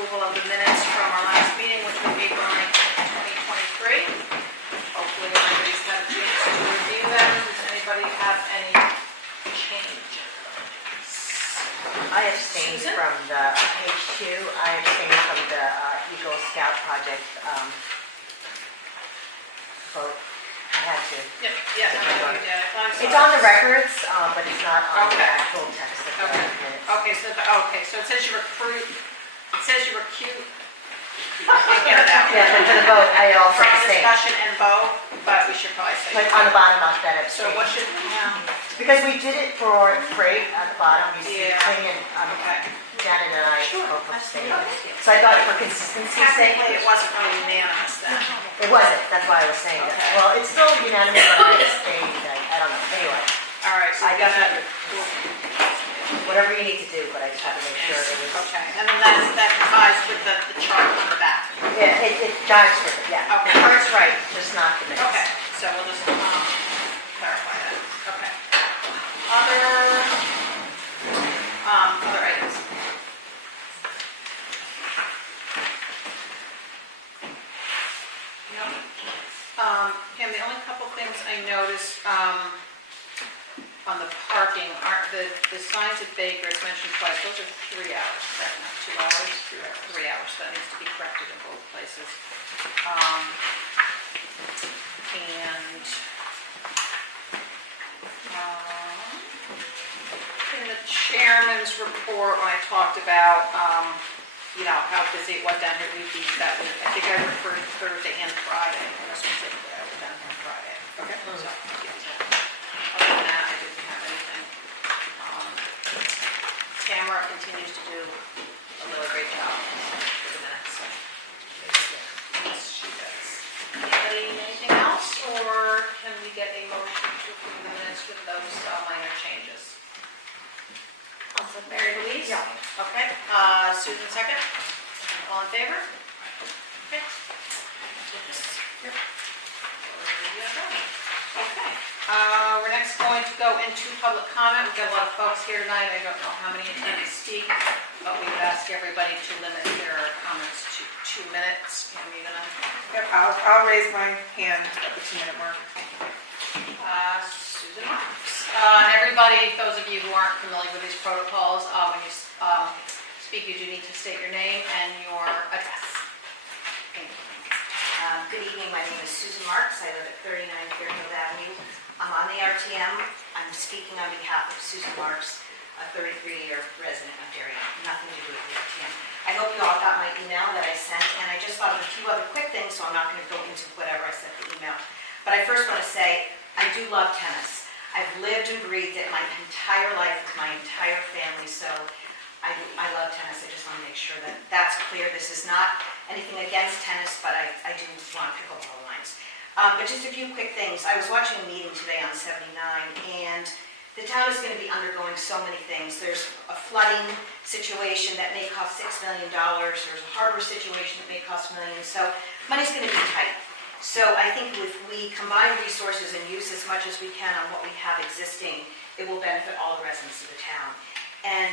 approval of the minutes from our last meeting, which was April 19th, 2023. Hopefully everybody's had a chance to review them. Does anybody have any changes? I abstained Susan? from the page 2. I abstained from the Eagle Scout project vote. I had to. Yep, yeah, I know you did. I'm It's sorry. on the records, but it's not on the Okay. actual text of the Okay. minutes. Okay, so it says you recruit, it says you recuse. I can't get it out. Yeah, but for the vote, I also From abstained. discussion and vote, but we should probably say. But on the bottom, I'll that So abstain. what should, Because we did it for freight at the bottom, you see, Yeah. Clean and okay. Janet and I Sure, both abstained. absolutely. So I thought for consistency's sake, Technically, it wasn't really unanimous then. it wasn't, that's why I was saying that. Okay. Well, it's still unanimous, but I abstained, I don't know, anyway. All right, so I we're gonna, Whatever you need to do, but I just had to make sure it was, okay, and then that ties with the chart on the back. yeah, it dives with it, yeah. Okay. The part's right, just not the minutes. Okay, so we'll just clarify that. Okay. Other items. No. Kim, the only couple things I noticed on the parking aren't the signs at Baker, it's mentioned twice, those are 3 hours, right? Not 2 hours? 3 hours, so that needs to be corrected in both places. And in the chairman's report, when I talked about, how busy it was down here at Wheat Beach that week, I think I referred to Thursday and Friday, specifically, I was down here on Friday. Okay. So, other than that, I didn't have anything. Tamara continues to do a really great job for the minutes, so. Yes, she does. Anybody, anything else, or can we get a motion to approve the minutes with those minor changes? Also, Mary Louise? Yeah. Okay, Susan second? All in favor? Okay. Yep. Okay, we're next going to go into public comment. We've got a lot of folks here tonight. I don't know how many intend to speak, but we would ask everybody to limit their comments to 2 minutes. Pam, you gonna? Yep, I'll raise my hand at the 2-minute mark. Susan Marks. Everybody, those of you who aren't familiar with these protocols, when you speak, you do need to state your name and your address. Thank you. Good evening, my name is Susan Marks. I live at 39 Fairfield Avenue. I'm on the RTM. I'm speaking on behalf of Susan Marks, a 33-year resident of Darien. Nothing to do with the RTM. I hope you all got my email that I sent, and I just thought of a few other quick things, so I'm not going to go into whatever I sent the email. But I first want to say, I do love tennis. I've lived and breathed it my entire life with my entire family, so I love tennis. I just want to make sure that that's clear. This is not anything against tennis, but I do want pickleball lines. But just a few quick things. I was watching a meeting today on 79, and the town is going to be undergoing so many things. There's a flooding situation that may cost $6 million. There's a harbor situation that may cost millions. So money's going to be tight. So I think if we combine resources and use as much as we can on what we have existing, it will benefit all the residents of the town. And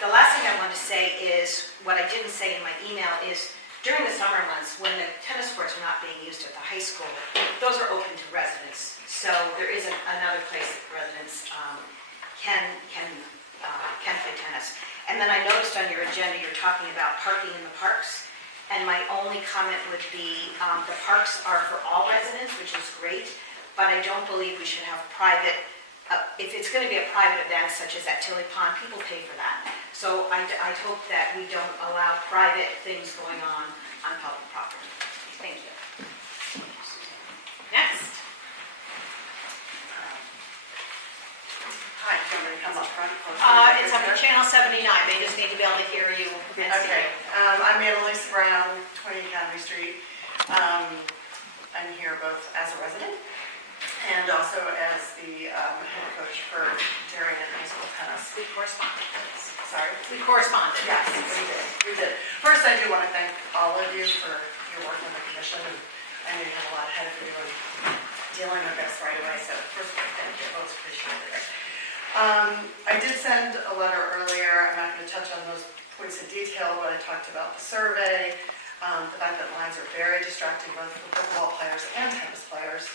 the last thing I want to say is, what I didn't say in my email is, during the summer months, when the tennis courts are not being used at the high school, those are open to residents. So there is another place that residents can play tennis. And then I noticed on your agenda, you're talking about parking in the parks. And my only comment would be, the parks are for all residents, which is great, but I don't believe we should have private, if it's going to be a private event such as at Tilly Pond, people pay for that. So I hope that we don't allow private things going on public property. Thank you. Next. Hi, can we come up front? It's up to channel 79. They just need to be able to hear you. And see Okay, you. I'm Annalise Brown, 20 Academy Street. I'm here both as a resident and also as the head coach for Darien High School tennis. We corresponded. Sorry? We corresponded. Yes, we did. First, I do want to thank all of you for your work on the commission. And I know you have a lot ahead of you and dealing with this right away, so first of all, thank you. I most appreciate it. I did send a letter earlier. I'm not going to touch on those points of detail, what I talked about the survey, the fact that lines are very distracting both for pickleball players and tennis players.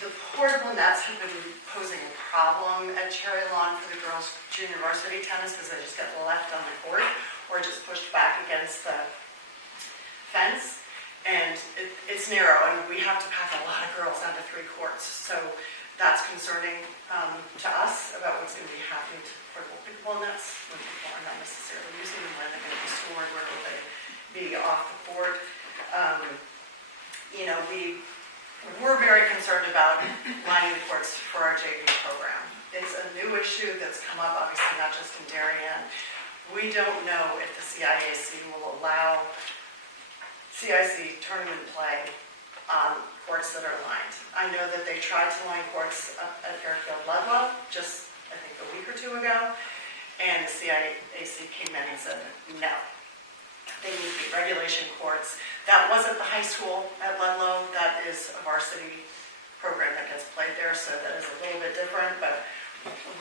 The portable nets have been posing a problem at Cherry Lawn for the girls' junior varsity tennis because they just get left on the court or just pushed back against the fence. And it's narrow, and we have to pack a lot of girls onto 3 courts. So that's concerning to us about what's going to be happening to portable pickleball nets when people are not necessarily using them, where they're going to be stored, where will they be off the court. You know, we're very concerned about lining the courts for our JV program. It's a new issue that's come up, obviously not just in Darien. We don't know if the CIAC will allow CIC tournament play on courts that are lined. I know that they tried to line courts up at Fairfield Ludlow just, I think, a week or 2 ago, and the CIAC came in and said, no. They need to be regulation courts. That wasn't the high school at Ludlow. That is a varsity program that gets played there, so that is a little bit different, but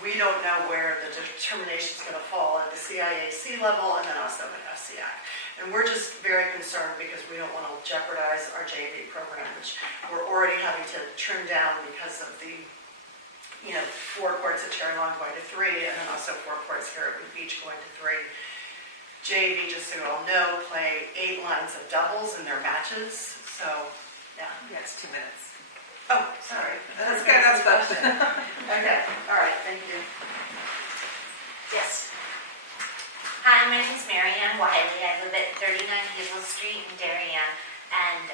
we don't know where the determination is going to fall at the CIAC level and then also at SCAC. And we're just very concerned because we don't want to jeopardize our JV program, which we're already having to trim down because of the, 4 courts at Cherry Lawn going to 3, and then also 4 courts here at Boot Beach going to 3. JV, just so you all know, play 8 lines of doubles in their matches. So, yeah. That's 2 minutes. Oh, sorry. That's good, that's good. Okay, all right, thank you. Yes. Hi, my name is Mary Ann Wiley. I live at 39 Hazel Street in Darien. And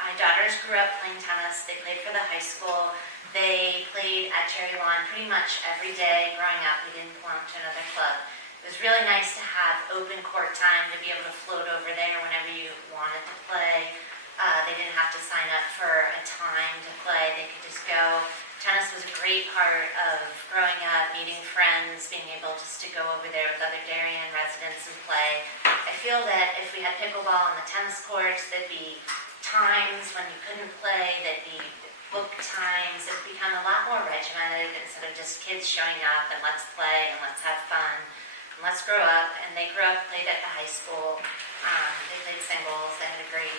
my daughters grew up playing tennis. They played for the high school. They played at Cherry Lawn pretty much every day growing up. We didn't belong to another club. It was really nice to have open court time, to be able to float over there whenever you wanted to play. They didn't have to sign up for a time to play. They could just go. Tennis was a great part of growing up, meeting friends, being able just to go over there with other Darien residents and play. I feel that if we had pickleball on the tennis courts, there'd be times when you couldn't play, there'd be book times. It'd become a lot more regimented instead of just kids showing up and let's play and let's have fun. And let's grow up. And they grew up, played at the high school. They played singles. They had a great,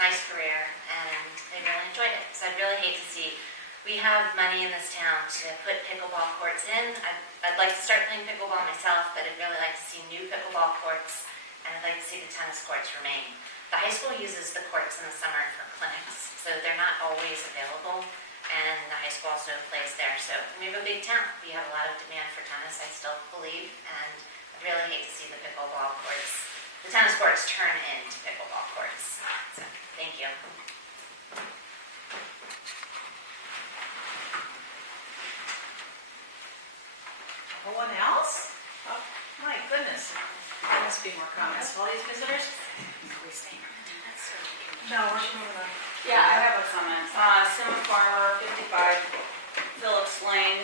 nice career, and they really enjoyed it. So I'd really hate to see. We have money in this town to put pickleball courts in. I'd like to start playing pickleball myself, but I'd really like to see new pickleball courts, and I'd like to see the tennis courts remain. The high school uses the courts in the summer for clinics, so they're not always available, and the high school also plays there. So we have a big town. We have a lot of demand for tennis, I still believe, and I'd really hate to see the pickleball courts, the tennis courts turn into pickleball courts. So, thank you. No one else? Oh, my goodness. There must be more comments. All these visitors? No, we're moving on. Yeah, I have a comment. Simon Farmer, 55 Phillips Lane.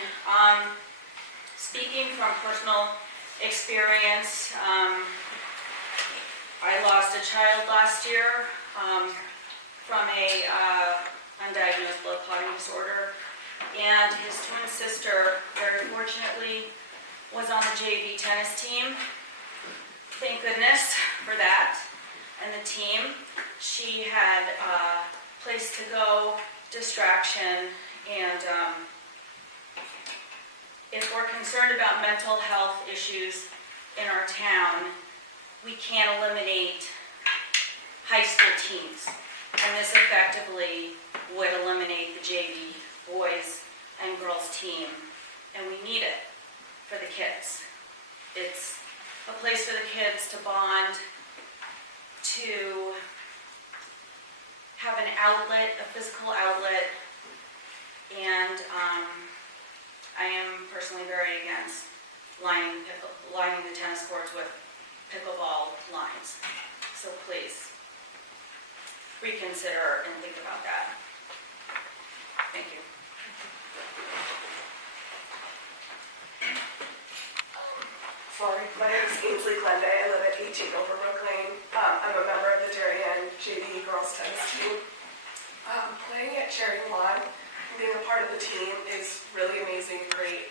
Speaking from personal experience, I lost a child last year from a undiagnosed blood clotting disorder, and his twin sister, very fortunately, was on the JV tennis team. Thank goodness for that. And the team, she had a place to go, distraction, and if we're concerned about mental health issues in our town, we can't eliminate high school teams. And this effectively would eliminate the JV boys and girls team. And we need it for the kids. It's a place for the kids to bond, to have an outlet, a physical outlet, and I am personally very against lining the tennis courts with pickleball lines. So please reconsider and think about that. Thank you. Sorry, my name is Ainsley Glende. I live at 18 Overbrook Lane. I'm a member of the Darien JV girls tennis team. Playing at Cherry Lawn, being a part of the team is really amazing, great.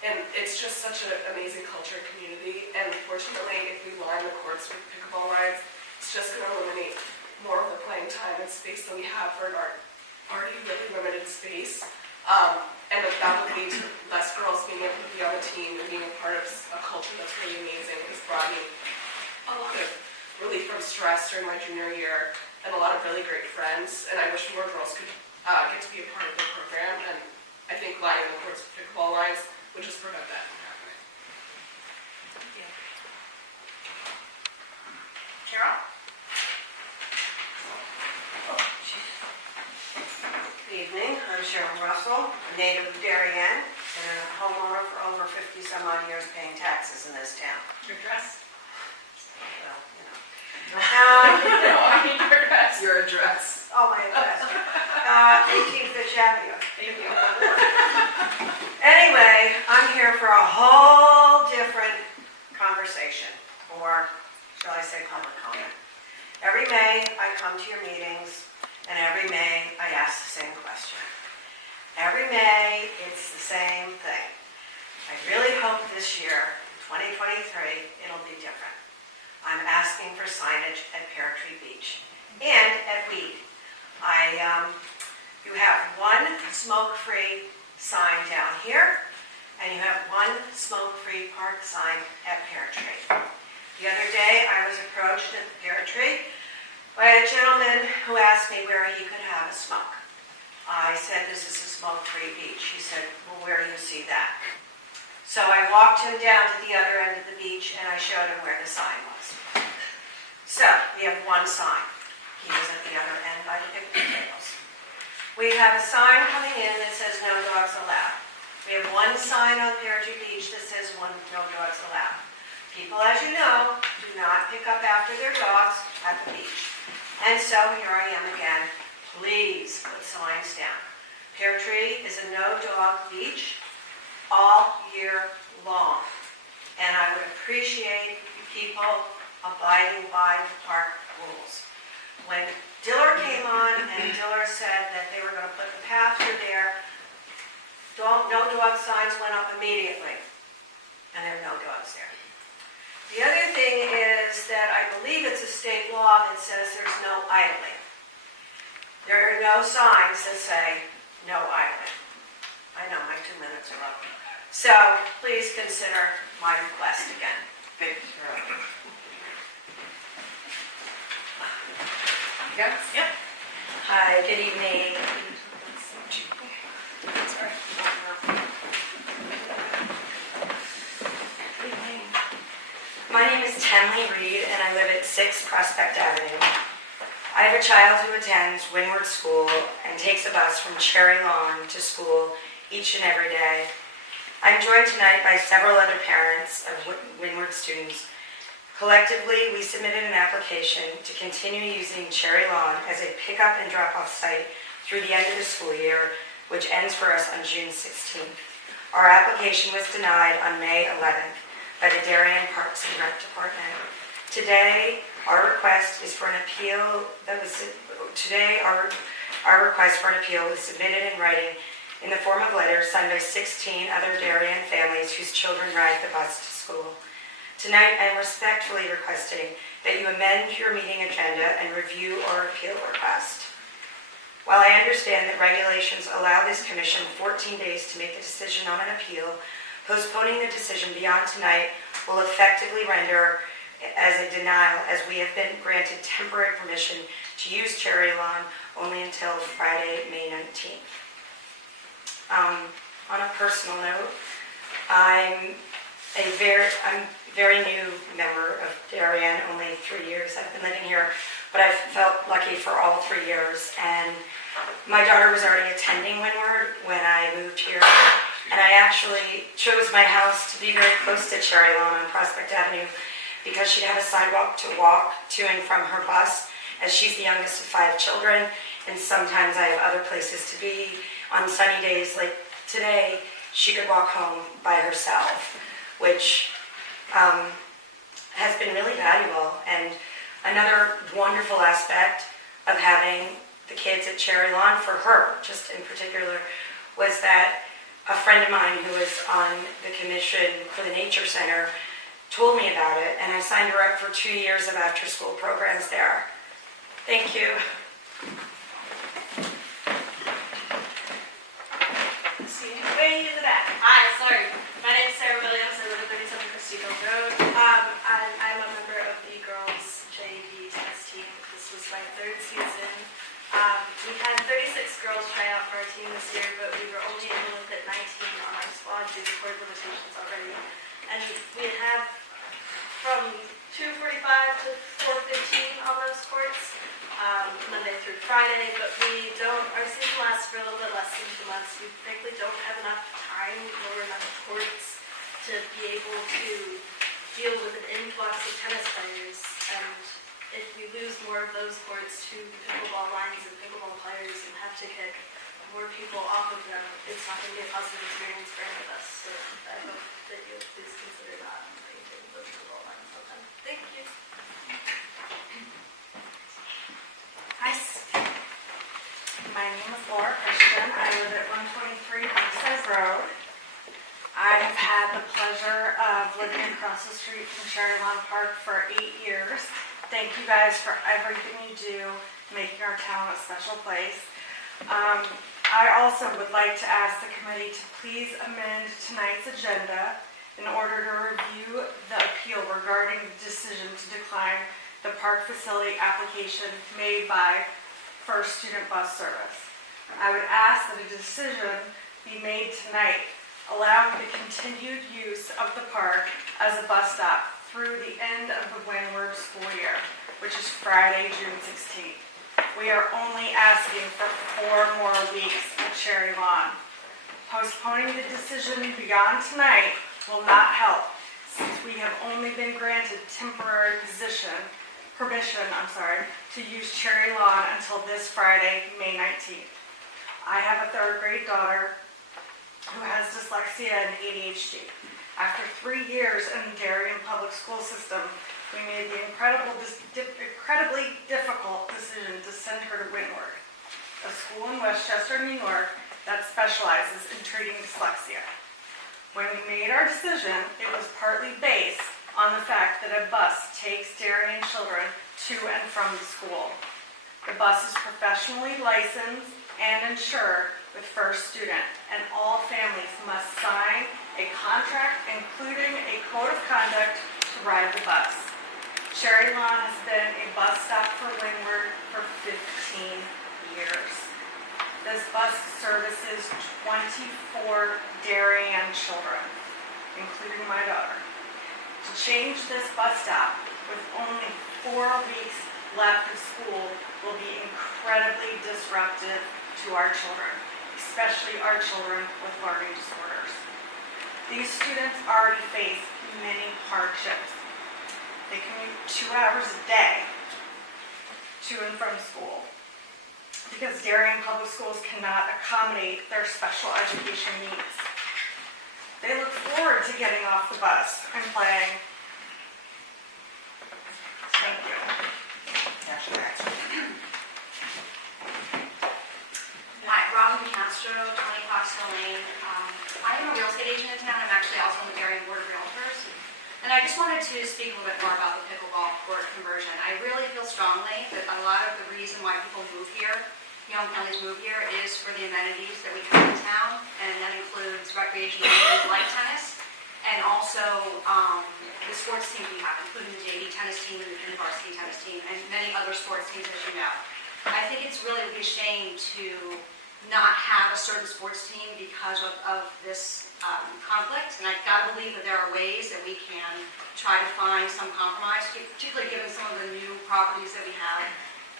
And it's just such an amazing culture and community. And fortunately, if we line the courts with pickleball lines, it's just going to eliminate more of the playing time and space that we have for our already really limited space. And that will lead to less girls being able to be on the team and being a part of a culture that's really amazing. It's brought me a lot of relief from stress during my junior year and a lot of really great friends. And I wish more girls could get to be a part of the program. And I think lining the courts with pickleball lines would just prevent that from happening. Carol? Good evening, I'm Cheryl Russell, a native of Darien, and a homeowner for over 50 some odd years paying taxes in this town. Your dress? Well, you know. No, I mean your dress. Your address. Oh, my address. 18 Fitch Avenue. Thank you. Anyway, I'm here for a whole different conversation, or shall I say public comment. Every May, I come to your meetings, and every May, I ask the same question. Every May, it's the same thing. I really hope this year, 2023, it'll be different. I'm asking for signage at Pear Tree Beach and at Weed. You have one smoke-free sign down here, and you have one smoke-free park sign at Pear Tree. The other day, I was approached at the Pear Tree by a gentleman who asked me where he could have a smoke. I said, this is a smoke-free beach. He said, well, where do you see that? So I walked him down to the other end of the beach, and I showed him where the sign was. So we have one sign. He was at the other end by the picnic tables. We have a sign coming in that says no dogs allowed. We have one sign on Pear Tree Beach that says no dogs allowed. People, as you know, do not pick up after their dogs at the beach. And so here I am again. Please put signs down. Pear Tree is a no-dog beach all year long. And I would appreciate people abiding by the park rules. When Diller came on and Diller said that they were going to put the path through there, no dog signs went up immediately. And there are no dogs there. The other thing is that I believe it's a state law that says there's no idling. There are no signs that say no idling. I know my 2 minutes are up. So please consider my request again. Thank you. Yes? Yep. Hi, good evening. Sorry. My name is Tenley Reed and I live at 6 Prospect Avenue. I have a child who attends Windward School and takes a bus from Cherry Lawn to school each and every day. I'm joined tonight by several other parents of Windward students. Collectively, we submitted an application to continue using Cherry Lawn as a pickup and drop-off site through the end of the school year, which ends for us on June 16th. Our application was denied on May 11th by the Darien Parks and Rec Department. Today, our request is for an appeal our request for an appeal was submitted in writing in the form of letters signed by 16 other Darien families whose children ride the bus to school. Tonight, I am respectfully requesting that you amend your meeting agenda and review our appeal request. While I understand that regulations allow this commission 14 days to make a decision on an appeal, postponing the decision beyond tonight will effectively render as a denial, as we have been granted temporary permission to use Cherry Lawn only until Friday, May 19th. On a personal note, I'm very new member of Darien, only 3 years I've been living here, but I've felt lucky for all 3 years. And my daughter was already attending Windward when I moved here, and I actually chose my house to be very close to Cherry Lawn on Prospect Avenue because she'd have a sidewalk to walk to and from her bus, as she's the youngest of 5 children, and sometimes I have other places to be. On sunny days like today, she could walk home by herself, which has been really valuable. And another wonderful aspect of having the kids at Cherry Lawn for her, just in particular, was that a friend of mine who was on the commission for the Nature Center told me about it, and I signed her up for 2 years of after-school programs there. Thank you. Way in the back. Hi, sorry. My name is Sarah Williams. I live at 37 Christie Hill Road. I'm a member of the girls JV tennis team. This was my 3rd season. We had 36 girls try out for our team this year, but we were only able to fit 19 on our squad due to court limitations already. And we have from 2:45 to 4:15 on those courts, Monday through Friday, but our season lasts for a little bit less than 2 months. We frankly don't have enough time nor enough courts to be able to deal with an influx of tennis players. And if we lose more of those courts to pickleball lines and pickleball players and have to kick more people off of them, it's not going to be a positive experience for any of us. So I hope that you'll please consider that painting the pickleball lines sometime. Thank you. My name is Laura Christian. I live at 123 Brookside Road. I have had the pleasure of living across the street from Cherry Lawn Park for 8 years. Thank you guys for everything you do, making our town a special place. I also would like to ask the committee to please amend tonight's agenda in order to review the appeal regarding the decision to decline the park facility application made by First Student Bus Service. I would ask that a decision be made tonight allowing the continued use of the park as a bus stop through the end of the Windward school year, which is Friday, June 16th. We are only asking for 4 more weeks at Cherry Lawn. Postponing the decision beyond tonight will not help, since we have only been granted temporary permission to use Cherry Lawn until this Friday, May 19th. I have a 3rd grade daughter who has dyslexia and ADHD. After 3 years in the Darien Public School System, we made the incredibly difficult decision to send her to Windward, a school in Westchester, New York that specializes in treating dyslexia. When we made our decision, it was partly based on the fact that a bus takes Darien children to and from the school. The bus is professionally licensed and insured with First Student, and all families must sign a contract including a code of conduct to ride the bus. Cherry Lawn has been a bus stop for Windward for 15 years. This bus services 24 Darien children, including my daughter. To change this bus stop with only 4 weeks left of school will be incredibly disruptive to our children, especially our children with learning disorders. These students already face many hardships. They commute 2 hours a day to and from school because Darien Public Schools cannot accommodate their special education needs. They look forward to getting off the bus and playing. Thank you. Hi, Robin Castro, 20 Fox Hill Lane. I am a real estate agent in town. I'm actually also on the Darien Board of Realtors. And I just wanted to speak a little bit more about the pickleball court conversion. I really feel strongly that a lot of the reason why people move here, young families move here, is for the amenities that we have in town. And that includes recreational amenities like tennis, and also the sports teams we have, including the JV tennis team and the varsity tennis team, and many other sports teams, as you know. I think it's really a shame to not have a certain sports team because of this conflict, and I've got to believe that there are ways that we can try to find some compromise, particularly given some of the new properties that we have.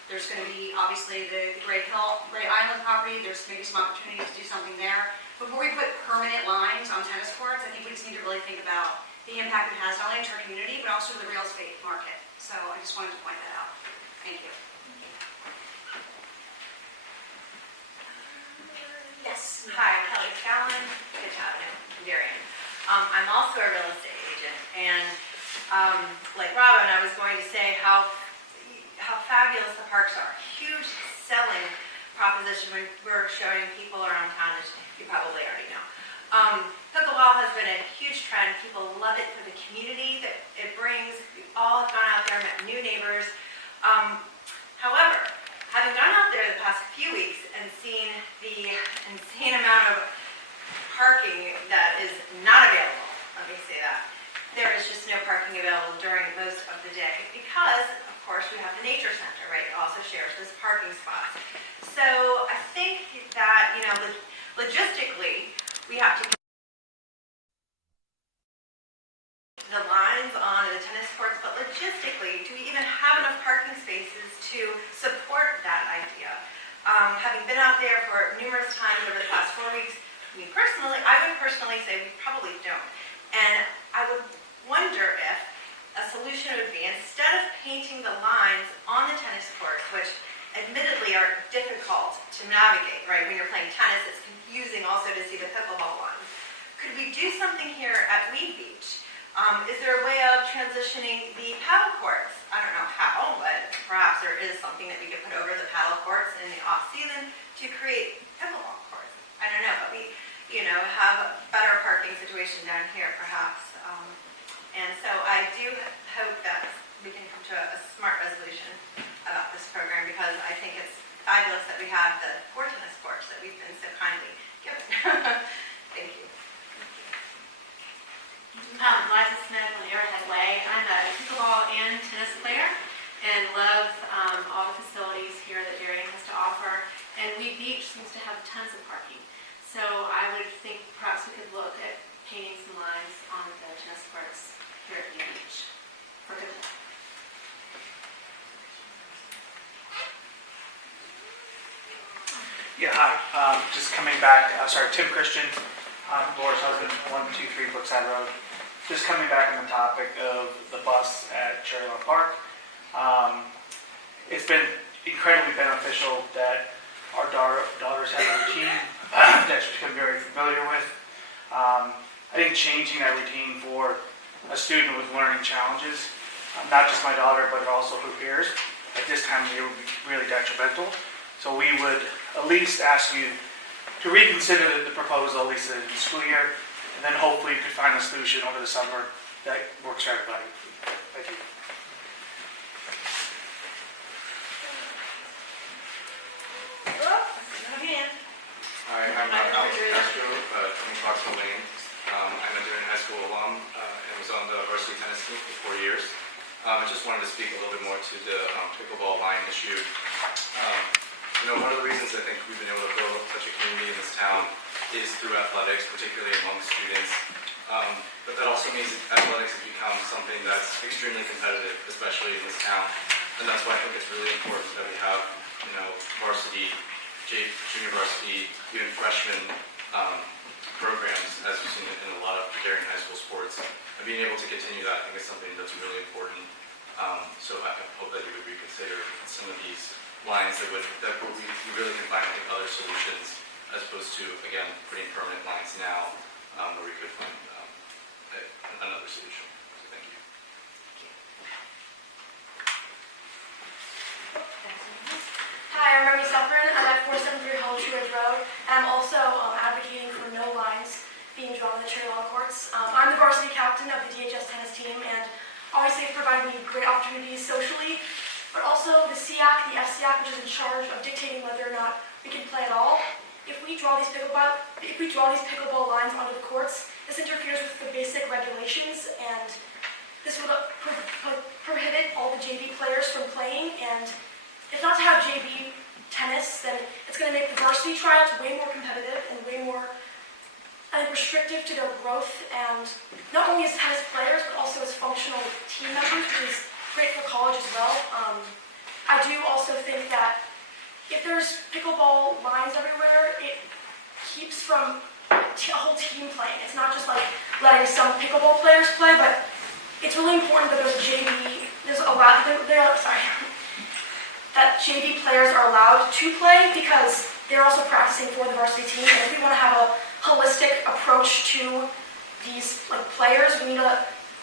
There's going to be, obviously, the Great Island property. There's maybe some opportunities to do something there. Before we put permanent lines on tennis courts, I think we just need to really think about the impact it has not only to our community, but also the real estate market. So I just wanted to point that out. Thank you. Yes. Hi, Kelly Scallon, Fitch Avenue, Darien. I'm also a real estate agent, and like Robin, I was going to say how fabulous the parks are. Huge selling proposition when we're showing people around town, as you probably already know. Pickleball has been a huge trend. People love it for the community that it brings. We all have gone out there, met new neighbors. However, having gone out there the past few weeks and seen the insane amount of parking that is not available, let me say that, there is just no parking available during most of the day because, of course, we have the nature center, right? It also shares those parking spots. So I think that, logistically, we have to the lines on the tennis courts, but logistically, do we even have enough parking spaces to support that idea? Having been out there for numerous times over the past 4 weeks, I would personally say we probably don't. And I would wonder if a solution would be, instead of painting the lines on the tennis courts, which admittedly are difficult to navigate, right? When you're playing tennis, it's confusing also to see the pickleball lines. Could we do something here at Weed Beach? Is there a way of transitioning the paddle courts? I don't know how, but perhaps there is something that we could put over the paddle courts in the off-season to create pickleball courts. I don't know, but we, have a better parking situation down here, perhaps. And so I do hope that we can come to a smart resolution about this program, because I think it's fabulous that we have the 4 tennis courts that we've been so kindly given. Thank you. Liza Smith on Arrowhead Way. I'm a pickleball and tennis player and love all the facilities here that Darien has to offer. And Weed Beach seems to have tons of parking. So I would think perhaps we could look at painting some lines on the tennis courts here at Weed Beach for pickleball. Yeah, hi. Just coming back, Tim Christian, Laura's husband, 123 Brookside Road. Just coming back on the topic of the bus at Cherry Lawn Park. It's been incredibly beneficial that our daughters have a routine that she's become very familiar with. I think changing that routine for a student with learning challenges, not just my daughter, but also her peers, at this time of year would be really detrimental. So we would at least ask you to reconsider the proposal, at least in the school year, and then hopefully you could find a solution over the summer that works for everybody. Thank you. Hi, I'm Alex Castro, 20 Foxwell Lane. I'm a Darien High School alum and was on the varsity tennis team for 4 years. I just wanted to speak a little bit more to the pickleball line issue. One of the reasons I think we've been able to build such a community in this town is through athletics, particularly among students. But that also means that athletics has become something that's extremely competitive, especially in this town. And that's why I think it's really important that we have, varsity, junior varsity, even freshman programs, as we've seen in a lot of Darien High School sports. And being able to continue that, I think, is something that's really important. So I hope that you would reconsider some of these lines that we really can find, I think, other solutions, as opposed to, again, putting permanent lines now, where we could find another solution. So thank you. Hi, I'm Remy Suffren. I'm at 473 Hollow Tree Ridge Road, and I'm also advocating for no lines being drawn in the Cherry Lawn courts. I'm the varsity captain of the DHS tennis team, and obviously it's provided me great opportunities socially, but also the SEAC, the FSEAC, which is in charge of dictating whether or not we can play at all. If we draw these pickleball lines onto the courts, this interferes with the basic regulations, and this would prohibit all the JV players from playing. And if not to have JV tennis, then it's going to make the varsity tryouts way more competitive and way more, I think, restrictive to their growth, and not only as tennis players, but also as functional team members, which is great for college as well. I do also think that if there's pickleball lines everywhere, it keeps from a whole team playing. It's not just like letting some pickleball players play, but it's really important that that JV players are allowed to play, because they're also practicing for the varsity team. And if we want to have a holistic approach to these players, we need to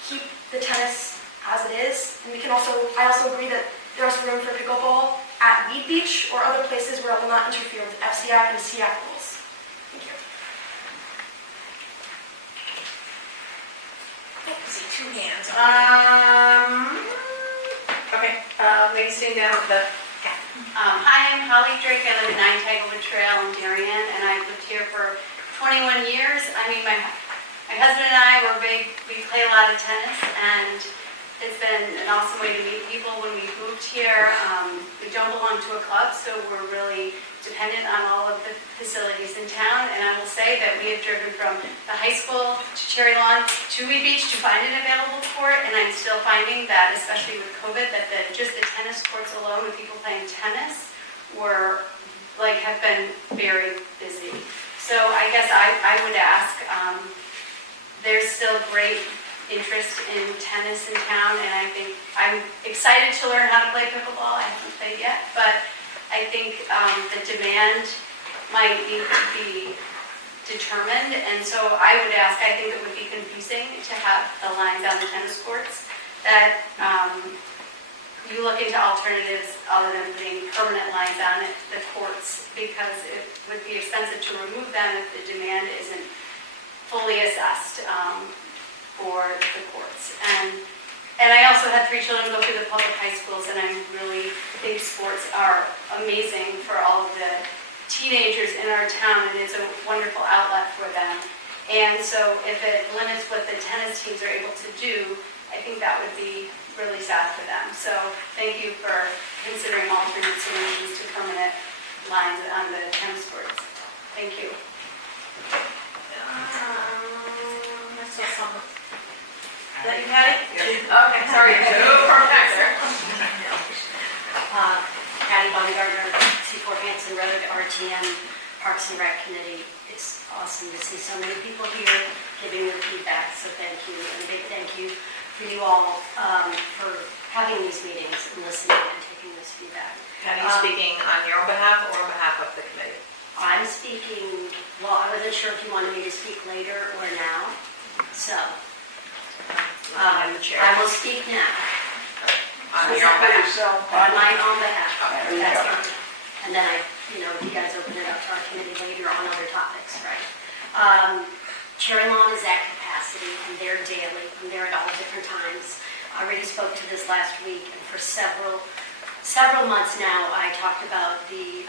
keep the tennis as it is. And I also agree that there's room for pickleball at Weed Beach or other places where it will not interfere with FSEAC and SEAC rules. Thank you. See two hands. Okay, lady sitting down with the, Hi, I'm Holly Drake. I live at 9 Tanglewood Trail in Darien, and I've lived here for 21 years. I mean, my husband and I were we play a lot of tennis, and it's been an awesome way to meet people when we moved here. We don't belong to a club, so we're really dependent on all of the facilities in town. And I will say that we have driven from the high school to Cherry Lawn to Wee Beach to find an available court, and I'm still finding that, especially with COVID, that just the tennis courts alone, with people playing tennis, have been very busy. So I guess I would ask, there's still great interest in tennis in town, and I think I'm excited to learn how to play pickleball. I haven't played yet, but I think the demand might need to be determined, and so I would ask, I think it would be confusing to have the lines on the tennis courts, that you look into alternatives other than putting permanent lines on the courts, because it would be expensive to remove them if the demand isn't fully assessed for the courts. And I also had 3 children go through the public high schools, and I really think sports are amazing for all of the teenagers in our town, and it's a wonderful outlet for them. And so if it limits what the tennis teams are able to do, I think that would be really sad for them. So thank you for considering alternate solutions to permanent lines on the tennis courts. Thank you. I saw some. Is that you, Patty? Okay, sorry. Patty Baumgartner, C4 Hanson Road, RTM, Parks and Rec Committee. It's awesome to see so many people here giving their feedback, so thank you. And a big thank you for you all for having these meetings and listening and taking this feedback. Patty, speaking on your own behalf or on behalf of the committee? I'm speaking, well, I wasn't sure if you wanted me to speak later or now, so I'm the chair. I will speak now. On your own behalf. On my own behalf. Okay. That's fine. And then if you guys open it up to our committee later on other topics, right? Cherry Lawn is at capacity, and they're daily, and they're at all different times. I already spoke to this last week, and for several months now, I talked about the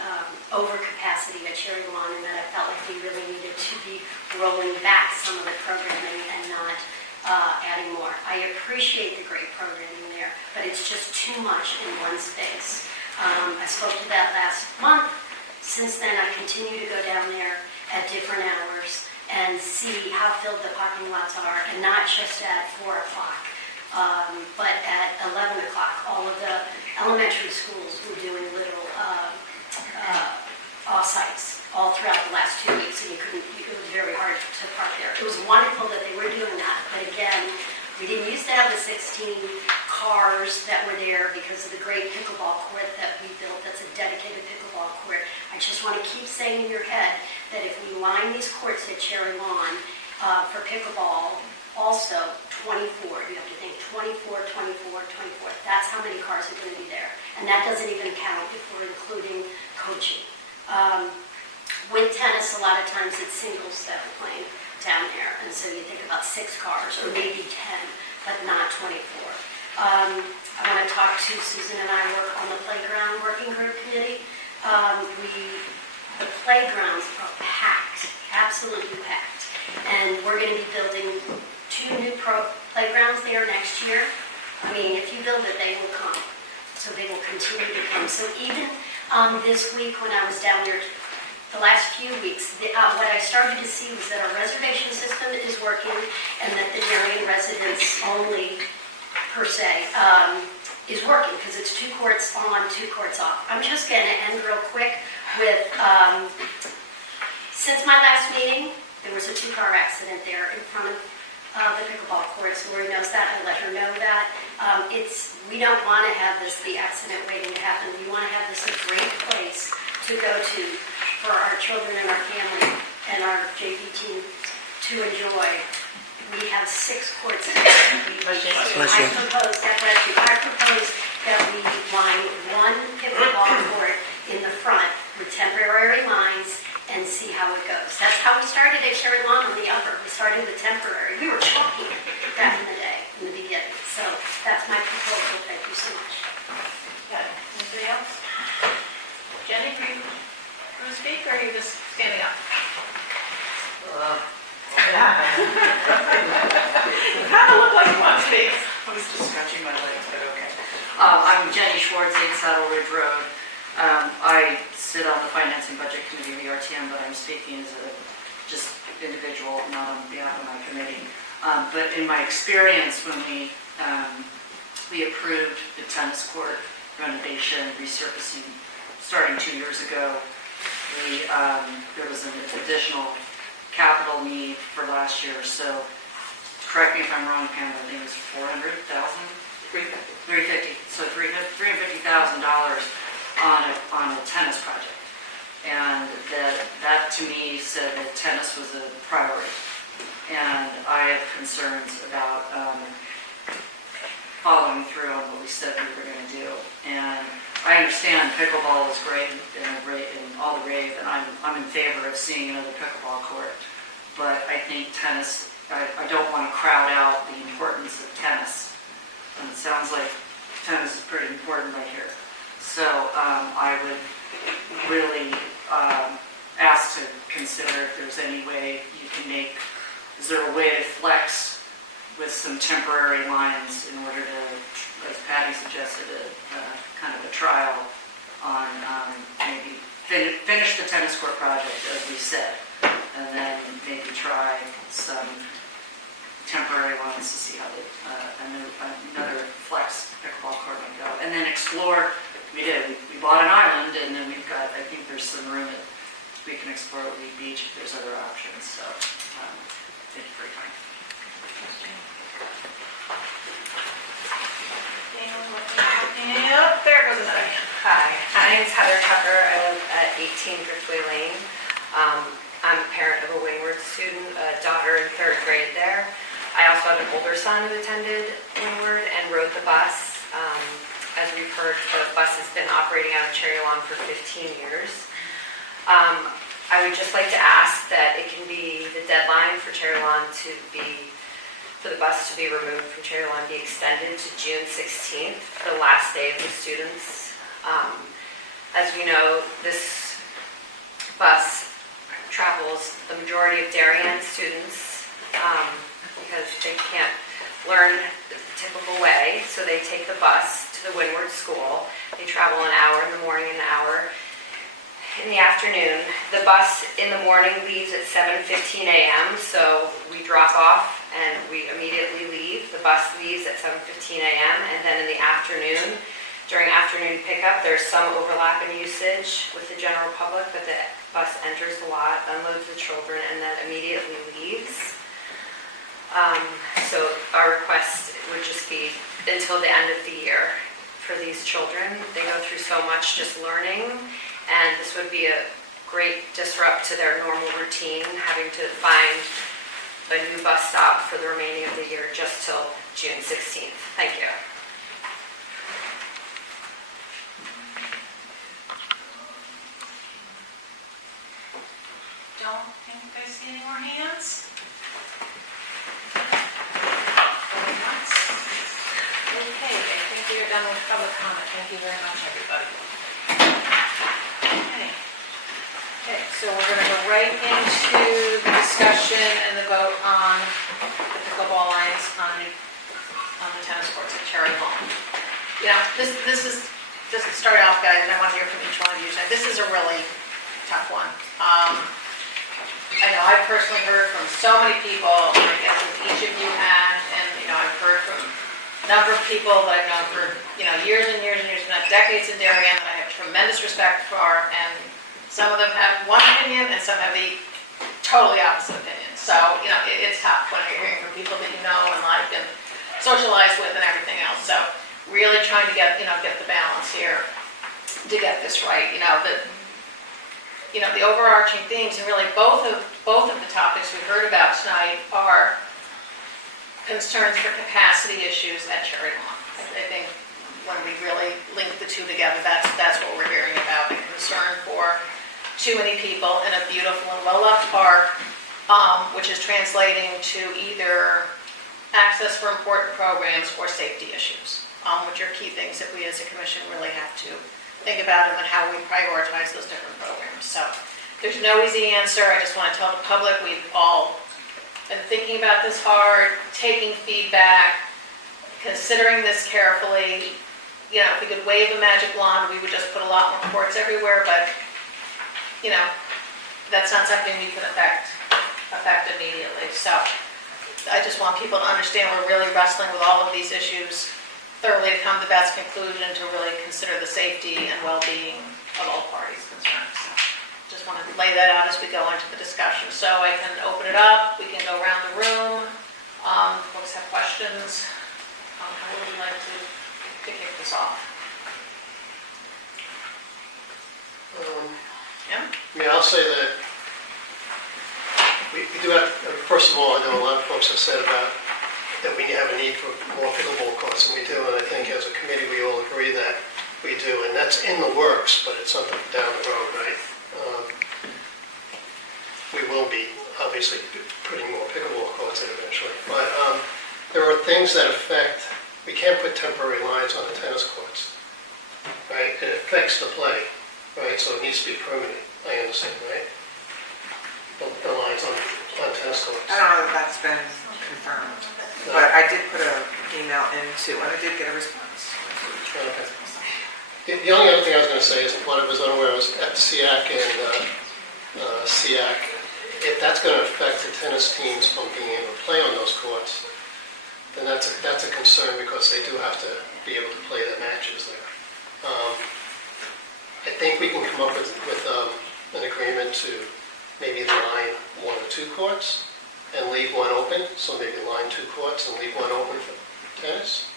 overcapacity at Cherry Lawn, and that I felt like we really needed to be rolling back some of the programming and not adding more. I appreciate the great programming there, but it's just too much in one space. I spoke to that last month. Since then, I continue to go down there at different hours and see how filled the parking lots are, and not just at 4 o'clock, but at 11 o'clock. All of the elementary schools were doing little off-sites all throughout the last 2 weeks, and it was very hard to park there. It was wonderful that they were doing that, but again, we didn't used to have the 16 cars that were there because of the great pickleball court that we built. That's a dedicated pickleball court. I just want to keep saying in your head that if we line these courts at Cherry Lawn for pickleball, also 24, you have to think 24, 24, 24. That's how many cars are going to be there. And that doesn't even count if we're including coaching. With tennis, a lot of times it's singles that are playing down there. And so you think about 6 cars or maybe 10, but not 24. I want to talk to Susan, and I work on the playground working group committee. The playgrounds are packed, absolutely packed. And we're going to be building 2 new playgrounds there next year. I mean, if you build it, they will come. So they will continue to come. So even this week when I was down there, the last few weeks, what I started to see was that our reservation system is working, and that the Darien residents only, per se, is working, because it's 2 courts on, 2 courts off. I'm just going to end real quick with, since my last meeting, there was a 2-car accident there in front of the pickleball courts. Lori knows that. I let her know that. We don't want to have the accident waiting to happen. We want to have this a great place to go to for our children and our family and our JV team to enjoy. We have 6 courts. I propose that we line 1 pickleball court in the front with temporary lines and see how it goes. That's how we started at Cherry Lawn on the upper. We started with temporary. We were chalky back in the day. I'm Jenny Schwartz, 8 Saddle Ridge Road. I sit on the Finance and Budget Committee of the RTM, but I'm speaking as a just individual, not on behalf of my committee. But in my experience, when we approved the tennis court renovation, resurfacing, starting 2 years ago, there was an additional capital need for last year. So correct me if I'm wrong, Pam, I think it was $400,000? $350. So $350,000 on a tennis project. And that to me said that tennis was a priority. And I have concerns about following through on what we said we were going to do. And I understand pickleball is great and all the rave, and I'm in favor of seeing another pickleball court. But I think tennis, I don't want to crowd out the importance of tennis. And it sounds like tennis is pretty important right here. So I would really ask to consider if there's any way you can make, is there a way to flex with some temporary lines in order to, as Patty suggested, kind of a trial on maybe finish the tennis court project as we said, and then maybe try some temporary lines to see how another flex pickleball court might go, and then explore. We bought an island, and then we've got, I think there's some room that we can explore at Lee Beach if there's other options. So thank you for your time. Yep, there goes another hand. Hi, my name's Heather Tucker. I live at 18 Driftway Lane. I'm a parent of a Windward student, a daughter in 3rd grade there. I also have an older son who attended Windward and rode the bus. As we've heard, the bus has been operating out of Cherry Lawn for 15 years. I would just like to ask that it can be the deadline for Cherry Lawn for the bus to be removed from Cherry Lawn be extended to June 16th, the last day of the students. As we know, this bus travels the majority of Darien students because they can't learn the typical way, so they take the bus to the Windward School. They travel an hour in the morning and an hour in the afternoon. The bus in the morning leaves at 7:15 a.m., so we drop off and we immediately leave. The bus leaves at 7:15 a.m., and then in the afternoon, during afternoon pickup, there's some overlap in usage with the general public, but the bus enters the lot, unloads the children, and then immediately leaves. So our request would just be until the end of the year for these children. They go through so much just learning, and this would be a great disrupt to their normal routine, having to find a new bus stop for the remaining of the year just till June 16th. Thank you. Don't think I see any more hands. Okay, I think we are done with public comment. Thank you very much, everybody. Okay, so we're going to go right into the discussion and the vote on the pickleball lines on the tennis courts at Cherry Lawn. You know, this is, just to start off, guys, and I want to hear from each one of you. This is a really tough one. I know I've personally heard from so many people, I guess as each of you have, and I've heard from a number of people that I've known for years and years and years, not decades in Darien, that I have tremendous respect for, and some of them have one opinion and some have the totally opposite opinion. So it's tough when you're hearing from people that you know and like and socialize with and everything else. So really trying to get the balance here to get this right. The overarching themes, and really both of the topics we heard about tonight are concerns for capacity issues at Cherry Lawn. I think when we really link the two together, that's what we're hearing about, a concern for too many people in a beautiful and well-loved park, which is translating to either access for important programs or safety issues, which are key things that we as a commission really have to think about, and then how we prioritize those different programs. So there's no easy answer. I just want to tell the public we've all been thinking about this hard, taking feedback, considering this carefully, you know, if we could wave a magic wand, we would just put a lot more courts everywhere, but, you know, that's not something we can affect immediately. So I just want people to understand we're really wrestling with all of these issues thoroughly to come to the best conclusion, to really consider the safety and well-being of all parties concerned. So just want to lay that out as we go into the discussion. So I can open it up, we can go around the room. Folks have questions. How would you like to kick this off? Yeah? I mean, I'll say that we do have, first of all, I know a lot of folks have said about that we have a need for more pickleball courts, and we do, and I think as a committee we all agree that we do, and that's in the works, but it's something down the road, right? We will be obviously putting more pickleball courts in eventually, but there are things that affect, we can't put temporary lines on the tennis courts, right? It affects the play, right? So it needs to be permanent, I understand, right? The lines on tennis courts. I don't know if that's been confirmed, but I did put an email into, and I did get a response. Okay. The only other thing I was going to say is, what I was unaware was at SEAC and SEAC, if that's going to affect the tennis teams from being able to play on those courts, then that's a concern, because they do have to be able to play their matches there. I think we can come up with an agreement to maybe line 1 or 2 courts and leave one open, so maybe line 2 courts and leave one open for tennis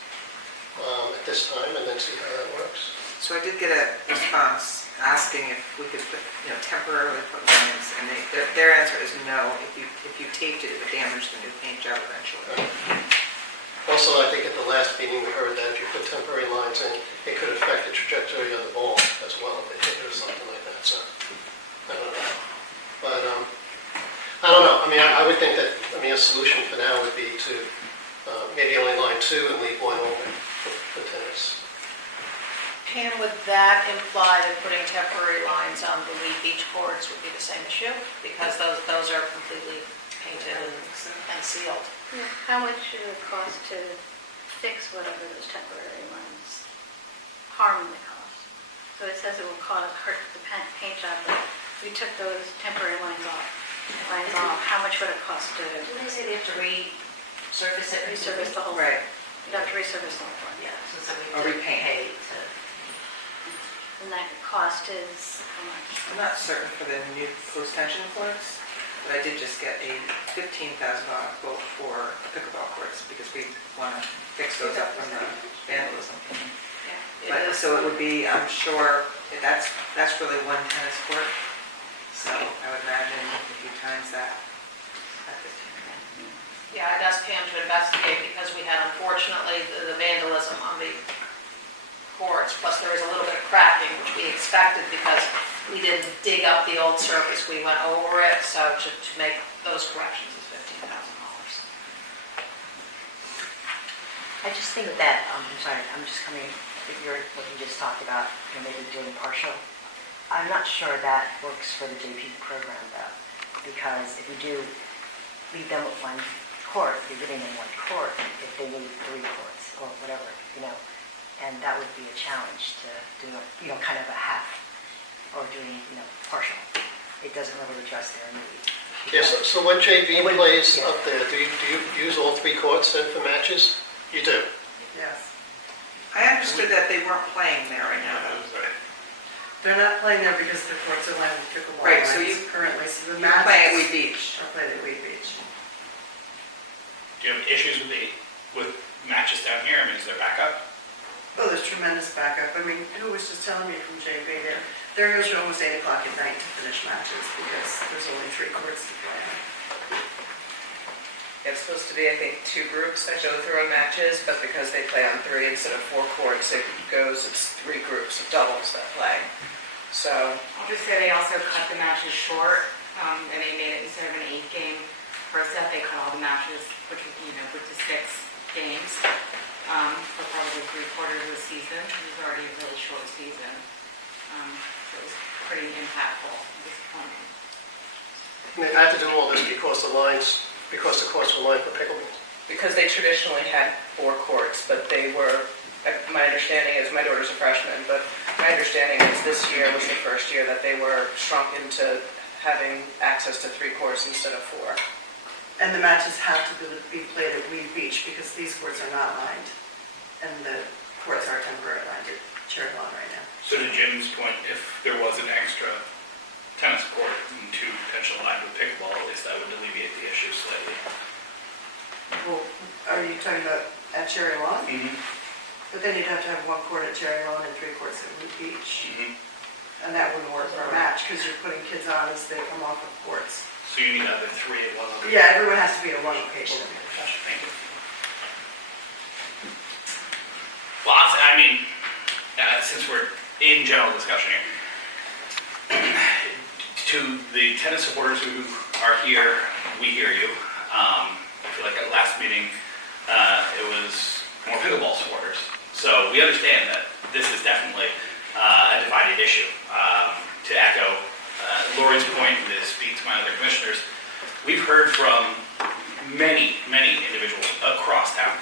at this time, and then see how that works. So I did get a response asking if we could put, temporarily put lines, and their answer is no. If you taped it, it would damage the new paint job eventually. Also, I think at the last meeting, we heard that if you put temporary lines in, it could affect the trajectory of the ball as well, if it hit or something like that, so, I don't know. But, I don't know, I mean, I would think that, a solution for now would be to maybe only line 2 and leave 1 open for tennis. Pam, would that imply that putting temporary lines on the Lee Beach courts would be the same issue? Because those are completely painted and sealed. How much should it cost to fix whatever those temporary lines harm the cost? So it says it will hurt the paint job, but if we took those temporary lines off, how much would it cost to? Did they say they have to resurface it? Resurface the whole Right. thing? You'd have to resurface the whole thing. Yeah, so somebody Or to repaint. pay to. And that cost is how much? I'm not certain for the new post-tension courts, but I did just get a $15,000 quote for pickleball courts, because we want to fix those up from the vandalism. But, so it would be, I'm sure, that's really 1 tennis court, so I would imagine if you times that at 15. Yeah, I'd ask Pam to investigate, because we had, unfortunately, the vandalism on the courts, plus there was a little bit of cracking, which we expected because we didn't dig up the old surface, we went over it, so to make those corrections is $15,000. I just think that, I'm sorry, I'm just coming, what you just talked about, maybe doing partial. I'm not sure that works for the JP program though, because if you do leave them with 1 court, you're giving them 1 court if they need 3 courts or whatever, and that would be a challenge to do, kind of a half, or doing, partial. It doesn't really address their need. Yes, so when JV plays up there, do you use all 3 courts then for matches? You do? Yes. I understood that they weren't playing there right now, though. They're not playing there because the courts are lined with pickleball Right, lines so you- currently, so the You're matches. playing at Wheat Beach. Are played at Wheat Beach. Do you have issues with matches down here? Is there backup? Oh, there's tremendous backup. Who was just telling me from JV they're usually almost 8 o'clock at night to finish matches because there's only 3 courts to play on. It's supposed to be, I think, 2 groups that go through on matches, but because they play on 3 instead of 4 courts, it's 3 groups of doubles that play. So. I'll just say they also cut the matches short, and they made it, instead of an 8-game first set, they cut all the matches, which to 6 games, for probably 3/4 of the season. It was already a really short season. So it was pretty impactful and disappointing. They had to do all this because the courts were lined for pickleball. Because they traditionally had 4 courts, but they were my understanding is, my daughter's a freshman, but my understanding is this year was the first year that they were shrunk into having access to 3 courts instead of 4. And the matches have to be played at Weed Beach because these courts are not lined. And the courts are temporary lined at Cherry Lawn right now. So to Jim's point, if there was an extra tennis court and 2 potential lined with pickleball, at least that would alleviate the issue slightly. Well, are you talking about at Cherry Lawn? Mm-hmm. But then you'd have to have 1 court at Cherry Lawn and 3 courts at Weed Beach. Mm-hmm. And that wouldn't work for a match because you're putting kids on as they come off of courts. So you need either 3 at one location? Yeah, everyone has to be at one location. Gotcha, thank you. Well, I mean, since we're in general discussion here, to the tennis supporters who are here, we hear you. I feel like at last meeting, it was more pickleball supporters. So we understand that this is definitely a divided issue. To echo Lori's point and to speak to my other commissioners, we've heard from many individuals across town.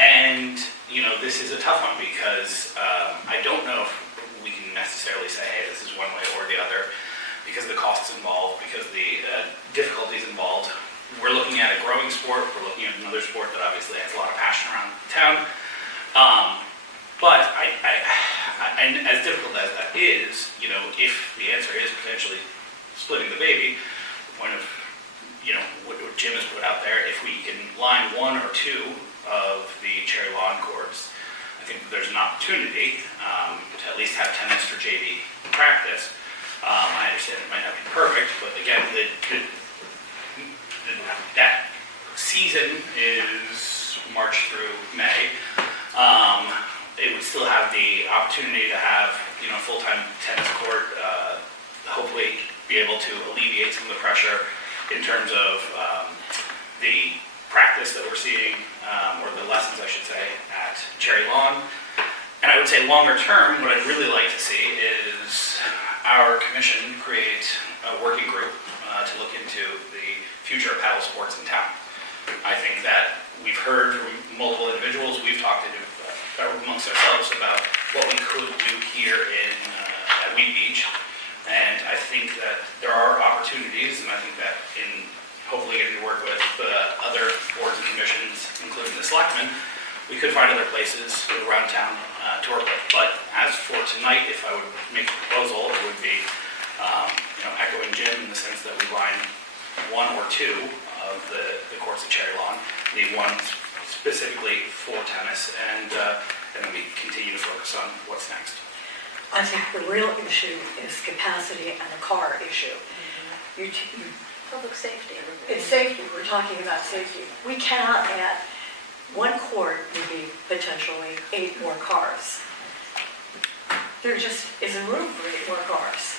And, you know, this is a tough one because I don't know if we can necessarily say, hey, this is one way or the other because of the costs involved, because of the difficulties involved. We're looking at a growing sport. We're looking at another sport that obviously has a lot of passion around town. But and as difficult as that is, you know, if the answer is potentially splitting the baby, the point of, you know, what Jim has put out there, if we can line 1 or 2 of the Cherry Lawn courts, I think there's an opportunity to at least have tennis for JV practice. I understand it might not be perfect, but again, that season is March through May. It would still have the opportunity to have, you know, full-time tennis court, hopefully be able to alleviate some of the pressure in terms of the practice that we're seeing, or the lessons, I should say, at Cherry Lawn. And I would say longer term, what I'd really like to see is our commission create a working group to look into the future of paddle sports in town. I think that we've heard from multiple individuals, we've talked to amongst ourselves about what we could do here at Weed Beach. And I think that there are opportunities, and I think that in hopefully getting to work with other boards and commissions, including the selectmen, we could find other places around town to work with. But as for tonight, if I would make a proposal, it would be, you know, echoing Jim in the sense that we line 1 or 2 of the courts at Cherry Lawn, leave 1 specifically for tennis, and then we continue to focus on what's next. I think the real issue is capacity and the car issue. Public safety. It's safety, we're talking about safety. We cannot add, 1 court would be potentially 8 more cars. There just isn't room for 8 more cars.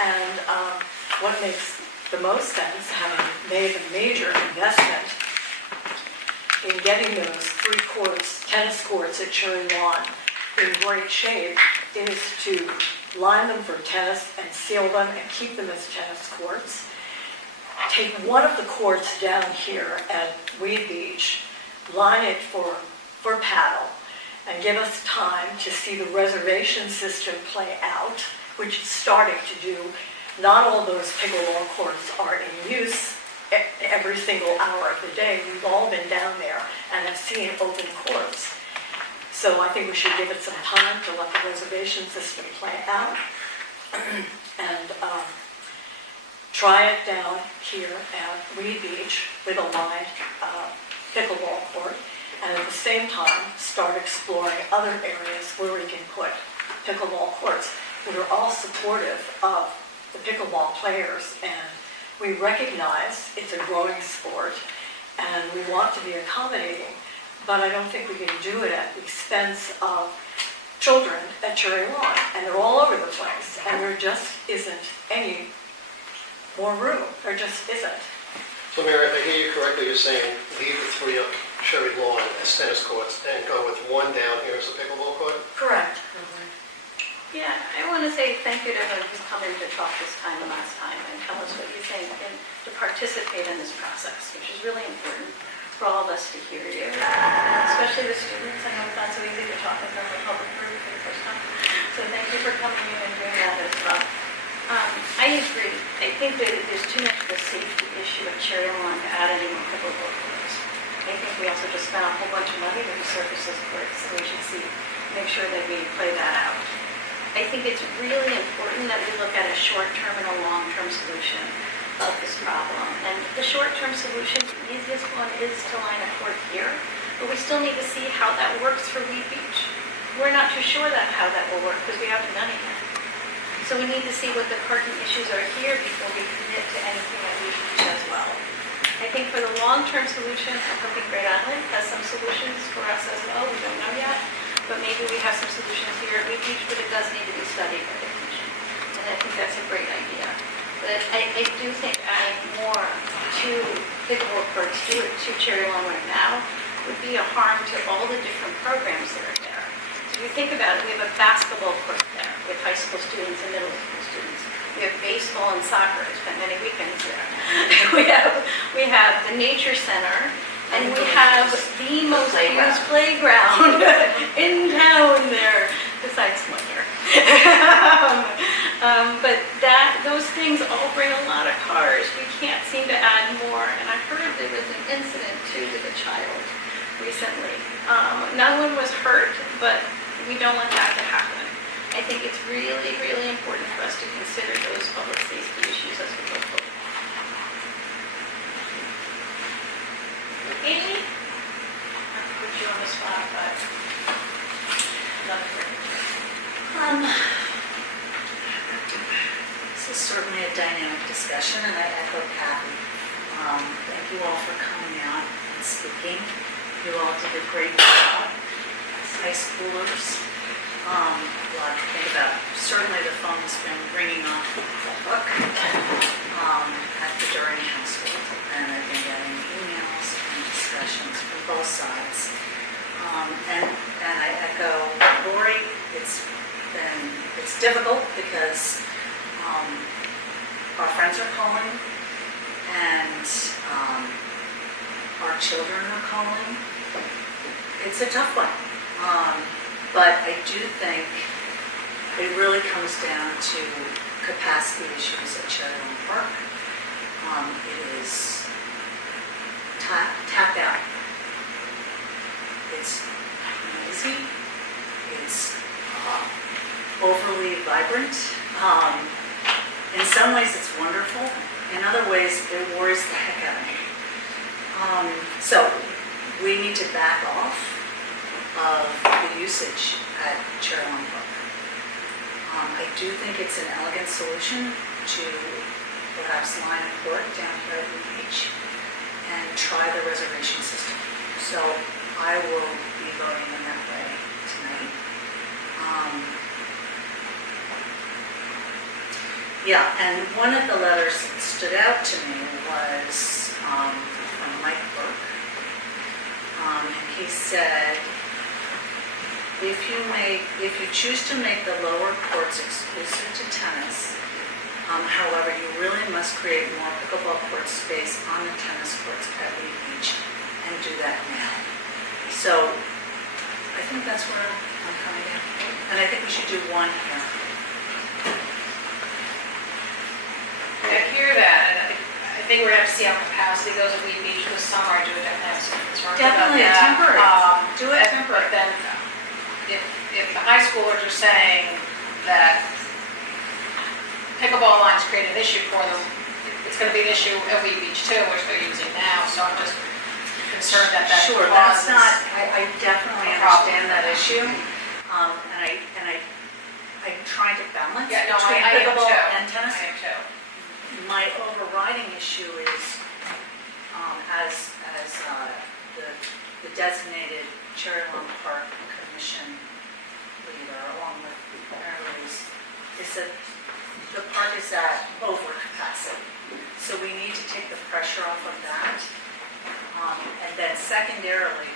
And what makes the most sense, having made a major investment in getting those 3 courts, tennis courts at Cherry Lawn in great shape, is to line them for tennis and seal them and keep them as tennis courts. Take 1 of the courts down here at Weed Beach, line it for paddle, and give us time to see the reservation system play out, which it's starting to do. Not all those pickleball courts are in use every single hour of the day. We've all been down there and have seen open courts. So I think we should give it some time to let the reservation system play out and try it down here at Weed Beach with a lined pickleball court, and at the same time start exploring other areas where we can put pickleball courts. We're all supportive of the pickleball players, and we recognize it's a growing sport and we want to be accommodating, but I don't think we can do it at the expense of children at Cherry Lawn, and they're all over the place, and there just isn't any more room. There just isn't. So Mary, if I hear you correctly, you're saying leave the 3 up Cherry Lawn as tennis courts and go with 1 down here as a pickleball court? Correct. Yeah, I want to say thank you to everyone who's come in to talk this time and last time and tell us what you think and to participate in this process, which is really important. for all of us to hear you, especially the students. I know it's not so easy to talk in front of a public group for the first time. So thank you for coming in and doing that as well. I agree. I think that there's too much of a safety issue at Cherry Lawn to add any more pickleball courts. I think we also just spent a whole bunch of money to resurface those courts, so we should make sure that we play that out. I think it's really important that we look at a short-term and a long-term solution of this problem. And the short-term solution, the easiest one, is to line a court here, but we still need to see how that works for Wheat Beach. We're not too sure how that will work because we haven't done it yet. So we need to see what the parking issues are here before we commit to anything that we do as well. I think for the long-term solution, I'm hoping Great Island has some solutions for us as well. We don't know yet, but maybe we have some solutions here at Wheat Beach, but it does need to be studied by the commission. And I think that's a great idea. But I do think adding more to pickleball courts to Cherry Lawn right now would be a harm to all the different programs that are there. So if you think about it, we have a basketball court there with high school students and middle school students. We have baseball and soccer. I spent many weekends there. we have the nature center, and we have the most used playground in town there, besides Slinger. But those things all bring a lot of cars. We can't seem to add more. And I heard there was an incident too with a child recently. No one was hurt, but we don't want that to happen. I think it's really, really important for us to consider those public safety issues as we go forward. Amy? I put you on the spot, but love for you. This is certainly a dynamic discussion, and I echo Kathy. Thank you all for coming out and speaking. You all did a great job as high schoolers. A lot to think about. Certainly the phone's been ringing off the hook at the Durian household, and I've been getting emails and discussions from both sides. And I echo Lori. It's difficult because our friends are calling and our children are calling. It's a tough one. But I do think it really comes down to capacity issues at Cherry Lawn Park. It is tapped out. It's noisy. It's overly vibrant. In some ways it's wonderful. In other ways it worries the heck out of me. So we need to back off of the usage at Cherry Lawn Park. I do think it's an elegant solution to perhaps line a court down here at Wheat Beach and try the reservation system. So I will be voting in that way tonight. And one of the letters that stood out to me was from Mike Burke. And he said, if you choose to make the lower courts exclusive to tennis, however, you really must create more pickleball court space on the tennis courts at Wheat Beach and do that now. So I think that's where I'm coming in. And I think we should do one here. I hear that, and I think we're going to have to see how capacity goes at Wheat Beach this summer. I do definitely have some concerns Definitely about that. temporary. Do it temporary. But then, if the high schoolers are saying that pickleball lines create an issue for them, it's going to be an issue at Wheat Beach too, which they're using now. So I'm just concerned that Sure, that's not. I definitely understand that issue, and I'm trying to balance between pickleball and tennis. I am too. My overriding issue is, as the designated Cherry Lawn Park Commission leader, along with everybody, is that the park is at over capacity. So we need to take the pressure off of that. And then secondarily,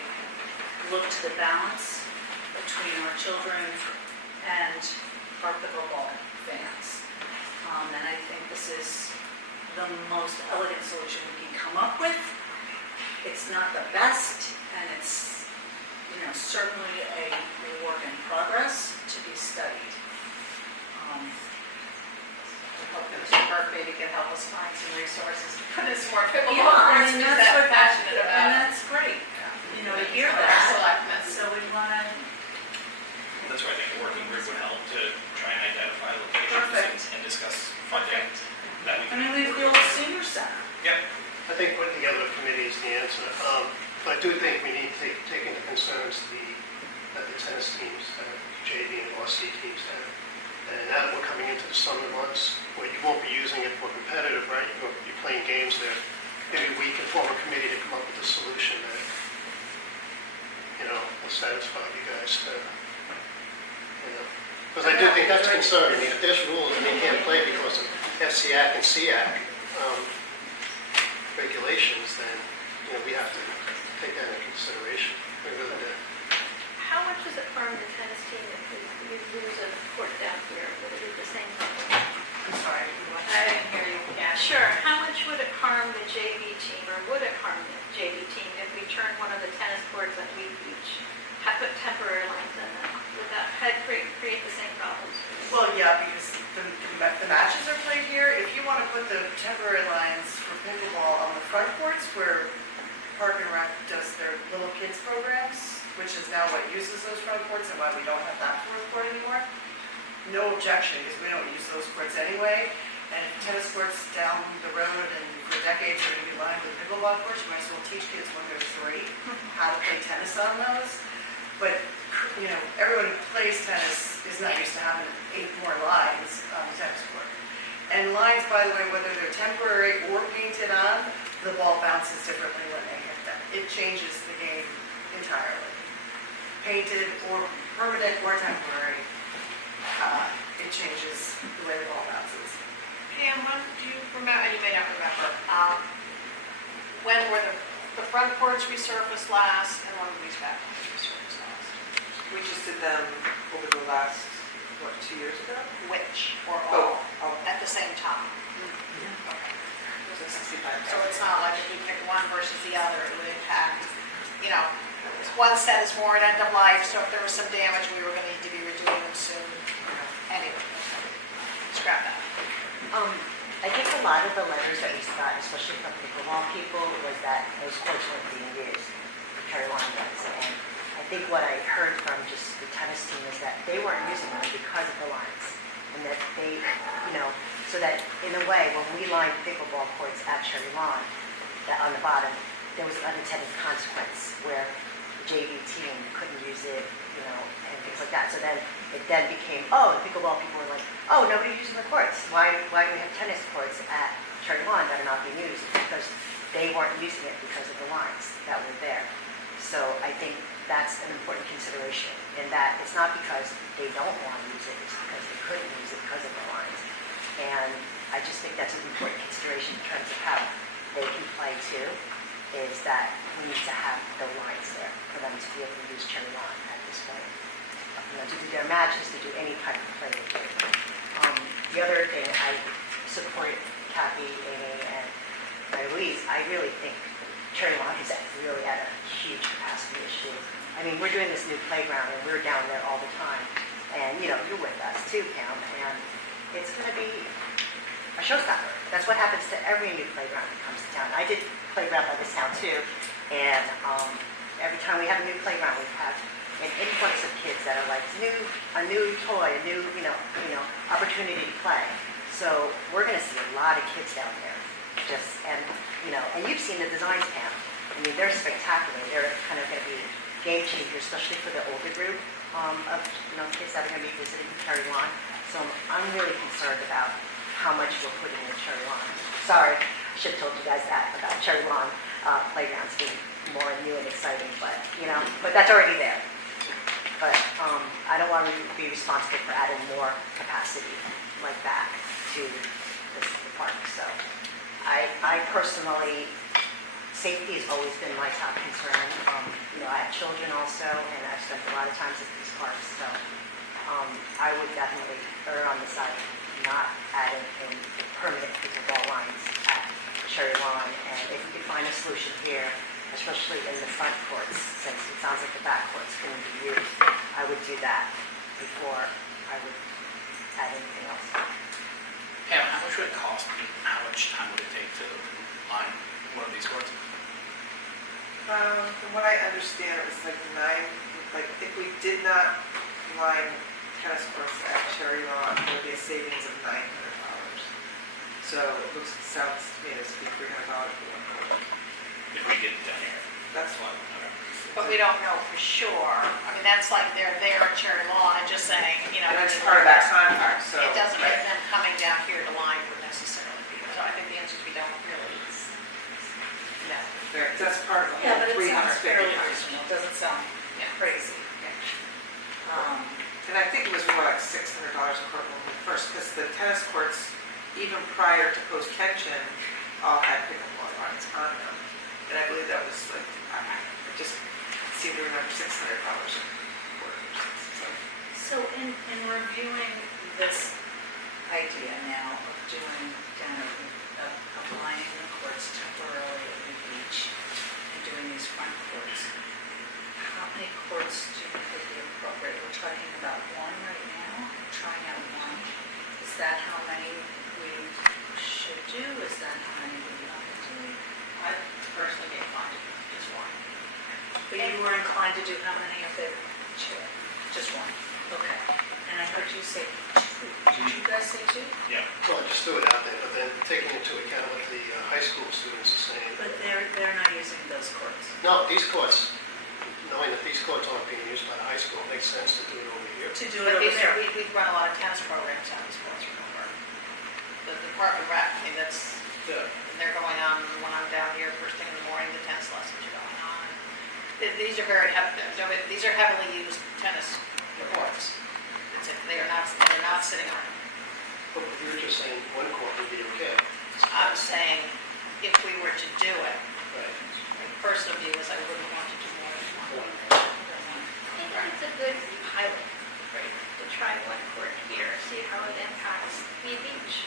look to the balance between our children and our pickleball fans. And I think this is the most elegant solution we can come up with. it's not the best, and it's, you know, certainly a work in progress to be studied. I hope that Mr. Burke maybe can help us find some resources to put in some more pickleball Yeah, I courts, mean, because that's that what- passionate about. And and that's great, you know, to hear Our that. selectmen. So we want to, That's why I think a working group would help to try and identify locations Perfect. and discuss funding that we I can. mean, we've built a senior center. Yep. I think putting together a committee is the answer. But I do think we need to take into concerns that the tennis teams, JV and varsity teams have. And now that we're coming into the summer months, where you won't be using it for competitive, right? You won't be playing games there. Maybe we can form a committee to come up with a solution that, you know, will satisfy you guys to, you know. Because I do think that's a concern. I mean, if there's rules and they can't play because of FCAC and SEAC regulations, then, you know, we have to take that into consideration. We really do. How much does it harm the tennis team if we lose a court down here? Would it be the same? I'm sorry, I didn't hear you. Yeah. Sure. How much would it harm the JV team, or would it harm the JV team if we turn one of the tennis courts at Wheat Beach, put temporary lines in it? Would that create the same problems? Well, yeah, because the matches are played here. If you want to put the temporary lines for pickleball on the front courts where Park and Rec does their little kids programs, which is now what uses those front courts and why we don't have that fourth court anymore, no objection, because we don't use those courts anyway. And if tennis courts down the road and for decades are going to be lined with pickleball courts, you might as well teach kids when they're 3 how to play tennis on those. But, you know, everyone who plays tennis is not used to having 8 more lines on the tennis court. And lines, by the way, whether they're temporary or painted on, the ball bounces differently when they hit them. It changes the game entirely. Painted or permanent or temporary, it changes the way the ball bounces. Pam, when do you remember, and you may not remember, when were the front courts resurfaced last and when were these back courts resurfaced last? We just did them over the last, 2 years ago? Which or Oh, all at the same time? Okay. So it's not like if we pick one versus the other, it would impact, you know, one set is more at end of life, so if there was some damage, we were going to need to be redoing them soon. Anyway, scrap that. I think a lot of the letters that we got, especially from pickleball people, was that those courts weren't being used, the Carolina ones. And I think what I heard from just the tennis team is that they weren't using them because of the lines. And that they, you know, so that in a way, when we lined pickleball courts at Cherry Lawn, that on the bottom, there was an unintended consequence where the JV team couldn't use it, you know, and things like that. So then it then became, oh, the pickleball people were like, oh, nobody's using the courts. Why do we have tennis courts at Cherry Lawn that are not being used? Because they weren't using it because of the lines that were there. So I think that's an important consideration in that it's not because they don't want to use it, it's because they couldn't use it because of the lines. And I just think that's an important consideration in terms of how they can play too, is that we need to have the lines there for them to be able to use Cherry Lawn at this point. You know, to do their matches, to do any type of play they do. The other thing, I support Kathy, Amy, and Mary Louise. I really think Cherry Lawn is really at a huge capacity issue. I mean, we're doing this new playground, and we're down there all the time. And, you know, you're with us too, Pam, and it's going to be a showstopper. That's what happens to every new playground that comes to town. I did playground by this town too, and every time we have a new playground, we have an influx of kids that are like a new toy, a new, you know, opportunity to play. So we're going to see a lot of kids down there. And you've seen the designs, Pam. I mean, they're spectacular. They're kind of going to be game changers, especially for the older group of kids that are going to be visiting Cherry Lawn. So I'm really concerned about how much we're putting in Cherry Lawn. Sorry, I should have told you guys that about Cherry Lawn playgrounds being more new and exciting, but that's already there. But I don't want to be responsible for adding more capacity like that to the park. So I personally, safety has always been my top concern. I have children also, and I've spent a lot of times at these parks. So I would definitely err on the side of not adding in permanent pickleball lines at Cherry Lawn. And if we could find a solution here especially in the front courts, since it sounds like the back court's going to be used. I would do that before I would add anything else. Pam, how much would it cost and how much time would it take to line one of these courts? From what I understand, it was like if we did not line tennis courts at Cherry Lawn, there would be a savings of $900. So it sounds to me as if it's $300 for one court. If we get it done here. That's one. Okay. But we don't know for sure. I mean, that's like they're there in Cherry Lawn and just saying, you know. And that's part of that contract, so. It doesn't mean them coming down here to line would necessarily be. So I think the answer is we don't really know. That's part of the Yeah, whole but it sounds fairly $350. reasonable, it doesn't sound crazy. And I think it was more like $600 a court when we first, because the tennis courts, even prior to post-tension, all had pickleball lines on them. And I believe that was like, I just seem to remember $600 a court or something. So in reviewing this idea now of doing of lining the courts temporarily at the beach and doing these front courts, how many courts do you think would be appropriate? We're talking about one right now, trying out one. Is that how many we should do? Is that how many we want to do? I personally get inclined to do just one. But you were inclined to do how many of it? Just one. Okay. And I heard you say two. Did you guys say two? Yeah. Well, just threw it out there, but then taking into account what the high school students are saying. But they're not using those courts. No, these courts, knowing that these courts aren't being used by the high school, it makes sense to do it over here. To do it But over there. we've run a lot of tennis programs out of sports, remember? The Department of Rec, I mean, that's good. And they're going on, when I'm down here first thing in the morning, the tennis lessons are going on. These are these are heavily used tennis courts. They're not sitting on. But you were just saying one court would be okay. I'm saying if we were to do it, Right. my personal view is I wouldn't want to do more than one. I think it's a good pilot, right, to try one court here, see how it impacts the beach,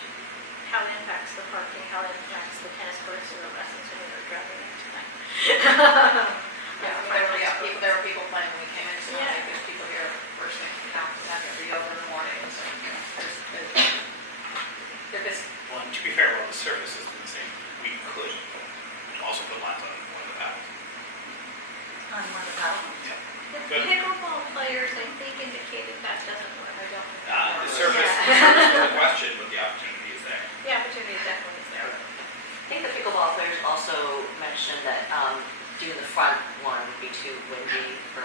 how it impacts the parking, how it impacts the tennis courts or the lessons that we were driving in tonight. There were people playing when we came in tonight. Yeah. There's people here first thing, after the yoga in the morning. So, you know, they're busy. Well, and to be fair, while the surface isn't the same, we could also put lines on one of the paddles. On one of the paddles. The Good. pickleball players, I think, indicated that doesn't work. I don't know. The surface, Yeah. the surface for the question, but the opportunity is there. The opportunity definitely is there. I think the pickleball players also mentioned that doing the front one would be too windy for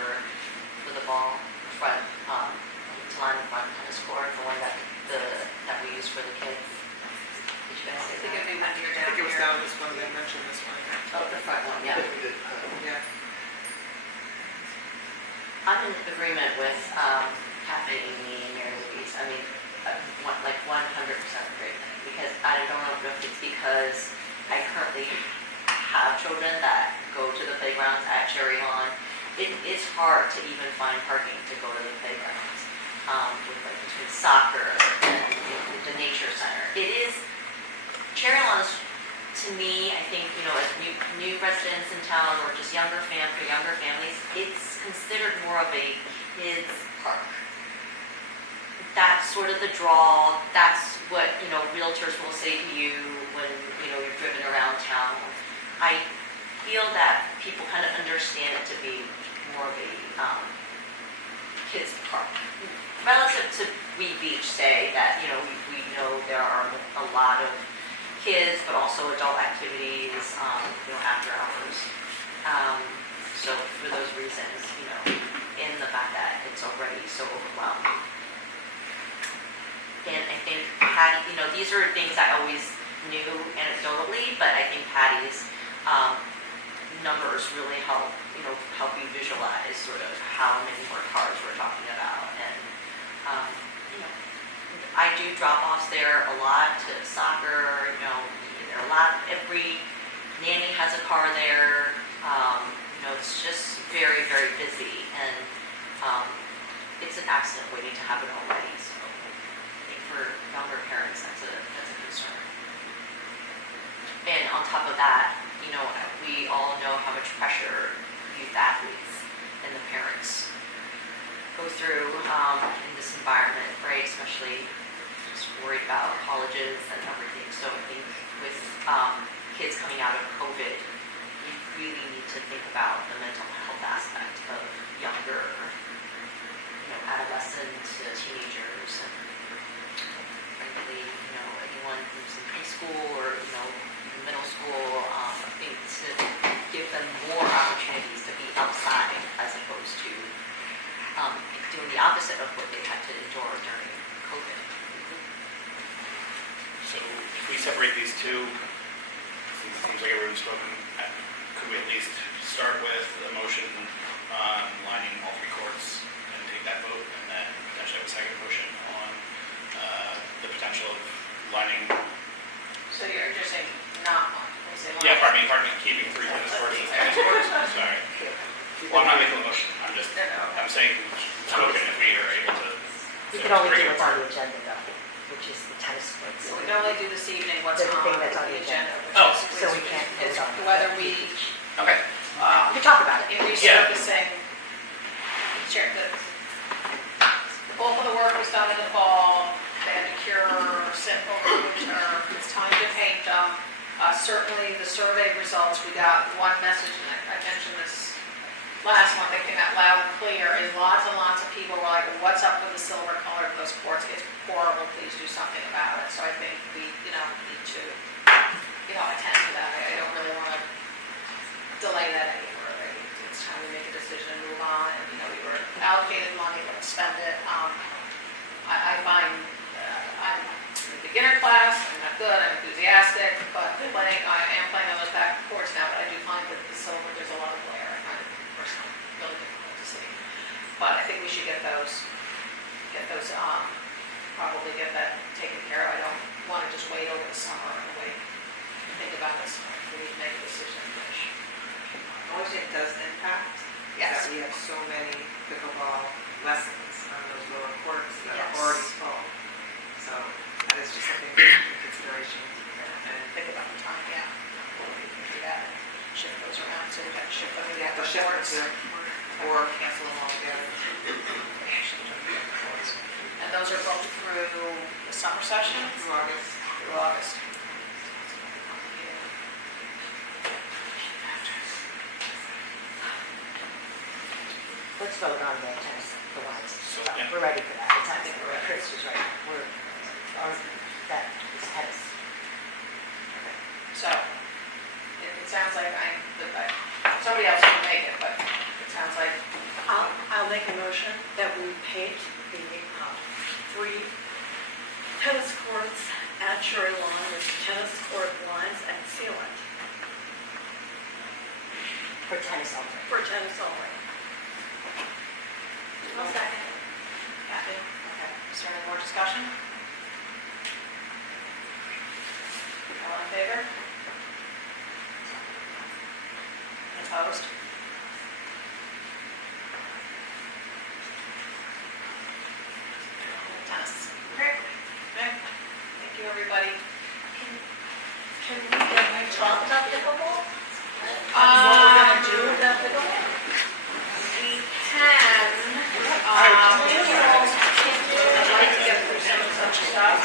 the ball, the front, to line the front tennis court, the one that we use for the kids. Did you guys I say think that? it'd be windier I down think it was here. down this one, they mentioned this one. Oh, the front one, yeah. If we did, Yeah. I'm in agreement with Kathy, Amy, and Mary Louise. I mean, like 100% agree. Because I don't know if it's because I currently have children that go to the playgrounds at Cherry Lawn. It's hard to even find parking to go to the playgrounds with like between soccer and the nature center. It is Cherry Lawn is, to me, I think, you know, as new residents in town or just younger families, it's considered more of a kids park. That's sort of the draw. That's what, you know, realtors will say to you when, you know, you're driven around town. I feel that people kind of understand it to be more of a kids park. Relative to Weed Beach, say that, you know, we know there are a lot of kids, but also adult activities, you know, after hours. So for those reasons, you know, in the fact that it's already so overwhelmed. And I think Patty, you know, these are things I always knew anecdotally, but I think Patty's numbers really help you visualize sort of how many more cars we're talking about. And, you know, I do drop-offs there a lot to soccer, you know, every nanny has a car there. You know, it's just very, very busy. And it's an accident waiting to happen already. So I think for younger parents, that's a concern. And on top of that, you know, we we all know how much pressure youth athletes and the parents go through in this environment, right? Especially just worried about colleges and everything. So I think with kids coming out of COVID, you really need to think about the mental health aspect of younger, adolescents to teenagers, and frankly, anyone who's in high school or, middle school, I think to give them more opportunities to be outside as opposed to doing the opposite of what they had to endure during COVID. So if we separate these two, since it seems like everyone's spoken, could we at least start with a motion on lining all three courts and take that vote, and then potentially have a second motion on the potential of lining? So you're just saying not one? Yeah, pardon me, keeping three tennis courts and tennis courts, sorry. Well, I'm not making a motion, I'm saying, spoken if we are able to. We can only do what's on the agenda though, which is the tennis courts. So we can only do this evening what's on Everything that's on the the agenda. agenda. Which So we can't is vote on it. whether we, Okay. We can talk about it. in Yeah. resurfacing, Chair, the bulk of the work was done in the fall, they had to cure, sit over the winter, it's time to paint them. Certainly the survey results, we got one message, and I mentioned this last month, that came out loud and clear, is lots and lots of people were like, what's up with the silver color of those courts? It's horrible, please do something about it. So I think we, need to, attend to that. I don't really want to delay that any further. It's time we make a decision and move on, and, we were allocated money, let's spend it. I find, I'm in the beginner class, I'm not good, I'm enthusiastic, but I am playing on those back courts now, but I do find that the silver, there's a lot of glare. I find it personally really difficult to see. But I think we should get those, probably get that taken care of. I don't want to just wait over the summer and think about this. We need to make a decision. What it does impact is Yes. that we have so many pickleball lessons on those lower courts that are Yes. already full. So that is just something to take into consideration. And think about the time, yeah. We can do that and shift those around, so we have to shift them to the We have to upper shift courts. it or cancel them altogether. And those are both through the summer session? Through August. Through August. Let's vote on the tennis, the lines. So, yeah. We're ready for that. I think we're ready. Chris was right. That is tennis. So, it sounds like somebody else can make it, but it sounds like, I'll make a motion that we paint the 3 tennis courts at Cherry Lawn with tennis court lines and sealant For tennis only. for tennis only. I'll second. Kathy? Okay. Is there any more discussion? All in favor? Opposed? Tennis. Okay. Thank you, everybody. Can we talk about pickleball? What we're gonna do about pickleball? We can, I'd like to get through some of such stuff.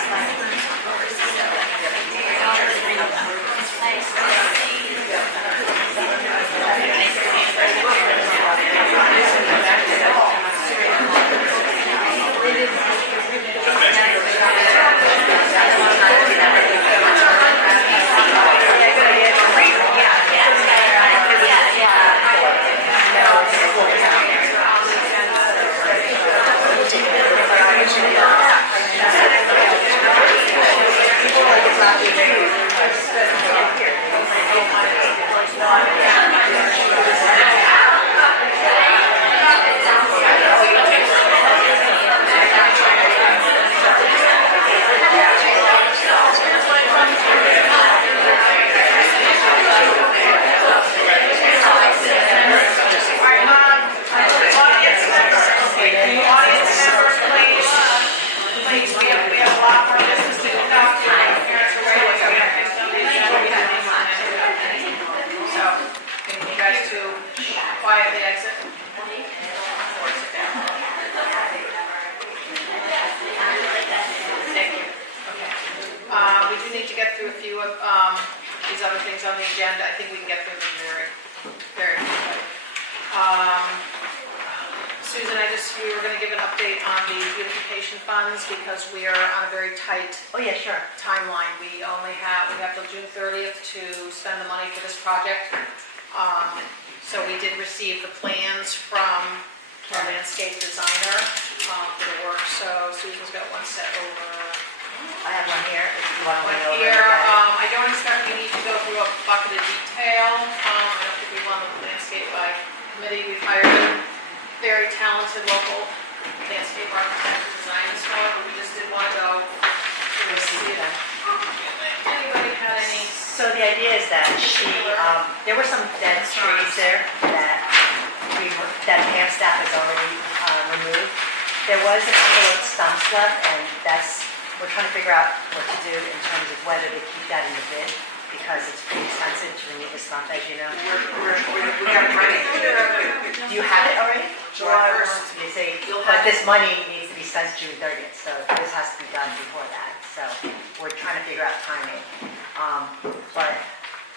these other things on the agenda, I think we can get through them very, very quickly. Susan, we were gonna give an update on the beautification funds because we are on a very tight Oh, yeah, sure. timeline. We have till June 30th to spend the money for this project. So we did receive the plans from our landscape designer for the work. So Susan's got one set over. I have one here, if you want to One went over it here. again. I don't expect we need to go through a bucket of detail. I don't think we want the landscape by committee. We've hired a very talented local landscape architect to design this one. We just didn't want to go to see them. Anybody had any? So the idea is that there were some dead trees there that Pam staff has already removed. There was a couple of stumps left, and we're trying to figure out what to do in terms of whether to keep that in the bin, because it's pretty expensive to remove a stump, as you know. We got it ready. Do you have it already? July 1st. You say, but this money needs to be spent June 30th, so this has to be done before that. So we're trying to figure out timing. But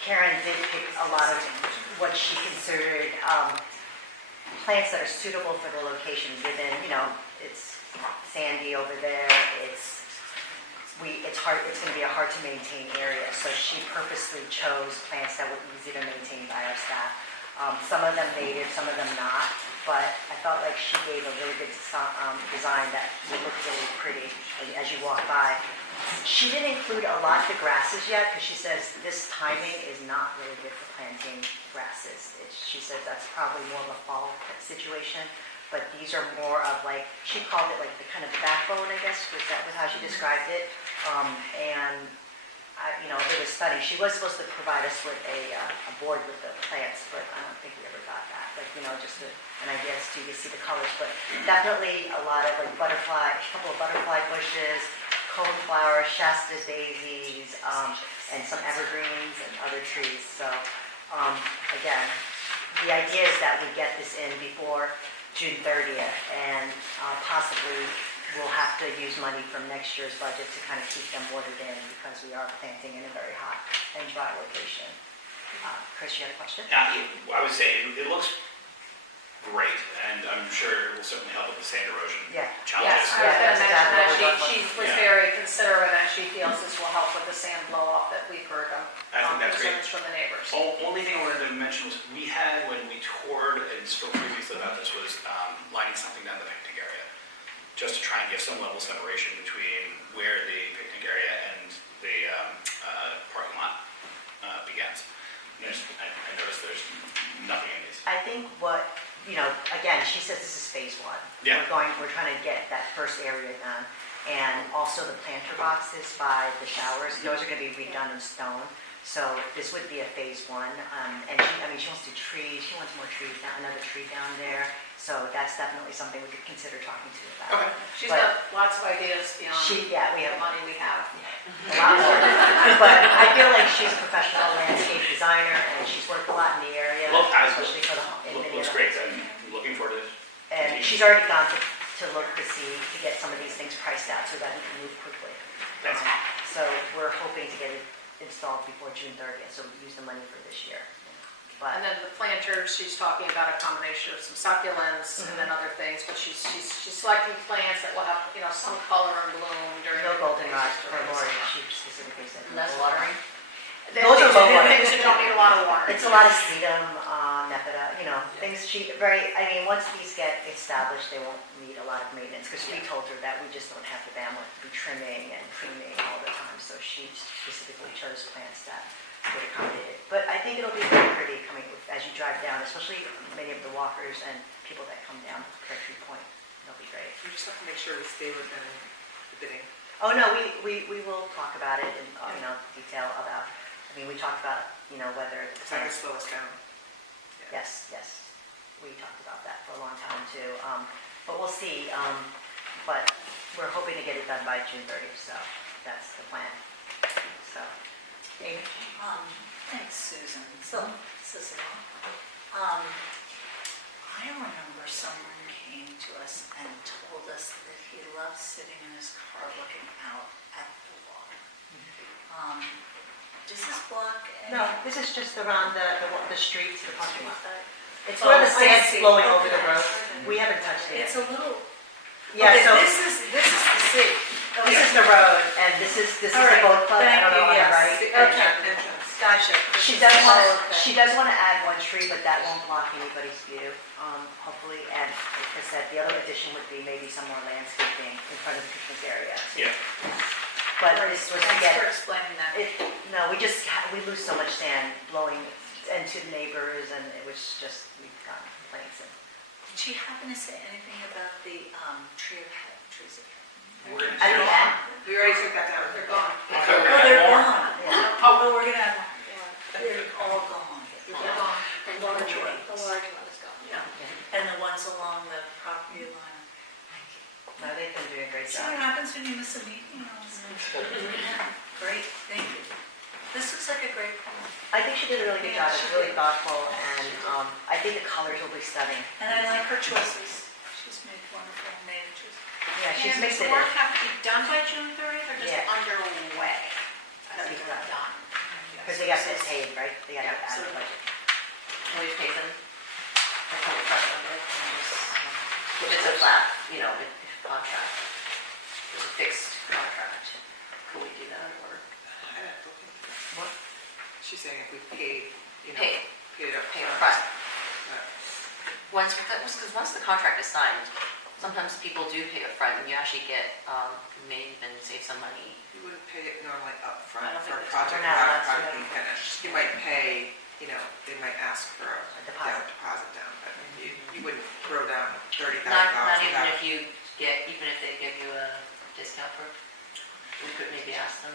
Karen did pick a lot of what she considered plants that are suitable for the location given, it's sandy over there, it's going to be a hard to maintain area. So she purposely chose plants that were easy to maintain by our staff. Some of them native, some of them not, but I felt like she gave a really good design that would look really pretty as you walk by. She didn't include a lot of the grasses yet because she says this timing is not really good for planting grasses. She says that's probably more of a fall situation, but these are more of she called it like the kind of backbone, I guess, was how she described it. It was funny. She was supposed to provide us with a board with the plants, but I don't think we ever got that. Just an idea as to you see the colors, but definitely a lot of a couple of butterfly bushes, coneflower, Shasta daisies, and some evergreens and other trees. So again, the idea is that we get this in before June 30th, and possibly we'll have to use money from next year's budget to kind of keep them watered in because we are planting in a very hot and dry location. Chris, you had a question? I would say it looks great, and I'm sure it will certainly help with the sand erosion challenges. Yes, I was going to mention that she was Yeah. very considerate and she feels this will help with the sand blow off that we've heard I think that's great. concerns from the neighbors. Only thing I wanted to mention was we had, when we toured and spoke previously about this, was lining something down the picnic area, just to try and give some level of separation between where the picnic area and the parking lot begins. I noticed there's nothing in these. I think again, she says this is phase one. Yeah. We're trying to get that first area done. And also the planter boxes by the showers, those are going to be redone in stone. So this would be a phase one. And she wants to do trees. She wants more trees, another tree down there. So that's definitely something we could consider talking to you about. Okay. She's got lots of ideas beyond we the have money we have. a lot more. But I feel like she's a professional landscape designer and she's worked a lot in the area, especially for the Looks great. I'm looking forward to it. And she's already gone to look to get some of these things priced out so that we can move quickly. Thanks. So we're hoping to get it installed before June 30th, so we use the money for this year. And then the planters, she's talking about a combination of some succulents and then other things, but she's selecting plants that will have, some color and bloom during. No goldenrod or Lori, she specifically said. Less watering. Those are low water. Things that don't need a lot of water. It's a lot of sedum, nepeta, things once these get established, they won't need a lot of maintenance, because we told her that we just don't have the bandwidth to be trimming and pruning all the time, so she specifically chose plants that would accommodate it. But I think it'll be very pretty as you drive down, especially many of the walkers and people that come down Crabtree Point. It'll be great. We just have to make sure we stay within the bidding. Oh, no, we will talk about it in, detail about, we talked about, whether. Because that could slow us down. Yes, we talked about that for a long time too. But we'll see, but we're hoping to get it done by June 30th, so that's the plan. So, Amy? Thanks, Susan. So, I remember someone came to us and told us that he loves sitting in his car looking out at the water. Does this block any? No, this is just around the streets, the parking lot. It's Oh, where the I sand's see. blowing over the Okay. road. We haven't touched it It's yet. a little, Yeah, okay, so this is the city. this is the road, and this is the All right, boat club. I thank don't know you, if I'm yes. right. Okay, gotcha. She does want Oh, to, okay. she does want to add one tree, but that won't block anybody's view, hopefully. And like I said, the other addition would be maybe some more landscaping in front of the picnic area. Yeah. But this was, Thanks again, for explaining that. no, we lose so much sand blowing into the neighbors, and it was just, we've gotten complaints. And Did she happen to say anything about the trees of heaven? I don't know. We already took that down. They're gone. Oh, they're gone. Yeah. Oh, we're gonna have, they're all gone. They're gone. The large ones. The large one is gone. Yeah. And the ones along the property line. No, they've been doing a great See what job. happens when you miss a meeting? You know, Great, thank you. This looks like a great plan. I think she did a really good Yeah, job. she It's really did. thoughtful, and I think the colors will be stunning. And I like her choices. She's made wonderful native choices. Yeah, she's mixed it Does the work in. have to be done by June 30th or just Yeah. underway? Has to be done. Done. Because they got this paid, right? They got to Yeah, add so- the budget. And we've paid them. That's how we trust them, right? And just, If it's a flat, contract, it's a fixed contract, could we do that, or? What? She's saying if we paid, Paid. paid it up Pay front. upfront. Because once the contract is signed, sometimes people do pay upfront, and you actually get, may even save some money. You wouldn't pay it normally I upfront don't for a think project For now, without a that's project what being finished. You might pay, they might ask for a deposit down, but you wouldn't throw down $30,000 Not even without. if you even if they give you a discount for, we could maybe ask them.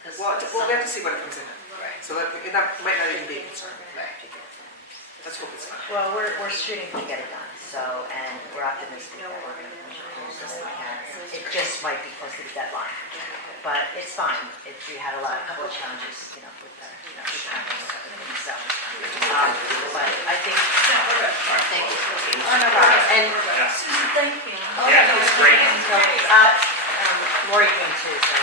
'Cause Well, we'll some- have to see what it comes in at. Right. So that, it might not even be a concern. Right. Let's hope it's not. Well, we're shooting to get it done, so, and we're optimistic that we're going to finish it as soon as we can. It just might be close to the deadline, but it's fine. We had a couple of challenges, with the, with time and everything, so. But I think, thank you. Oh, no problem. And Susan, thank you. Yeah, it was great. Lori came too, so.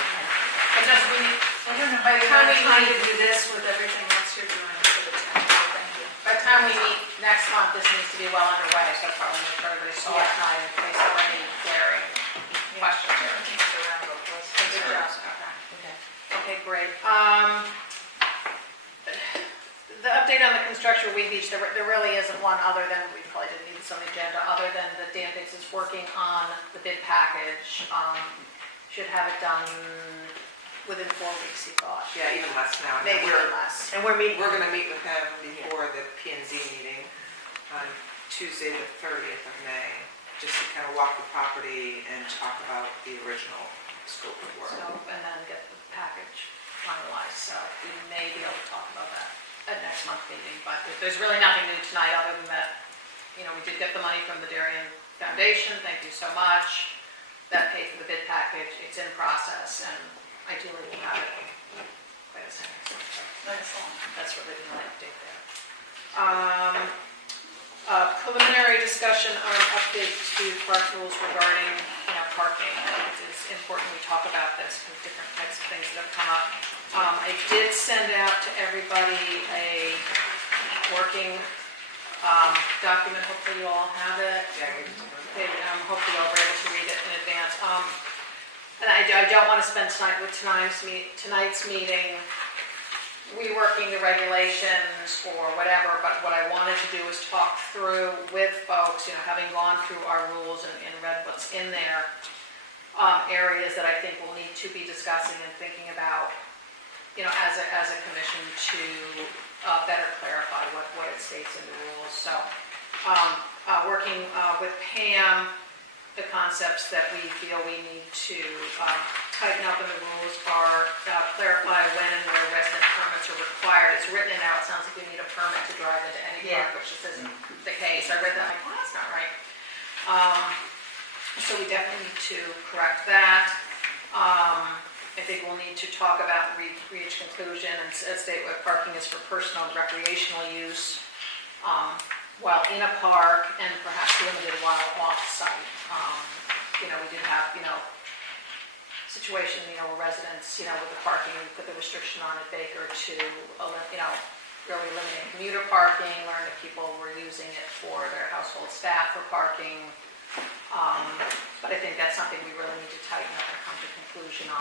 But does we need, I don't know By how the you're time we trying to meet- do this with everything else you're doing for the town, so thank you. by the time we meet next month, this needs to be well underway, so probably make sure everybody saw it tonight in case there were any glaring questions here. Good job. Okay, great. The update on the construction of Weed Beach, there really isn't one other than, we probably didn't need this on the agenda, other than that Dan Biggs is working on the bid package. Should have it done within 4 weeks, he thought. Yeah, even less now. Maybe We're- even less. And we're meeting. We're gonna meet with him before the P and Z meeting on Tuesday, the 30th of May, just to kind of walk the property and talk about the original scope of work. So, and then get the package finalized, so we may be able to talk about that at next month's meeting, but there's really nothing new tonight, other than that, we did get the money from the Darien Foundation, thank you so much. That paid for the bid package, it's in process, and ideally we'll have it quite as soon. That's really the only update there. Preliminary discussion on update to park rules regarding, parking. It is important we talk about this, because different types of things that have come up. I did send out to everybody a working document, hopefully you all have it. Hopefully you'll be able to read it in advance. And I don't want to spend tonight with tonight's meeting reworking the regulations or whatever, but what I wanted to do is talk through with folks, having gone through our rules and read what's in there, areas that I think we'll need to be discussing and thinking about, as a commission to better clarify what it states in the rules. So, working with Pam, the concepts that we feel we need to tighten up in the rules are clarify when and where resident permits are required. It's written in now, it sounds like you need a permit to drive into any park, which just isn't the case. I read that, I'm like, well, that's not right. So we definitely need to correct that. I think we'll need to talk about reach conclusion and state what parking is for personal and recreational use while in a park and perhaps limited while off-site. We did have, situation, where residents, with the parking, we put the restriction on at Baker to, really limiting commuter parking, learn if people were using it for their household staff for parking. But I think that's something we really need to tighten up and come to conclusion on.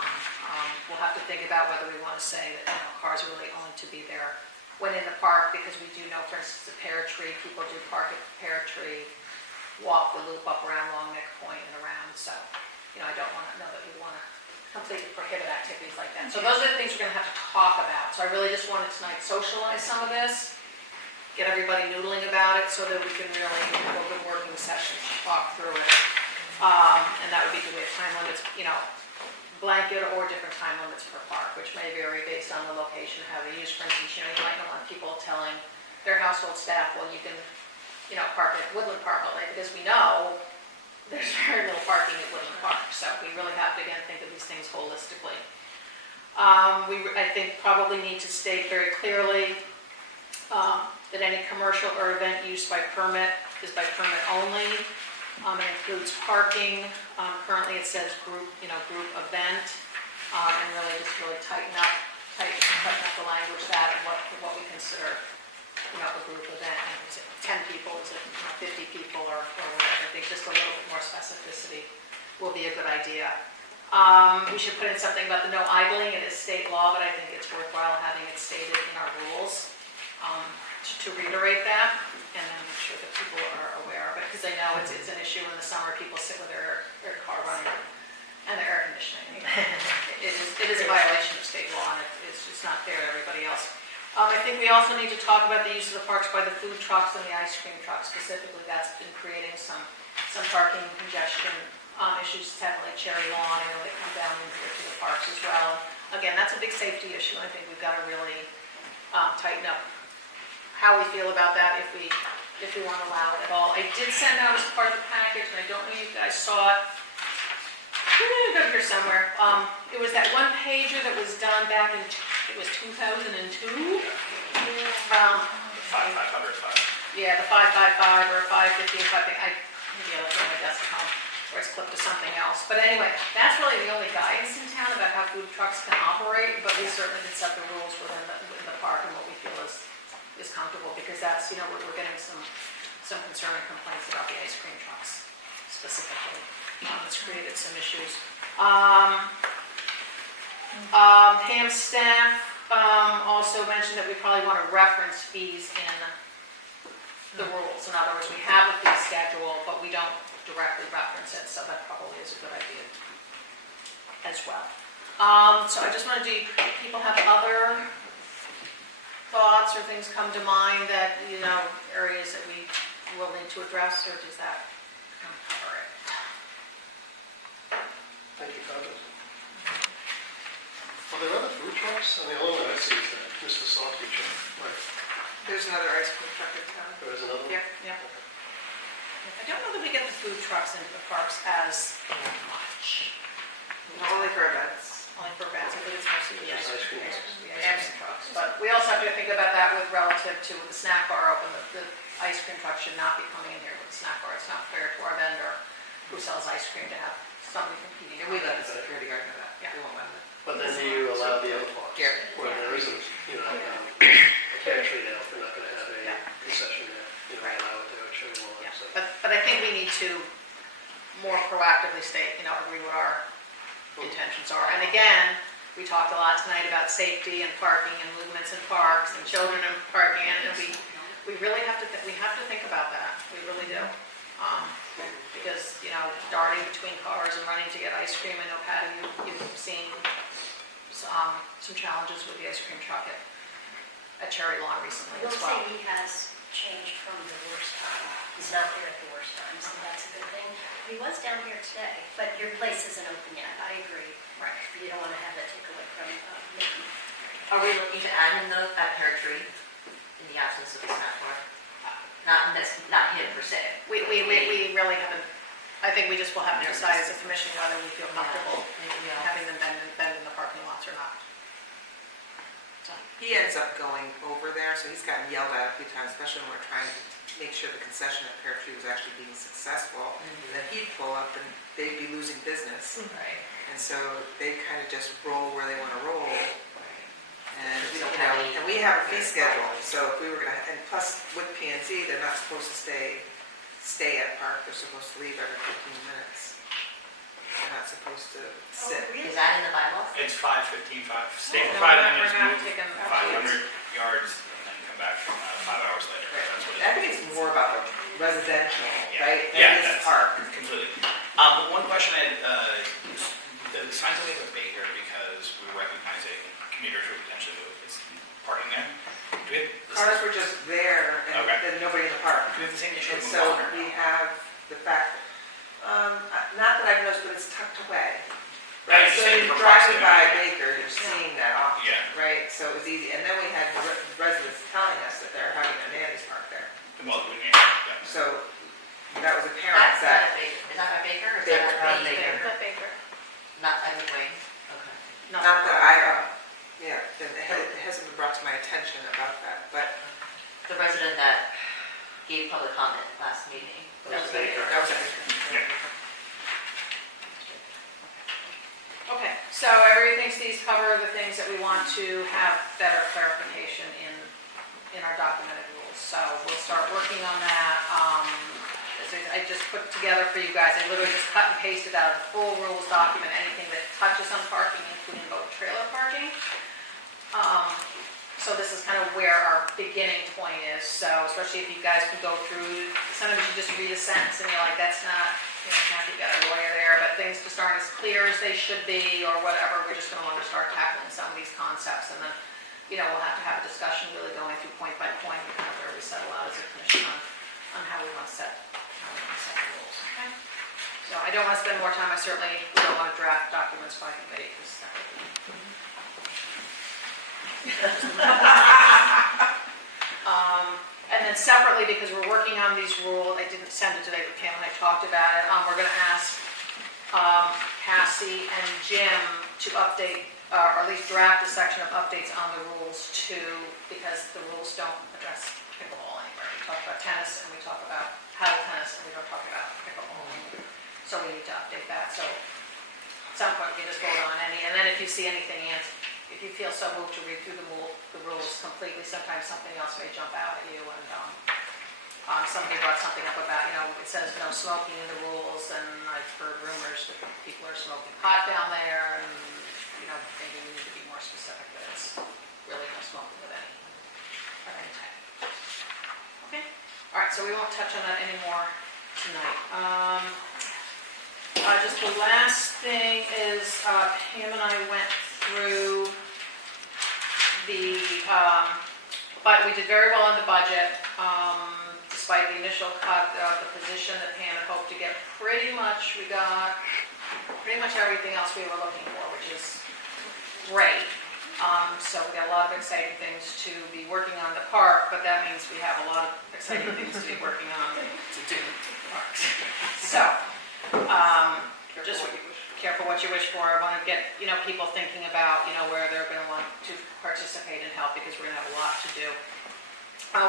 We'll have to think about whether we want to say that, cars are really only to be there when in the park, because we do know, for instance, the Pear Tree, people do park at the Pear Tree, walk the loop up around Long Neck Point and around, so, I don't want to know that we want to completely prohibit activities like that. So those are the things we're going to have to talk about. So I really just wanted tonight to socialize some of this, get everybody noodling about it so that we can really have a good working session to talk through it. And that would be good. We have time limits, blanket or different time limits per park, which may vary based on the location, how they use. For instance, you might not want people telling their household staff, well, you can, park at Woodland Park all day, because we know there's very little parking at Woodland Park. So we really have to, again, think of these things holistically. I think probably need to state very clearly that any commercial or event used by permit is by permit only. It includes parking. Currently it says group event, and really tighten up the language that and what we consider, a group event. And is it 10 people? Is it 50 people or whatever? I think just a little bit more specificity will be a good idea. We should put in something about the no idling. It is state law, but I think it's worthwhile having it stated in our rules to reiterate that, and then make sure that people are aware of it, because I know it's an issue in the summer. People sit with their car running and their air conditioning. It is a violation of state law, and it's just not fair to everybody else. I think we also need to talk about the use of the parks by the food trucks and the ice cream trucks specifically. That's been creating some parking congestion issues, definitely Cherry Lawn. I know they come down here to the parks as well. Again, that's a big safety issue. I think we've got to really tighten up how we feel about that if we want to allow it at all. I did send out as part of the package, and I don't know if you guys saw it. It's over here somewhere. It was that one pager that was done back in, it was 2002. 5505. Yeah, the 555 or 515, maybe I'll look on my desk at home, or it's clipped to something else. But anyway, that's really the only guidance in town about how food trucks can operate, but we certainly can set the rules within the park and what we feel is comfortable, because that's, we're getting some concern and complaints about the ice cream trucks specifically. It's created some issues. Pam's staff also mentioned that we probably want to reference fees in the rules. In other words, we have a fee schedule, but we don't directly reference it, so that probably is a good idea as well. So I just wanted to, people have other thoughts or things come to mind that, areas that we will need to address, or does that cover it? Thank you, Congress. Are there other food trucks? The only one I see is Mr. Softy truck. Right. There's another ice cream truck in town. There is another one? Yeah. I don't know that we get the food trucks into the parks as much. Only for events. Only for events. I think it's mostly the ice cream cream. trucks. But we also have to think about that with relative to the snack bar open. The ice cream truck should not be coming in here with the snack bar. It's not fair to our vendor who sells ice cream to have somebody competing. And we let the security guard know that. Yeah. We won't let them. But then you allow the other parks Yeah. where there isn't, a pantry now, if they're not going to have a concession there, allow it there at Cherry Lawn. Yeah. So. But I think we need to more proactively state, agree what our intentions are. And again, we talked a lot tonight about safety and parking and movements in parks and children and parking, and we really have to think about that. We really do. Because, darting between cars and running to get ice cream. I know, Patty, you've seen some challenges with the ice cream truck at Cherry Lawn recently I will as well. say he has changed from the worst time. He's not there at the worst time, so that's a good thing. He was down here today, but your place isn't open yet. I agree. Right. You don't want to have that take away from Mickey. Are we looking to add him though at Pear Tree in the absence of the snack bar? Not him per se. We really haven't, I think we just will have to decide as a commission whether we feel comfortable having them bend in the parking lots or not. He ends up going over there, so he's gotten yelled at a few times, especially when we're trying to make sure the concession at Pear Tree was actually being successful. And then he'd pull up and they'd be losing business. Right. And so they kind of just roll where they want to roll. And, We you don't know, have any- and we have a fee schedule, so if we were gonna, and plus with P and Z, they're not supposed to stay at park, they're supposed to leave every 15 minutes. They're not supposed to sit. Is that in the bylaws? It's 5:15, stay No, for we're 5 not- minutes, we're not move taking 500 yards, and then come back 5 hours later. That's what it I think it's more about the residential, Yeah. right? Yeah, Than this that's park. completely. But one question I had, the signs that we have at Baker, because we're recognizing commuters who potentially it's parking there. Do we have the Cars same- were just there and Okay. then nobody in the park. Do we have the same issue And with so Bonner? we have the fact, not that I've noticed, but it's tucked away. I Right, so understand you're for driving by proximity. Baker, you're seeing that often, Yeah. right? So it was easy, and then we had the residents telling us that they're having their nannies park there. Well, we need, yeah. So that was apparent That's not that, at Baker, is that at Baker or is Baker, that at Baker. Baker? But Baker. Not Edward Wayne? Okay. not that I, yeah, it hasn't been brought to my attention about that, but The resident that gave public comment last meeting. that was Baker. Okay, so everybody thinks these cover the things that we want to have better clarification in our documented rules. So we'll start working on that. I just put together for you guys, I literally just cut and pasted out of the full rules document, anything that touches on parking, including boat trailer parking. So this is kind of where our beginning point is. So especially if you guys could go through, sometimes you just read a sentence and you're like, that's not, Kathy got a lawyer there, but things just aren't as clear as they should be or whatever. We're just going to want to start tackling some of these concepts, and then, we'll have to have a discussion really going through point by point, and kind of where we settle out as a commission on how we want to set the rules. Okay? So I don't want to spend more time. We don't want to draft documents by committee because and then separately, because we're working on these rules, I didn't send it today, but Pam and I talked about it. We're going to ask Cassie and Jim to update, or at least draft a section of updates on the rules too, because the rules don't address pickleball anywhere. We talk about tennis and we talk about paddle tennis and we don't talk about pickleball anymore. So we need to update that. So at some point we can just vote on any, and then if you see anything, if you feel so moved to read through the rules completely, sometimes something else may jump out at you. And somebody brought something up about, it says no smoking in the rules, and I've heard rumors that people are smoking pot down there, and, maybe we need to be more specific that it's really no smoking of any type. Okay? All right, so we won't touch on that anymore tonight. Just the last thing is, Pam and I went through but we did very well in the budget, despite the initial cut of the position that Pam had hoped to get. We got pretty much everything else we were looking for, which is great. So we got a lot of exciting things to be working on the park, but that means we have a lot of exciting things to be working on to do parks. So, just careful what you wish for. I want to get, people thinking about, where they're going to want to participate and help, because we're going to have a lot to do.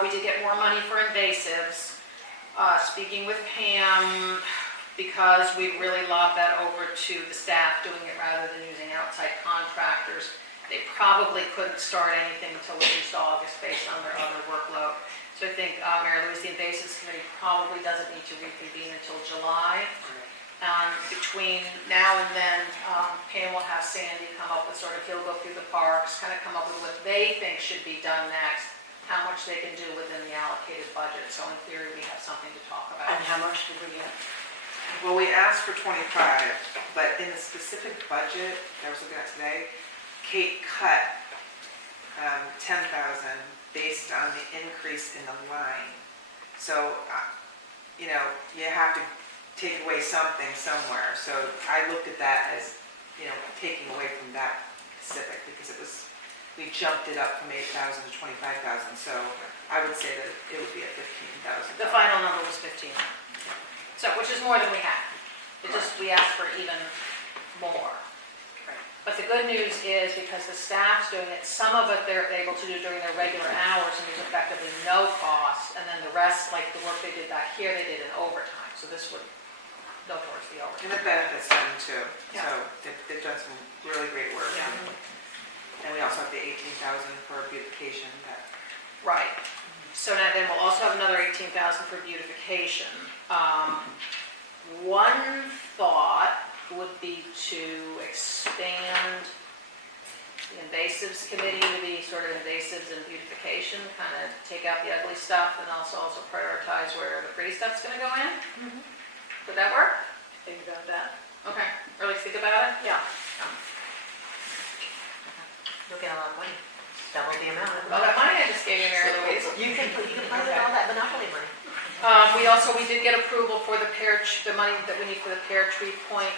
We did get more money for invasives. Speaking with Pam, because we really lobbed that over to the staff doing it rather than using outside contractors, they probably couldn't start anything until at least August based on their other workload. So I think Mary Louise, the Invasives Committee probably doesn't need to reconvene until July. Between now and then, Pam will have Sandy come up with he'll go through the parks, kind of come up with what they think should be done next, how much they can do within the allocated budget. So in theory, we have something to talk about. And how much did we get? Well, we asked for 25, but in the specific budget that I was looking at today, Kate cut 10,000 based on the increase in the line. So, you have to take away something somewhere. So I looked at that as, taking away from that specific, because we jumped it up from 8,000 to 25,000. So I would say that it would be at 15,000. The final number was 15. So, which is more than we had. We asked for even more. But the good news is, because the staff's doing it, some of it they're able to do during their regular hours, and there's effectively no cost, and then the rest, like the work they did back here, they did in overtime, so this would go towards the And overtime. it benefits them too. Yeah. So they've done some really great work. Yeah. And we also have the 18,000 for beautification that. Right. So now then we'll also have another 18,000 for beautification. One thought would be to expand the invasives committee to be sort of invasives and beautification, kind of take out the ugly stuff and also prioritize where the pretty stuff's gonna go in. Would that work? Think about that. Okay, or at least think about it? Yeah. You'll get a lot of money, double the amount. All that money I just gave you, Mary Louise. You can play with all that monopoly money. We did get approval for the the money that we need for the Pear Tree Point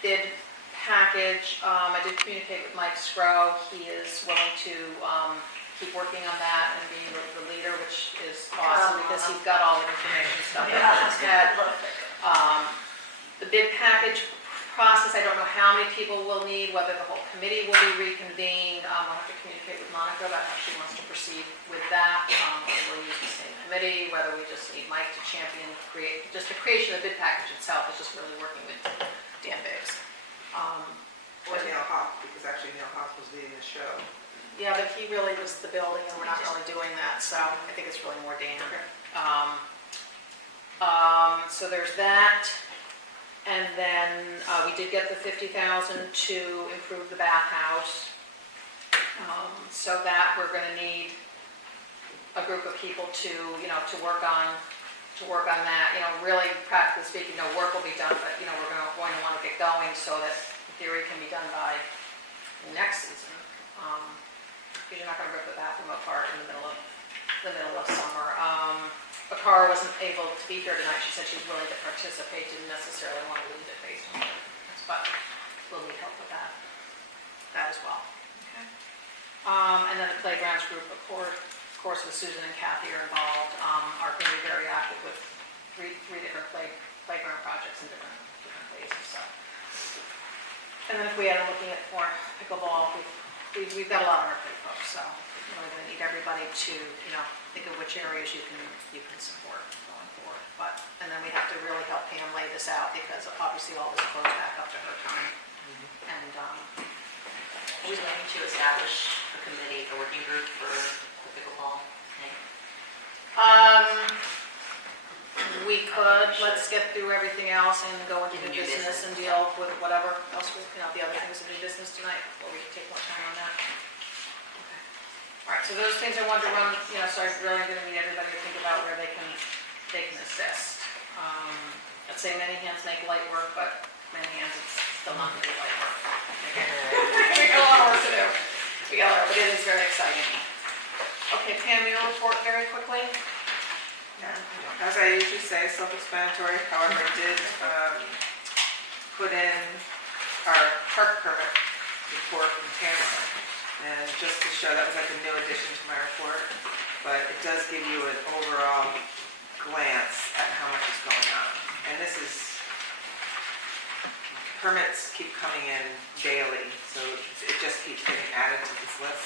bid package. I did communicate with Mike Scrow. He is willing to keep working on that and being the leader, which is awesome because he's got all the information stuff in his head. The bid package process, I don't know how many people we'll need, whether the whole committee will be reconvened. I'll have to communicate with Monica about how she wants to proceed with that. Whether we'll use the same committee, whether we just need Mike to champion, just the creation of the bid package itself is just really working with Dan Biggs. Or Neil Hoff, because actually Neil Hoff was leading the show. Yeah, but he really was the building and we're not really doing that, so I think it's really more Dan. So there's that. And then we did get the 50,000 to improve the bathhouse. So that we're going to need a group of people to work on that. Really practically speaking, work will be done, but we're going to want to get going so that in theory can be done by next season. Because you're not going to rip the bathroom apart in the middle of summer. Akara wasn't able to be here tonight. She said she's willing to participate, didn't necessarily want to leave it based on this, but we'll need help with that as well. Okay. And then the playgrounds group, of course, with Susan and Kathy are involved, are being very active with three different playground projects in different phases. So. And then if we are looking at more pickleball, we've got a lot on our plate, folks. So we're going to need everybody to think of which areas you can support going forward. And then we have to really help Pam lay this out because obviously all this goes back up to her time. And Are we looking to establish a committee, a working group for the pickleball thing? We could, let's get through everything else and go into the business and deal with whatever else, the other things in the business tonight before we take more time on that. All right, so those things I wanted to run, so I'm really going to need everybody to think about where they can assist. I'd say many hands make light work, but many hands it's still not going to be light work. We got a lot of work to do. But it is very exciting. Okay, Pam, you'll report very quickly. As I usually say, self-explanatory, however, I did put in our park permit report from Tamara. And just to show, that was like a new addition to my report, but it does give you an overall glance at how much is going on. And this is, permits keep coming in daily, so it just keeps getting added to this list.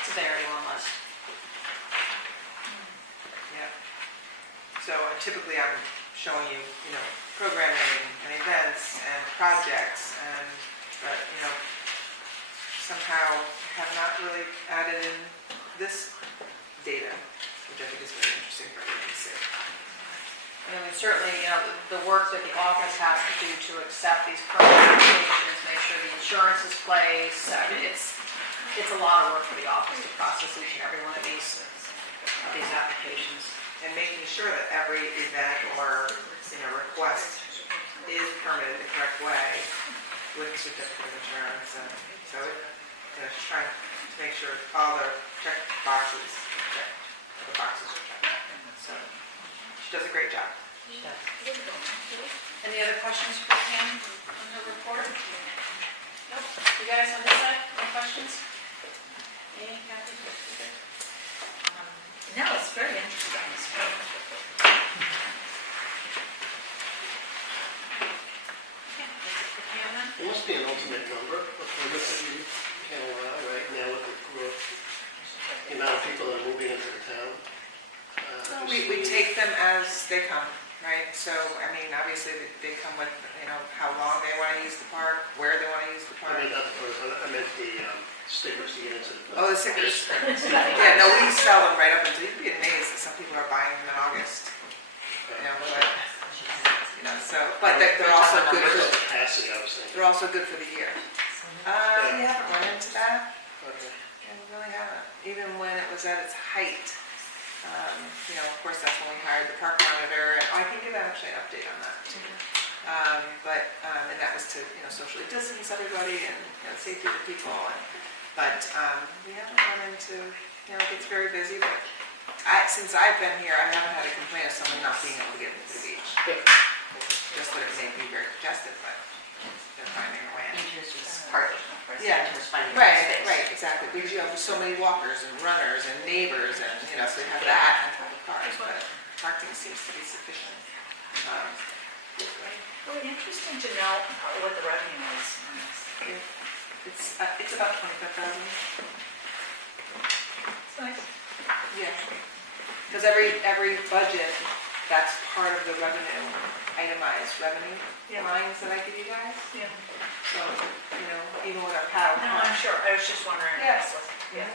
It's a very long list. Yeah. So typically I'm showing you, programming and events and projects but somehow have not really added in this data, which I think is very interesting for everyone to see. I mean, certainly, the work that the office has to do to accept these permit applications, make sure the insurance is placed. I mean, it's a lot of work for the office to process each and every one of these applications. And making sure that every event or request is permitted the correct way with the certificate of insurance. And so just trying to make sure all the check boxes are checked. The boxes are checked. So she does a great job. She does. Any other questions for Pam on her report? Nope. You guys on this side, any questions? Any, Kathy? No, it's very interesting. was, They come, right? So, I mean, obviously, they come with, you know, how long they want to use the park, where they want to use the I park. mean, I meant the stickers to get into the. Oh, the stickers. Yeah, no, we sell them right up until, you'd be amazed that some people are buying them in August. You know, but they're also good for, Capacity, I was thinking. they're also good for the year. We haven't run into that. Okay. Yeah, we really haven't. Even when it was at its height. You know, of course, that's when we hired the park monitor, and I can give actually an update on that. And that was to, you know, socially distance everybody and, you know, safety of the people. But we haven't run into, you know, it gets very busy, but since I've been here, I haven't had a complaint of someone not being able to get into the beach. Just that it may be very congested, but they're finding a way. Parking. Yeah, Just finding right, space. right, exactly, because you have so many walkers and runners and neighbors and, you know, so you have that on top of cars, but parking seems to be sufficient. it would be interesting to know what the revenue is on this. It's about 25,000. It's nice. Yeah. Because every budget, that's part of the revenue, itemized revenue lines that I give you guys. Yeah. So, you know, even with our paddle. No, I'm sure, I was just wondering. Yes. Yeah.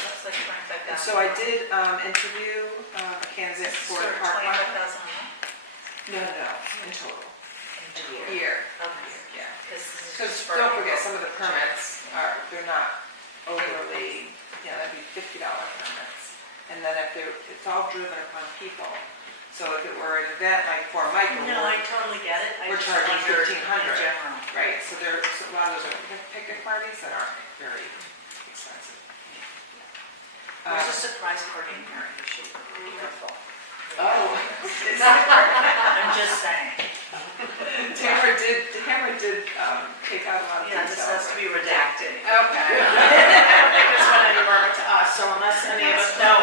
That's like 25,000. And so I did interview a candidate for the park. 25,000. No, in total. A Year. Okay. Yeah. Because Because don't forget, some of the permits they're not overly, you know, that'd be $50 permits. And then it's all driven upon people. So if it were an event like for Michael. No, I totally get it. I We're just charging wondered $1,500. in general. Right, so a lot of those are picnic parties that aren't very expensive. There's a surprise party in here, you should be careful. Oh. I'm just saying. Tamara did take out a lot of Yeah, things. this has to be redacted. Okay. I don't think it's went anywhere to us, so unless any of us know.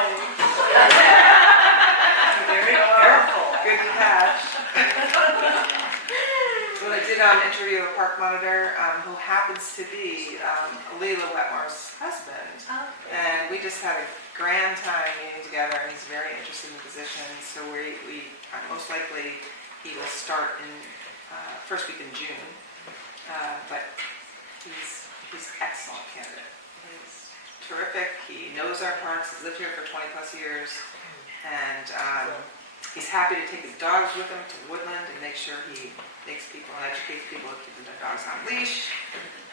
Very careful. Good catch. Well, I did interview a park monitor who happens to be Leila Wetmore's husband. And we just had a grand time meeting together, and he's very interested in the position. So we most likely he will start in first week in June. But he's excellent candidate. He's terrific. He knows our parks. He's lived here for 20 plus years, and he's happy to take his dogs with him to Woodland and make sure he makes people and educates people to keep their dogs on leash.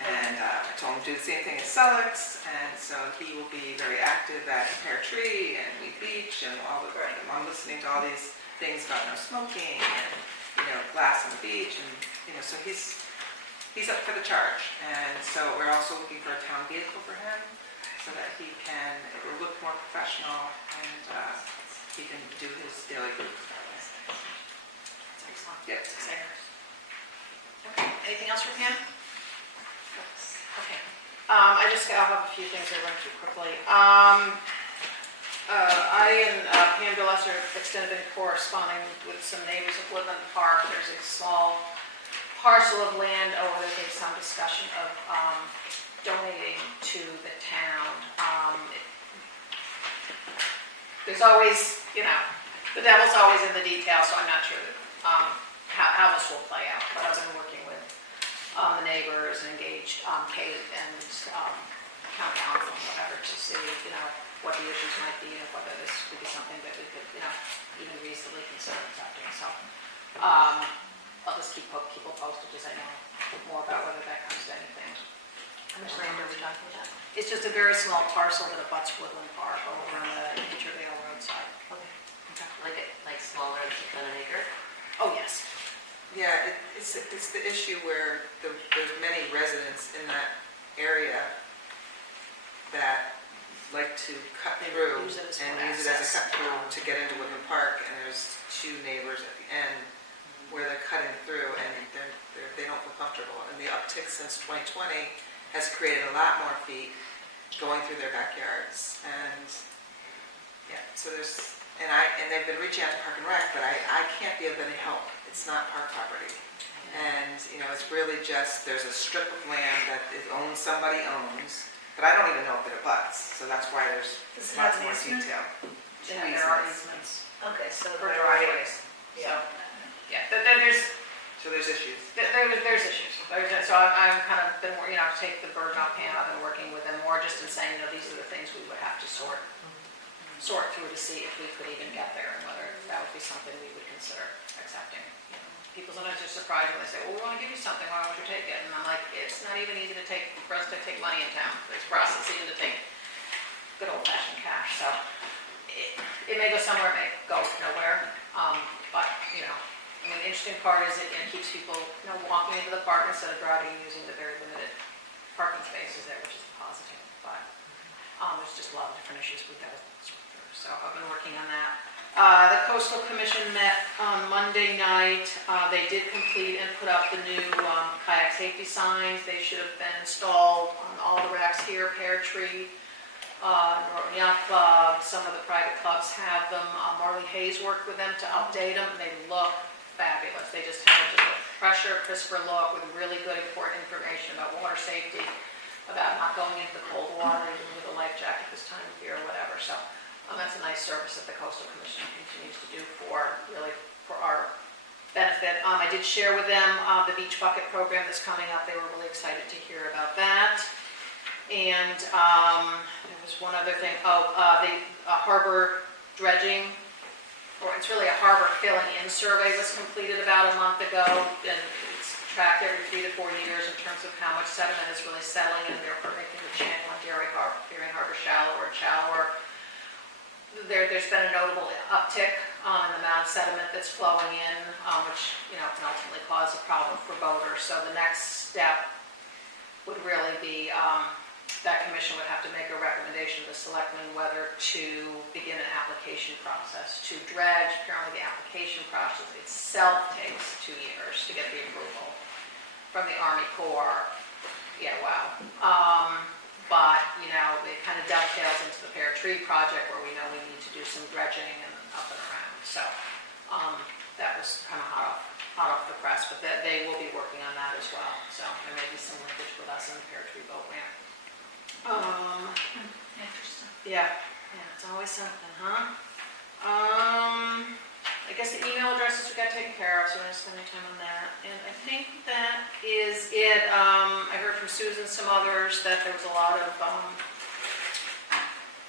And I told him to do the same thing as Sullick's, and so he will be very active at Pear Tree and Wheat Beach and all the. I'm listening to all these things about no smoking and, you know, glass on the beach, and, you know, so he's up for the charge. And so we're also looking for a town vehicle for him so that it will look more professional and he can do his daily group. Excellent. Yep. Okay, anything else for Pam? Okay. I'll have a few things to run through quickly. I and Pam Gillespie have been corresponding with some neighbors of Woodland Park. There's a small parcel of land over there. There's some discussion of donating to the town. There's always, you know, the devil's always in the details, so I'm not sure how this will play out. But I've been working with the neighbors and engaged Kate and county council and whatever to see, you know, what the issues might be and whether this could be something that we could, you know, even reasonably consider accepting. So I'll just keep people posted as I know more about whether that comes to anything. How much land are we talking about? It's just a very small parcel that abuts Woodland Park over on the Intervale roadside. Like smaller than an acre? Oh, yes. Yeah, it's the issue where there's many residents in that area that like to cut through and use it as a cut through to get into Woodland Park, and there's two neighbors at the end where they're cutting through and they don't feel comfortable. And the uptick since 2020 has created a lot more feet going through their backyards. And yeah, so and they've been reaching out to Park and Rec, but I can't be of any help. It's not park property. And, you know, it's really just, there's a strip of land that somebody owns, but I don't even know if it abuts, so that's why there's Does it lots have an more easement? detail. there are easements Okay, so. for driveways. So, yeah, So there's issues. there's issues. So I'm kind of been, take the burden off Pam. I've been working with them more just in saying, these are the things we would have to sort through to see if we could even get there and whether that would be something we would consider accepting. People sometimes are surprised when they say, well, we want to give you something, why won't you take it? And I'm like, it's not even easy for us to take money in town. It's for us, it's easy to take good old fashioned cash. So it may go somewhere, it may go nowhere. But, the interesting part is it keeps people, walking into the park instead of driving and using the very limited parking spaces there, which is positive. But there's just a lot of different issues we've got to sort through. So I've been working on that. The Coastal Commission met on Monday night. They did complete and put up the new kayak safety signs. They should have been installed on all the racks here, Pear Tree, Norton Yacht Club, some of the private clubs have them. Marley Hayes worked with them to update them. They look fabulous. They just have just a fresher, crisper look with really good important information about water safety, about not going into the cold water even with a life jacket this time of year or whatever. So that's a nice service that the Coastal Commission continues to do for our benefit. I did share with them the beach bucket program that's coming up. They were really excited to hear about that. And there was one other thing. The harbor dredging, or it's really a harbor filling in survey, was completed about a month ago, and it's tracked every 3 to 4 years in terms of how much sediment is really settling in, therefore making the channel on Darien Harbor shallower and shallower. There's been a notable uptick in the amount of sediment that's flowing in, which can ultimately cause a problem for boaters. So the next step would really be that commission would have to make a recommendation to the selectmen whether to begin an application process to dredge. Apparently the application process itself takes 2 years to get the approval from the Army Corps. Yeah, wow. But, it kind of dovetails into the Pear Tree project where we know we need to do some dredging and up and around. So that was kind of hot off the press, but they will be working on that as well. So there may be some linkage with us in the Pear Tree boat ramp. Interesting. Yeah, it's always something, huh? I guess the email addresses we got taken care of, so we're going to spend any time on that. And I think that is it. I heard from Susan, some others, that there was a lot of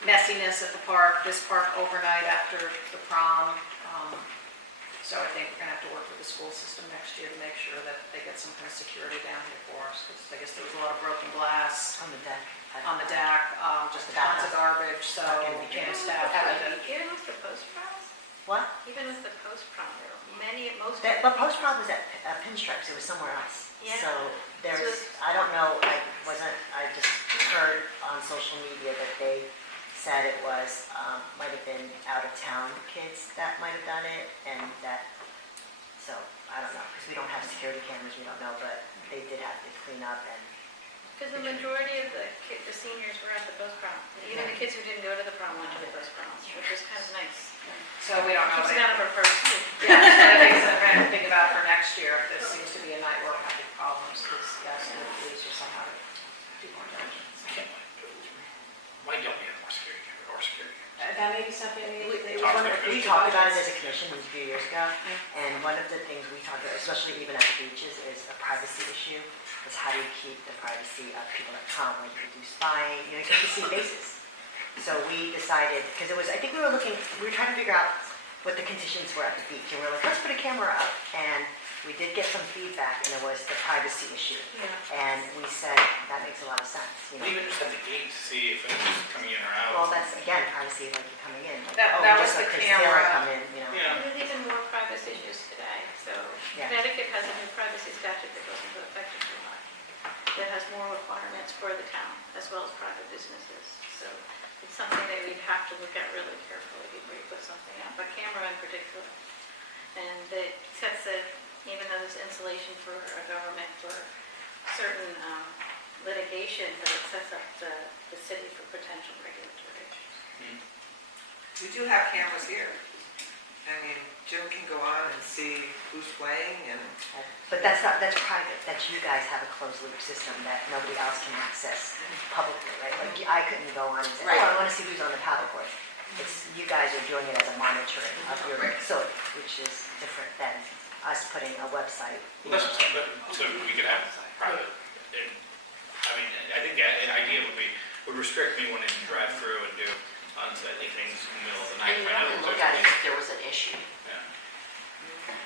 messiness at the park, this park overnight after the prom. So I think we're going to have to work with the school system next year to make sure that they get some kind of security down here for us, because I guess there was a lot of broken glass On the deck. just tons of garbage, so staff had to. Even with the post-prom? What? Even with the post-prom, there were most. But post-prom was at Pinstripes, it was somewhere else. Yeah. So there's, I don't know, I just heard on social media that they said it was, might have been out-of-town kids that might have done it, and that, so, I don't know, because we don't have security cameras, we don't know, but they did have to clean up and. Because the majority of the seniors were at the post-prom. Even the kids who didn't go to the prom went to the post-prom, which was kind of nice. So we don't know. Keeps it out of our purse. Yeah, so things that I'm trying to think about for next year. This seems to be a night where we're having problems, because yes, the police are somehow do more diligence. Why don't we have more security cameras or security cameras? That may be something We talked about it as a commission a few years ago, and one of the things we talked about, especially even at the beaches, is a privacy issue, is how do you keep the privacy of people that come, like you do spying, you get to see faces. So we decided, because it was, I think we were trying to figure out what the conditions were at the beach, and we were like, let's put a camera up, and we did get some feedback, and it was the privacy issue. Yeah. And we said, that makes a lot of sense. Even just at the gate to see if it's coming in or out. Well, that's, again, privacy, like you're coming in. Like, That we was just the let Chris camera. Taylor come in, Yeah. There's even more privacy issues today. So Yeah. Connecticut has a new privacy statute that goes into effect in July that has more requirements for the town as well as private businesses. So it's something that we'd have to look at really carefully before you put something up, a camera in particular. And it sets even though there's insulation for a government for certain litigation, but it sets up the city for potential regulatory issues. We do have cameras here. I mean, Jim can go on and see who's playing and. But that's private, that's you guys have a closed loop system that nobody else can access publicly, right? Like I couldn't go on and say, oh, I want to see who's on the paddle court. It's, you guys are doing it as a monitoring of your facility, which is different than us putting a website. Well, that's what I'm saying, but, so we could have private, I mean, I think the idea would restrict me wanting to drive through and do unsightly things in the middle of the night. And you have to look at it if there was an issue. Yeah.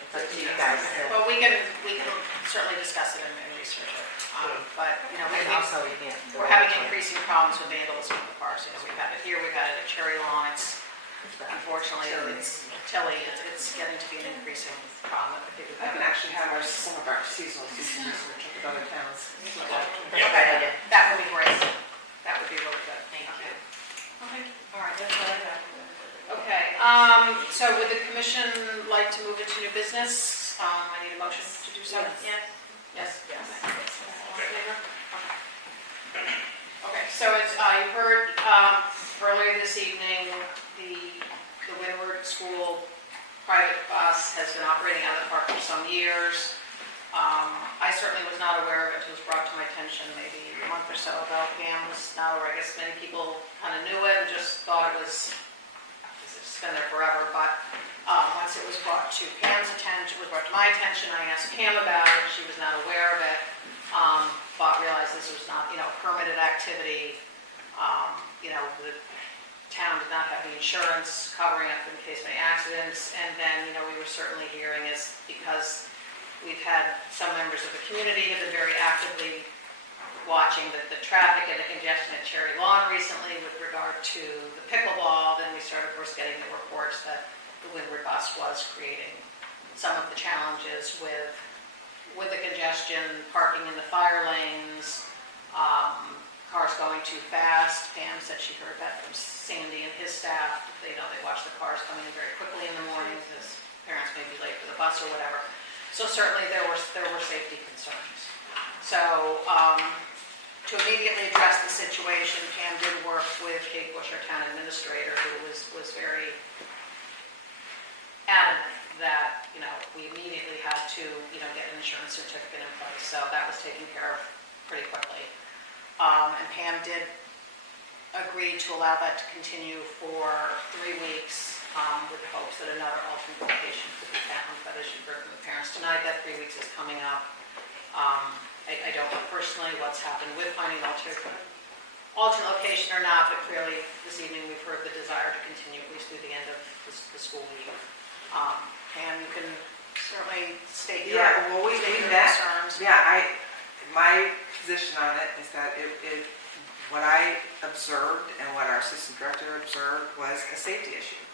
It's up to you guys to. Well, we can certainly discuss it and research it. But, you know, And also, yeah. we're having increasing problems with vandalism in the parks. You know, we've had it here, we've had it at Cherry Lawn. It's, unfortunately, it's Tilly, it's getting to be an increasing problem. I can actually have some of our seasonal research with other towns. Okay, that would be great. That would be really good. Thank you. Okay, all right, that's all I got. Okay, so would the commission like to move into new business? I need a motion to do so. Yes. Yes? Yes. All in favor? Okay. Okay, so as you heard earlier this evening, the Windward School private bus has been operating out of the park for some years. I certainly was not aware of it. It was brought to my attention maybe a month or so ago. Pam was not aware. I guess many people kind of knew it and just thought it's been there forever. But once it was brought to Pam's attention, it was brought to my attention, I asked Pam about it. She was not aware of it, but realized this was not, a permitted activity. The town did not have the insurance covering it in case of any accidents. And then, we were certainly hearing is because we've had some members of the community have been very actively watching the traffic and the congestion at Cherry Lawn recently with regard to the pickleball. Then we started, of course, getting the reports that the Windward bus was creating some of the challenges with the congestion, parking in the fire lanes, cars going too fast. Pam said she heard that from Sandy and his staff. They watch the cars coming in very quickly in the mornings as parents may be late for the bus or whatever. So certainly there were safety concerns. So to immediately address the situation, Pam did work with Kate Bush, our town administrator, who was very adamant that we immediately had to get an insurance certificate in place. So that was taken care of pretty quickly. And Pam did agree to allow that to continue for 3 weeks with hopes that another alternate location could be found. But as you heard from the parents tonight, that 3 weeks is coming up. I don't know personally what's happened with finding an alternate location or not, but clearly this evening we've heard the desire to continue at least through the end of the school week. Pam, you can certainly state your concerns. My position on it is that what I observed and what our assistant director observed was a safety issue.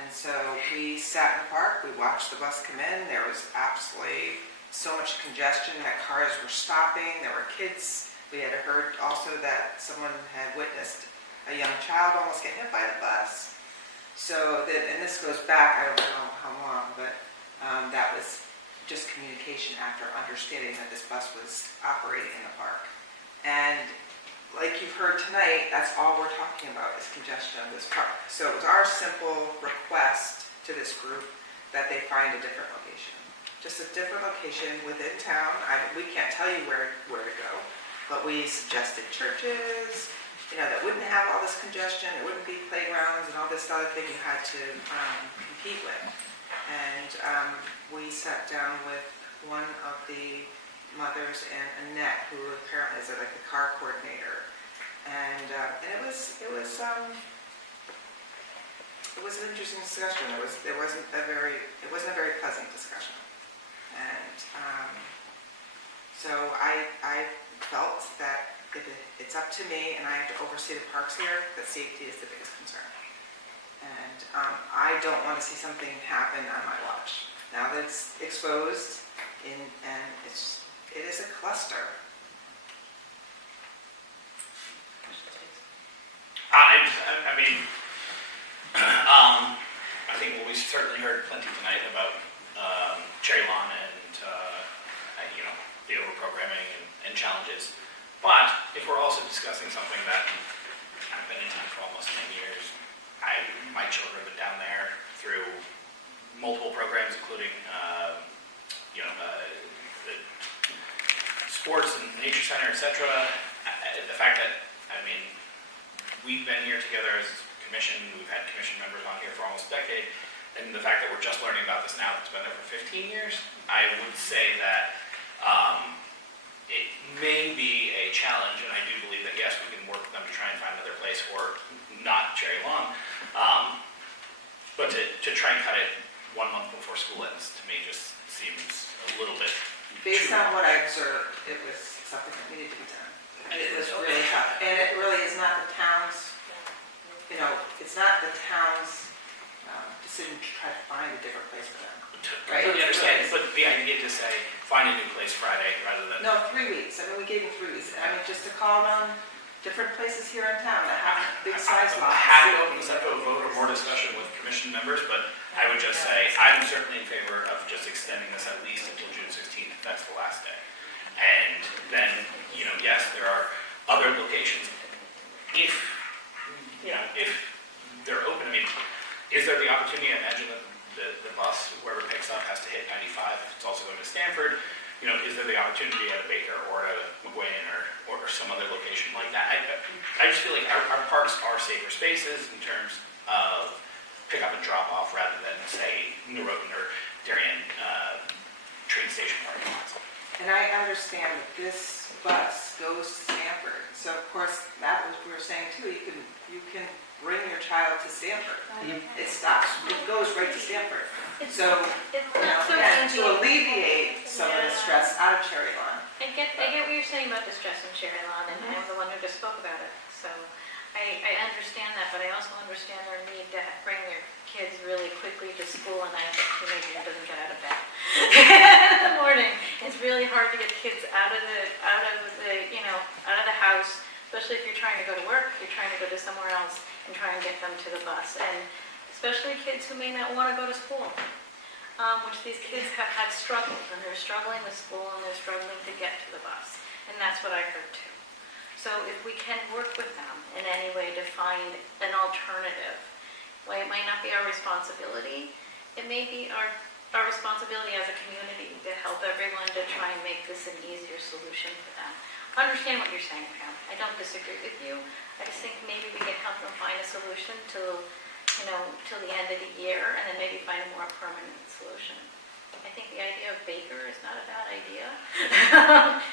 And so we sat in the park, we watched the bus come in, there was absolutely so much congestion that cars were stopping, there were kids. We had heard also that someone had witnessed a young child almost get hit by the bus. So, and this goes back, I don't know how long, but that was just communication after understanding that this bus was operating in the park. And like you've heard tonight, that's all we're talking about is congestion of this park. So it was our simple request to this group that they find a different location. Just a different location within town. We can't tell you where to go, but we suggested churches, that wouldn't have all this congestion, it wouldn't be playgrounds and all this other thing you had to compete with. And we sat down with one of the mothers and Annette, who apparently is like the car coordinator, and it was an interesting discussion. It wasn't a very pleasant discussion, and so I felt that if it's up to me and I have to oversee the parks here, that safety is the biggest concern. And I don't want to see something happen on my watch. Now that it's exposed, and it is a cluster. I think we certainly heard plenty tonight about Cherry Lawn and the overprogramming and challenges. But if we're also discussing something that I've been in town for almost 10 years, my children have been down there through multiple programs, including the sports and nature center, etc. The fact that we've been here together as commission, we've had commission members on here for almost a decade, and the fact that we're just learning about this now, that's been there for 15 years, I would say that it may be a challenge, and I do believe that, yes, we can work with them to try and find another place, or not Cherry Lawn, but to try and cut it 1 month before school ends, to me, just seems a little bit Based too on what I observed, it was something that needed to be done. It was really tough, and it really is not the town's, it's not the town's decision to try to find a different place for them. Right. Completely understand, but the idea to say, find a new place Friday rather than. No, 3 weeks, I mean, we gave them 3 weeks, I mean, just to call on different places here in town that have big size I'm lots. happy to open this up to a vote or more discussion with commission members, but I would just say, I'm certainly in favor of just extending this at least until June 16th, if that's the last day. And then, yes, there are other locations. If they're open, I mean, is there the opportunity, I imagine that the bus, whoever picks up, has to hit 95, if it's also going to Stanford, is there the opportunity at a Baker or at a McGuane or some other location like that? I just feel like our parks are safer spaces in terms of pick up and drop off rather than, say, Norotan or Darien train station parking lots. And I understand that this bus goes to Stanford, so of course, that was, we were saying too, you can bring your child to Stanford. It stops, it goes right to Stanford. So, again, to alleviate some of the stress out of Cherry Lawn. I get what you're saying about the stress in Cherry Lawn, and I'm the one who just spoke about it. So I understand that, but I also understand their need to bring their kids really quickly to school, and I have a teenager who doesn't get out of bed in the morning. It's really hard to get kids out of the house, especially if you're trying to go to work, you're trying to go to somewhere else and try and get them to the bus. And especially kids who may not want to go to school, which these kids have had struggles, and they're struggling with school and they're struggling to get to the bus. And that's what I heard too. So if we can work with them in any way to find an alternative, well, it might not be our responsibility, it may be our responsibility as a community to help everyone to try and make this an easier solution for them. I understand what you're saying, Pam. I don't disagree with you. I just think maybe we can help them find a solution till the end of the year, and then maybe find a more permanent solution. I think the idea of Baker is not a bad idea.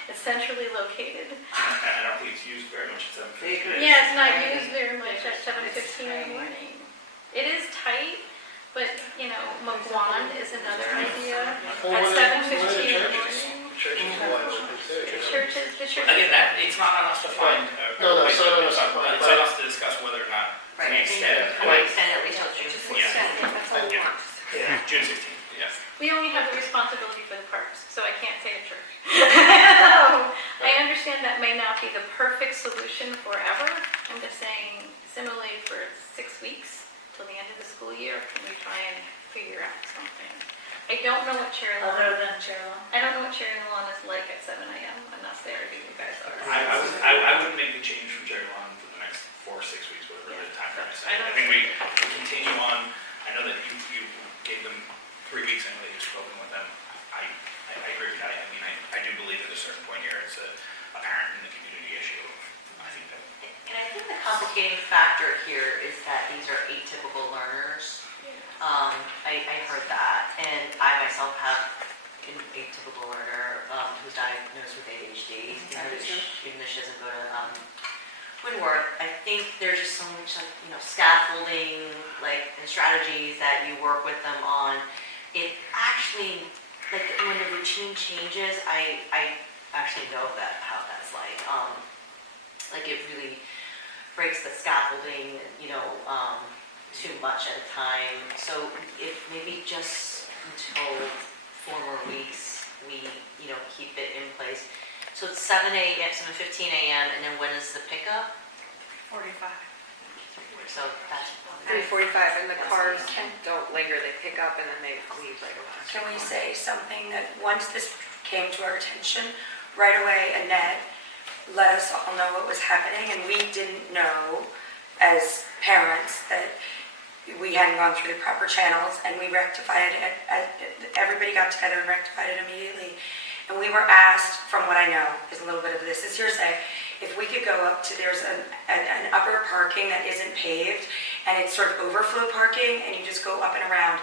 It's centrally located. And I don't think it's used very much at 7:15. Yeah, it's not used very much at 7:15 in the morning. It is tight, but, McGuan is another idea at 7:15 in the morning. Churches are wide open too. The churches. Again, it's not on us to find. No, it's not on us to find. It's on us to discuss whether or not we extend. Extend at least till June 16th. That's all we want. June 16th, yes. We only have the responsibility for the parks, so I can't say the church. I understand that may not be the perfect solution forever. I'm just saying, similarly for 6 weeks till the end of the school year, can we try and figure out something? I don't know what Cherry Lawn. Other than Cherry Lawn? I don't know what Cherry Lawn is like at 7 a.m. unless there you guys are. I wouldn't make the change from Cherry Lawn for the next 4 or 6 weeks, whatever the time frame is. I think we continue on. I know that you gave them 3 weeks. I know that you've spoken with them. I agree with that. I mean, I do believe at a certain point here it's a parent in the community issue. I think that. And I think the complicating factor here is that these are atypical learners. I heard that, and I myself have an atypical learner who's diagnosed with ADHD, even though she doesn't go to Windward. I think there's just so much scaffolding, and strategies that you work with them on. It actually, when the routine changes, I actually know how that's like. It really breaks the scaffolding, too much at a time. So if maybe just until 4 more weeks, we, keep it in place. So it's 7:15 a.m. and then when is the pickup? 45. So that's 3:45, and the cars don't linger, they pick up and then they leave right away. Can we say something that once this came to our attention, right away Annette let us all know what was happening, and we didn't know as parents that we hadn't gone through the proper channels, and we rectified it. Everybody got together and rectified it immediately. And we were asked, from what I know, is a little bit of this is hearsay, if we could go up to, there's an upper parking that isn't paved, and it's sort of overflow parking, and you just go up and around.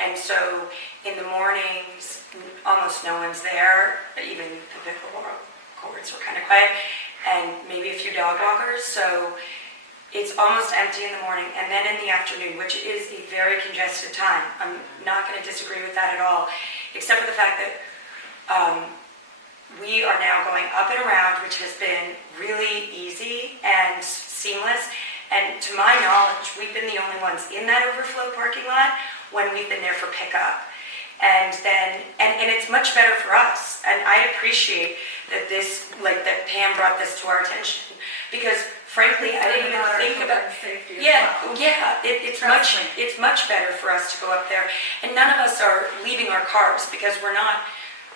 And so in the mornings, almost no one's there, even the pickleball courts were kind of quiet, and maybe a few dog walkers. So it's almost empty in the morning, and then in the afternoon, which is a very congested time. I'm not going to disagree with that at all, except for the fact that we are now going up and around, which has been really easy and seamless. And to my knowledge, we've been the only ones in that overflow parking lot when we've been there for pickup. And then, and it's much better for us. And I appreciate that this, like that Pam brought this to our attention, because frankly, I didn't even think about safety as Yeah, well. yeah, it's much better for us to go up there. And none of us are leaving our cars because we're not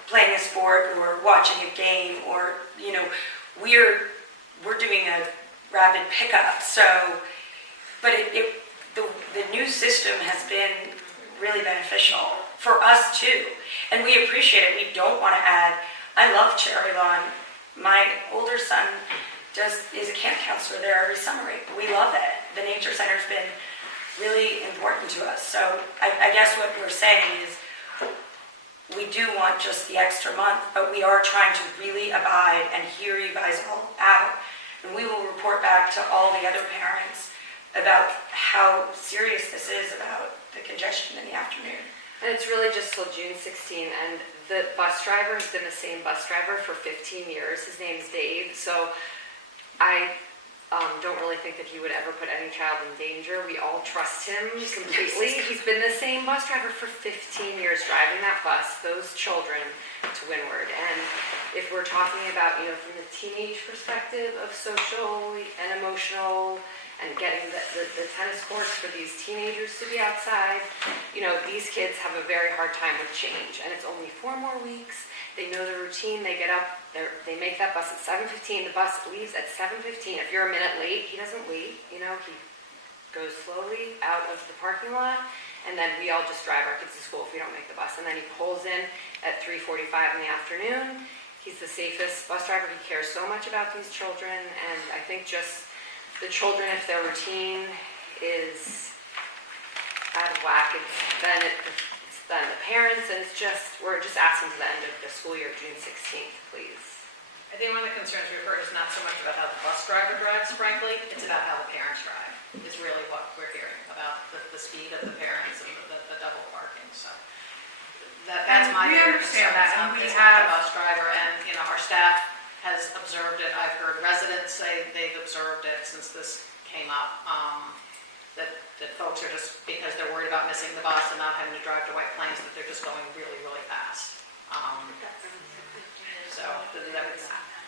playing a sport or watching a game, or, you know, we're doing a rapid pickup. So, but the new system has been really beneficial for us too. And we appreciate it. We don't want to add, I love Cherry Lawn. My older son is a camp counselor there every summer. We love it. The nature center's been really important to us. So I guess what we're saying is we do want just the extra month, but we are trying to really abide and hear you guys all out. And we will report back to all the other parents about how serious this is about the congestion in the afternoon. And it's really just till June 16, and the bus driver has been the same bus driver for 15 years. His name's Dave, so I don't really think that he would ever put any child in danger. We all trust him completely. He's been the same bus driver for 15 years, driving that bus, those children, to Windward. And if we're talking about, you know, from the teenage perspective of social and emotional, and getting the tennis courts for these teenagers to be outside, you know, these kids have a very hard time with change. And it's only 4 more weeks. They know the routine. They get up. They make that bus at 7:15. The bus leaves at 7:15. If you're a minute late, he doesn't wait. You know, he goes slowly out of the parking lot. And then we all just drive our kids to school if we don't make the bus. And then he pulls in at 3:45 in the afternoon. He's the safest bus driver. He cares so much about these children. And I think just the children, if their routine is out of whack, it's then the parents, and we're just asking to the end of the school year, June 16th, please. I think one of the concerns we've heard is not so much about how the bus driver drives, frankly, it's about how the parents drive, is really what we're hearing about the speed of the parents and the double parking, so. That's my we fear. understand that, and we It's not have- the bus driver, and, you know, our staff has observed it. I've heard residents say they've observed it since this came up, that folks are just, because they're worried about missing the bus and not having to drive to White Plains, that they're just going really, really fast. So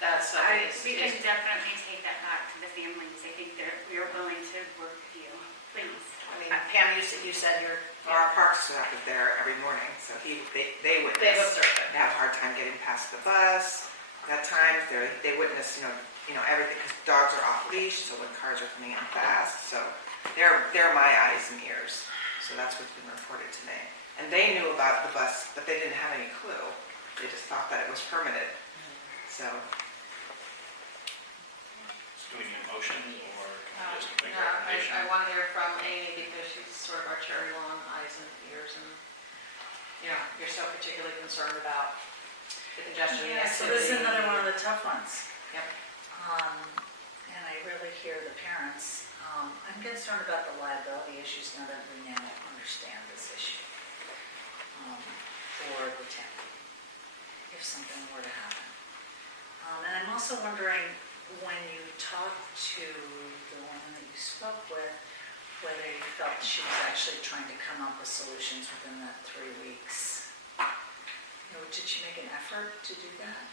that's, We can definitely take that back to the families. I think we are willing to work with you, please. I mean, Pam, you said you're, Our park staff is there every morning, so they they've witness. observed it. They have a hard time getting past the bus. At times, they witness, you know, everything, because dogs are off leash, so when cars are coming in fast, so they're my eyes and ears. So that's what's been reported to me. And they knew about the bus, but they didn't have any clue. They just thought that it was permitted. So, Do we need a motion, or can we just make a No, recommendation? I want to hear from Amy, because she's sort of our cherry lawn eyes and ears, and, you know, you're so particularly concerned about the congestion. Yeah, so this is another one of the tough ones. Yep. And I really hear the parents. I'm concerned about the liability issues now that we now understand this issue for the town, if something were to happen. And I'm also wondering, when you talked to the woman that you spoke with, whether you felt she was actually trying to come up with solutions within that 3 weeks. You know, did she make an effort to do that?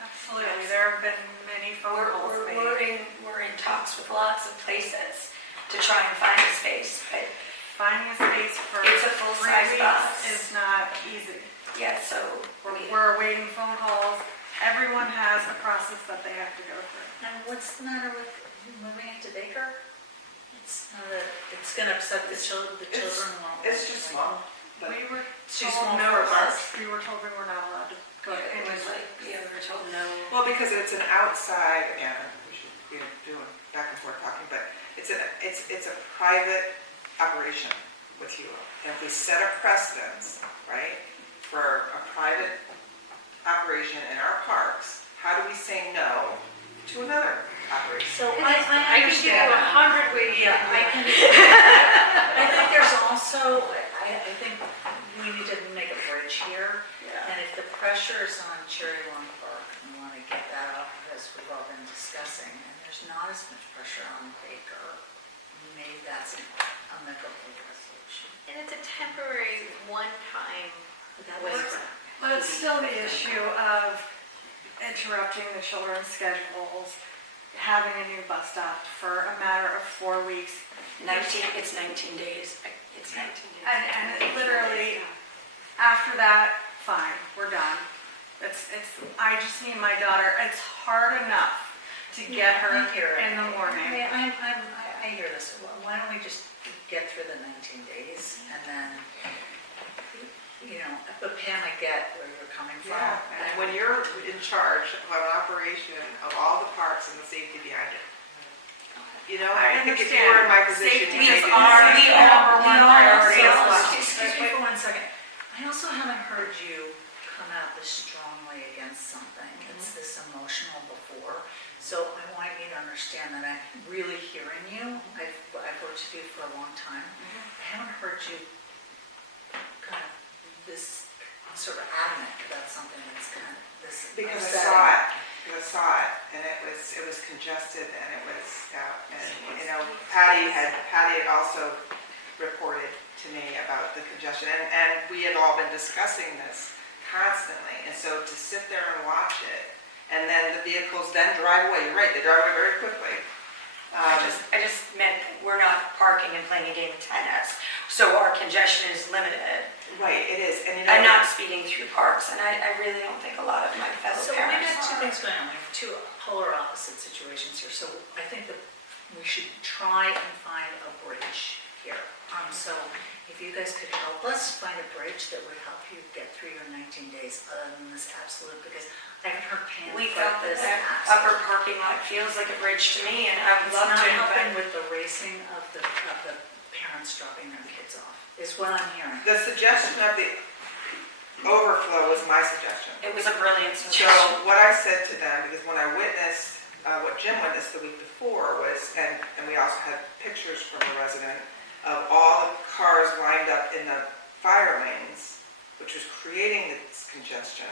Absolutely, there have been many phone calls made. We're in talks with lots of places to try and find a space, but Finding a space for It's a 3 full-size weeks bus. is not easy. yeah, so We're awaiting phone calls. Everyone has a process that they have to go through. And what's the matter with moving it to Baker? It's not it's gonna upset the children won't. it's just small. But We were Too told small no for a bus? bus. We were told we were not allowed to It was like, yeah, we were told no. Well, because it's an outside, again, we should be doing back and forth talking, but it's a private operation with you. And if we set a precedence, right, for a private operation in our parks, how do we say no to another operation? So I can give you 100 ways. Yeah, I can. I think there's also, I think we need to make a bridge here. And if the pressure is on Cherry Lawn Park, we want to get that up as we've all been discussing, and there's not as much pressure on Baker, maybe that's amicable resolution. And it's a temporary, one-time waiver. But it's still the issue of interrupting the children's schedules, having a new bus stop for a matter of 4 weeks. It's 19 days. It's 19 days. And literally, after that, fine, we're done. I just need my daughter, it's hard enough to get her in the morning. I hear this. Why don't we just get through the 19 days and then, but Pam, I get where you're coming from. Yeah, and when you're in charge of an operation of all the parks and the safety behind it, I think if you were in my position, Safety you is would our be number one priority as well. Excuse me for 1 second. I also haven't heard you come out this strongly against something. It's this emotional before. So I want you to understand that I'm really hearing you. I've worked with you for a long time. I haven't heard you kind of this sort of adamant about something that's kind of this. Because upsetting. I saw it, and it was congested, and it was, Patty had also reported to me about the congestion, and we had all been discussing this constantly, and so to sit there and watch it, and then the vehicles then drive away, you're right, they drive away very quickly. I just meant we're not parking and playing a game of tennis, so our congestion is limited. Right, it is, and I'm not speeding through parks, and I really don't think a lot of my fellow So we've parents got two are. things going on. We have two polar opposite situations here. So I think that we should try and find a bridge here. So if you guys could help us find a bridge that would help you get through your 19 days other than this absolute, because I haven't heard Pam We put felt this that upper parking lot feels like a bridge to me, and I would It's love not to, helping but with the racing of the parents dropping their kids off, is what I'm hearing. The suggestion of the overflow was my suggestion. it was a brilliant So suggestion. what I said to them, because when I witnessed, what Jim witnessed the week before was, and we also had pictures from a resident of all the cars lined up in the fire lanes, which was creating this congestion.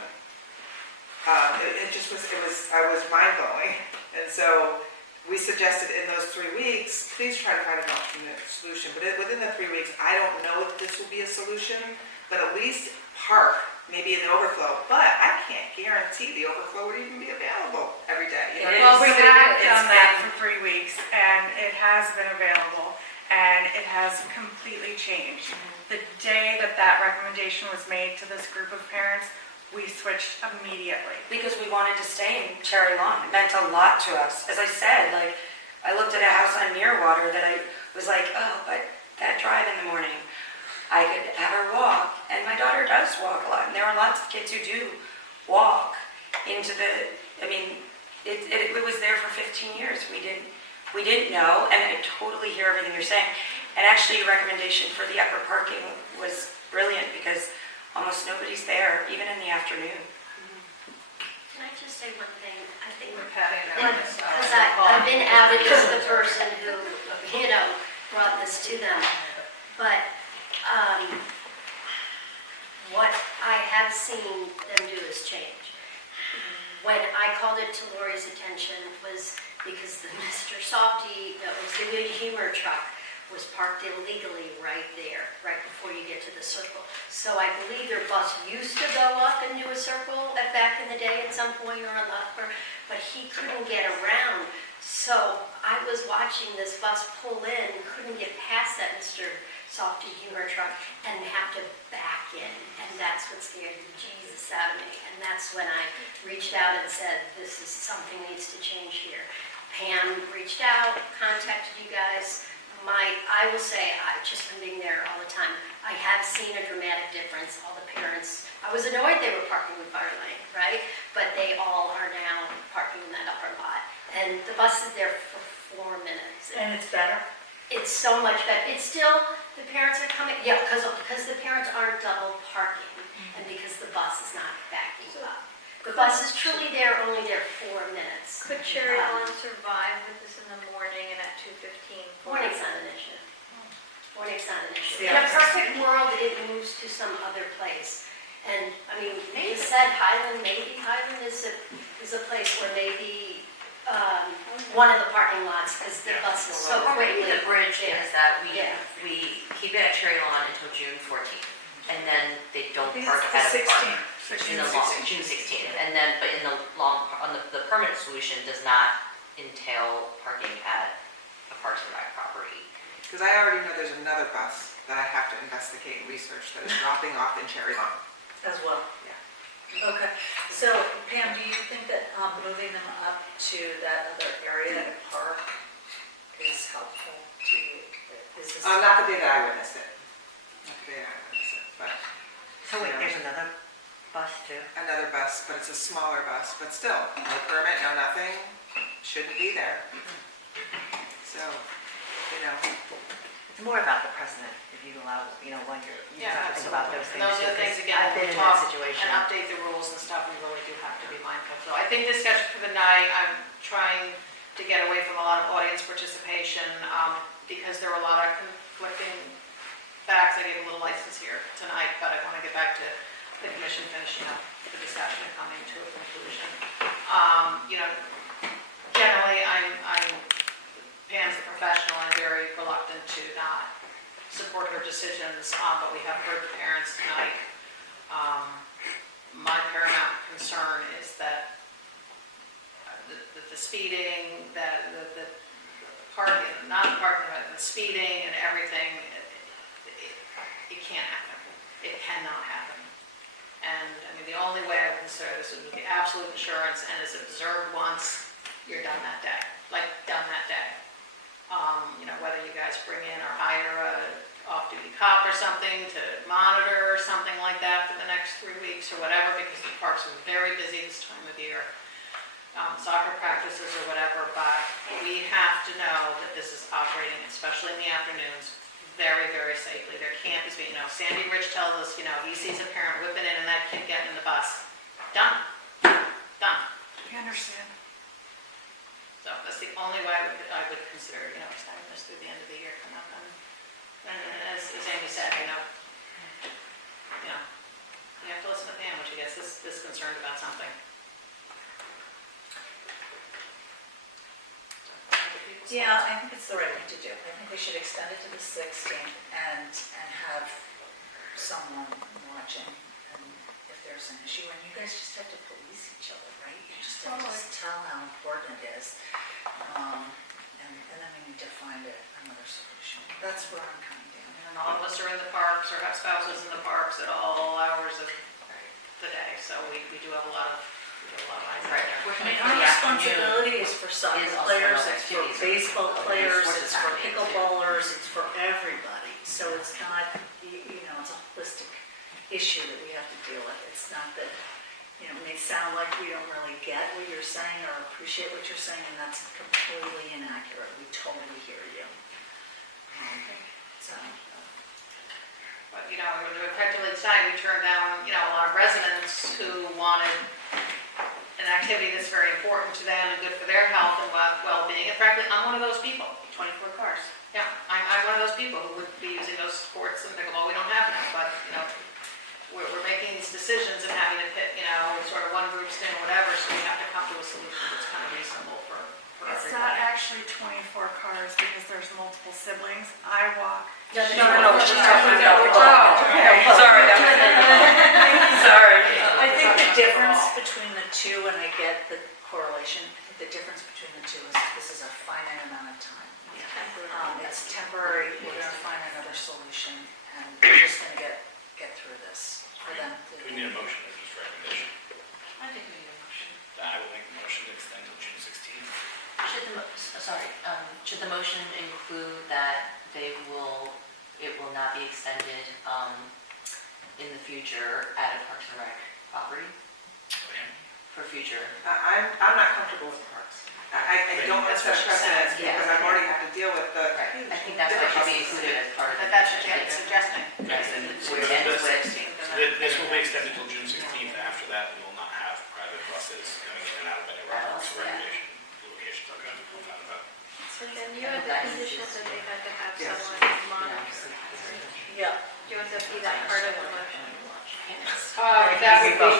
I was mind blowing. And so we suggested in those 3 weeks, please try to find an alternate solution. But within the 3 weeks, I don't know if this will be a solution, but at least park maybe an overflow. But I can't guarantee the overflow would even be available every day. Well, we have done that for 3 weeks, and it has been available, and it has completely changed. The day that recommendation was made to this group of parents, we switched immediately. Because we wanted to stay in Cherry Lawn. It meant a lot to us. As I said, I looked at a house on Nearwater that I was like, oh, but that drive in the morning, I could have her walk. And my daughter does walk a lot. And there are lots of kids who do walk into the, it was there for 15 years. We didn't know, and I totally hear everything you're saying. And actually, your recommendation for the upper parking was brilliant because almost nobody's there, even in the afternoon. Can I just say one thing? I think Because because I've been outed as the person who, brought this to them. But what I have seen them do is change. When I called it to Lori's attention was because the Mr. Softy, that was the Good Humor truck, was parked illegally right there, right before you get to the circle. So I believe their bus used to go up and do a circle back in the day at some point or on Lockport, but he couldn't get around. So I was watching this bus pull in, couldn't get past that Mr. Softy Humor truck and have to back in. And that's what scared the Jesus out of me. And that's when I reached out and said, this is something needs to change here. Pam reached out, contacted you guys. I will say, just from being there all the time, I have seen a dramatic difference. All the parents, I was annoyed they were parking in Fire Lane, right? But they all are now parking in that upper lot. And the bus is there for 4 minutes. And it's better? It's so much better. It's still, the parents are coming, yeah, because the parents aren't double parking and because the bus is not backing up. The bus is truly there, only there 4 minutes. Could Cherry Lawn survive with this in the morning and at 2:15? Morning's not an issue. Morning's not an issue. Yeah. In a perfect world, it moves to some other place. And, I mean, you said Highland, maybe Highland is a place where maybe one of the parking lots, because the bus is so So quickly. the bridge is that Yeah. we keep it at Cherry Lawn until June 14th. And then they don't I think park it's at the a park. 16th. In the long, June 16th. And then, but in the long, on the permanent solution does not entail parking at a Parks and Rec property. Because I already know there's another bus that I have to investigate and research that is dropping off in Cherry Lawn. As well? Yeah. Okay, so Pam, do you think that moving them up to that other area, that park, is helpful to you? Is this? Not the day that I witnessed it. Not the day I witnessed it, but. So wait, there's another bus too? Another bus, but it's a smaller bus, but still, no permit, no nothing, shouldn't be there. So, you know. It's more about the precedent, if you allow, you know, when you Yeah, have to think about those And things. those are the things, again, I've when been we in that talk situation. and update the rules and stuff, we really do have to be mindful. So I think this schedule for the night, I'm trying to get away from a lot of audience participation, because there were a lot of conflicting facts. I gave a little license here tonight, but I want to get back to the commission finishing up the discussion and coming to a conclusion. You know, generally, Pam's a professional. I'm very reluctant to not support her decisions, but we have heard the parents tonight. My paramount concern is that the speeding, the parking, not the parking, but the speeding and everything, it can't happen. It cannot happen. And I mean, the only way I would consider this would be absolute insurance, and is observed once, you're done that day, like done that day. You know, whether you guys bring in or hire a off-duty cop or something to monitor or something like that for the next 3 weeks or whatever, because the parks are very busy this time of year. Soccer practices or whatever, but we have to know that this is operating, especially in the afternoons, very, very safely. There can't be, you know, Sandy Rich tells us, you know, he sees a parent whipping in and that kid getting in the bus. Done. Done. We understand. So that's the only way I would consider, you know, extending this through the end of the year coming up. And as Amy said, you know, you have to listen to Pam when she gets this concerned about something. Yeah, I think it's the right thing to do. I think we should extend it to the 16th and have someone watching. And if there's an issue, and you guys just have to police each other, right? You just have to tell how important it is. And then we need to find another solution. That's where I'm coming down. And all of us are in the parks or have spouses in the parks at all hours of the day, so we do have a lot of eyes out there. I mean, our responsibility is for soccer players, it's for baseball players, it's for pickleballers, it's for everybody. So it's not, you know, it's a holistic issue that we have to deal with. It's not that, you know, it may sound like we don't really get what you're saying or appreciate what you're saying, and that's completely inaccurate. We totally hear you. But, you know, effectively tonight, we turned down, you know, a lot of residents who wanted an activity that's very important to them and good for their health and well-being. And frankly, I'm one of those people, 24 cars. Yeah, I'm one of those people who would be using those sports and pickleball. We don't have them, but, you know, we're making these decisions and having to pick, you know, sort of one group's thing or whatever, so we have to come to a solution that's kind of reasonable for It's everybody. not actually 24 cars because there's multiple siblings. I walk. No, she's talking about. Okay, sorry. Sorry. I think the difference between the two, and I get the correlation, I think the difference between the two is this is a finite amount of time. It's temporary, we're going to find another solution, and we're just going to get through this for them. We need a motion or just recommendation. I think we need a motion. I will make a motion to extend till June 16th. Should the, sorry, should the motion include that it will not be extended in the future at a Parks and Rec property? For future? I'm not comfortable with parks. I don't want to set precedents because I've already had to deal with the. I think that's what should be included as part of the. That's what Jan's suggesting. Yes, and this will be extended till June 16th. After that, we will not have private buses coming in and out of any of our parks or recreation locations. Okay, I'm fine with that. So then you had the position that they had to have Yes. someone monitor. Yeah. Do you want to be that part of the motion? That would be.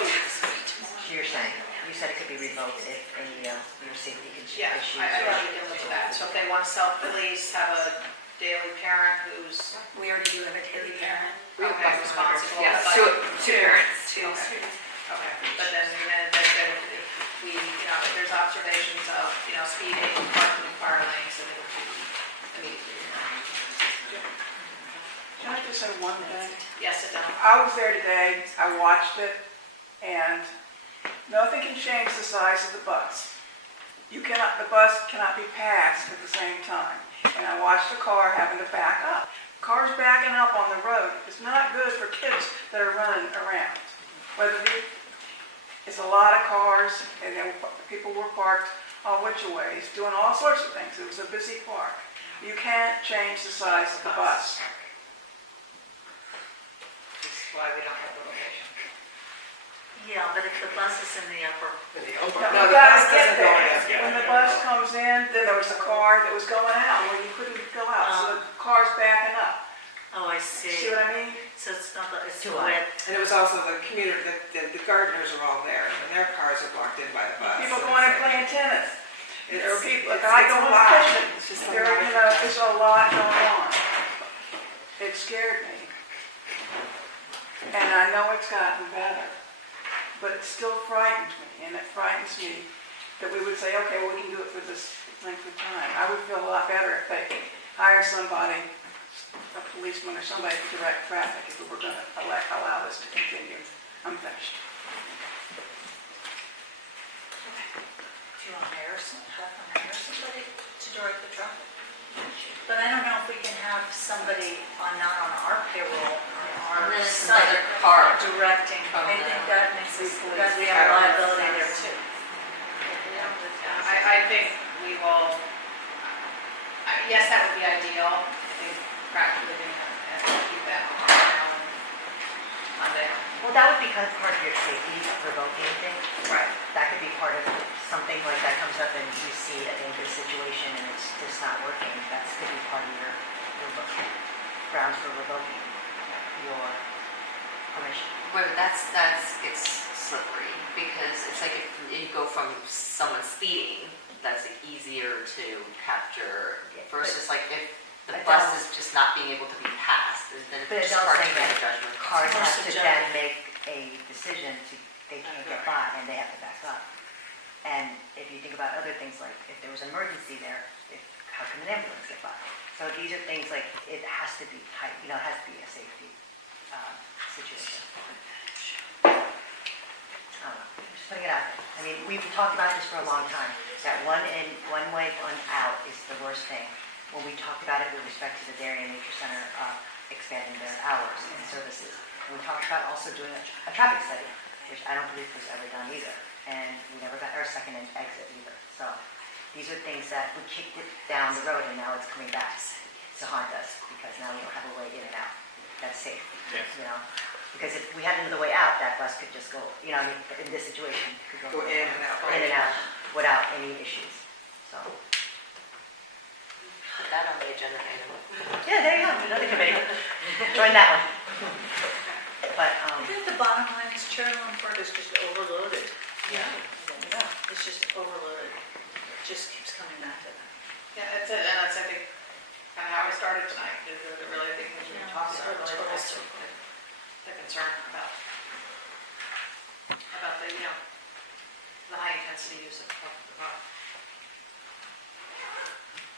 You're saying, you said it could be revoked if any your safety issues. Yeah, I think we can look at that. So if they want to self-police, have a daily parent who's We already do have a daily parent. responsible. Yes, but- two parents. Okay, but then if we, if there's observations of, speeding, parking in car lanes, then it would be immediately. Can I just say one thing? Yes, sit down. I was there today, I watched it, and nothing can change the size of the bus. The bus cannot be passed at the same time. And I watched a car having to back up. Cars backing up on the road is not good for kids that are running around. It's a lot of cars, and people were parked all which ways, doing all sorts of things. It was a busy park. You can't change the size of the bus. This is why we don't have the location. Yeah, but if the bus is in the upper. In the No, upper. you gotta get there. When the bus comes in, then there was a car that was going out where you couldn't go out, so the car's backing up. Oh, I see. See what I mean? So it's not, it's Too the wide. width. And it was also the commuter, the gardeners are all there and their cars are blocked in by the bus. People going and playing tennis. There were people, a It's- guy it's a going lot. fishing. It's just a There, lot of there's a lot going on. It scared me. And I know it's gotten better, but it still frightens me, and it frightens me that we would say, okay, well, we can do it for this length of time. I would feel a lot better if they hired somebody, a policeman or somebody to direct traffic if we were going to allow this to continue. I'm finished. Do you want to hire somebody to direct the traffic? But I don't know if we can have somebody not on our payroll, on our site, car. directing. I think that makes us, because we have liability there too. I think we will, yes, that would be ideal. I think practically doing that, and keep that on Monday. Well, that would be kind of part of your safety revoking thing. Right. That could be part of something like that comes up and you see a dangerous situation and it's just not working. That could be part of your grounds for revoking your permission. But it's slippery, because it's like if you go from someone speeding, that's easier to capture versus like if the bus is just not being able to be passed, then But it's it just does hard to say make a that judgment. cars It's more have to subjective. then make a decision they can't get by and they have to back up. And if you think about other things like if there was an emergency there, how can an ambulance get by? So these are things like it has to be tight, it has to be a safety situation. I don't know, I'm just putting it out there. I mean, we've talked about this for a long time, that one in, one way, one out is the worst thing. When we talked about it with respect to the Darien Nature Center expanding their hours and services. And we talked about also doing a traffic study, which I don't believe was ever done either. And we never got our second exit either. So these are things that we kicked it down the road and now it's coming back to haunt us because now we don't have a way in and out that's safe. Yes. Because if we had another way out, that bus could just go, in this situation, could Go in and out. in and out without any issues. So, Put that on the agenda item. yeah, there you go, another committee. Join that one. But, I think the bottom line is Cheryln Park is just overloaded. Yeah. Yeah, it's just overloaded. It just keeps coming back to that. Yeah, that's it, and that's, I think, kind of how I started tonight, is really, I think, when we talked about really the concern about the high intensity use of the bus.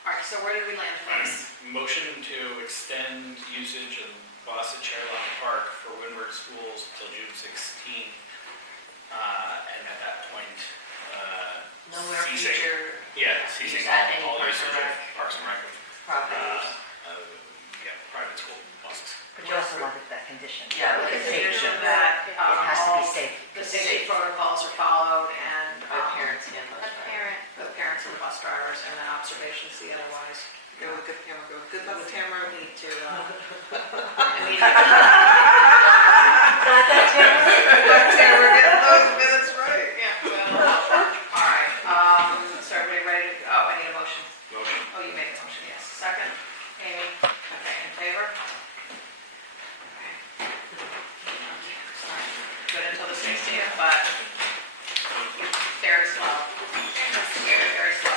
All right, so where did we land, folks? Motion to extend usage of bus at Cheryln Park for Windward schools until June 16th. And at that point, Nowhere CSAC. future. Yeah, CSAC, Use that any all Parks usage and of Rec Parks and Rec. properties. Yeah, private school buses. But you also wanted that condition. Yeah, with a condition that It has to be all safe. the safety protocols are followed and. By parents and bus A parent, the parents and the bus drivers, and then observations the otherwise. Go with good Tamara, go with good luck, Tamara. We need to, We're getting those minutes right. Yeah, all right, so everybody ready to, oh, I need a motion. Motion. Oh, you made a motion, yes. Second, Amy, okay, in favor? Okay. Good until the 16th, but very slow. Very, very slow.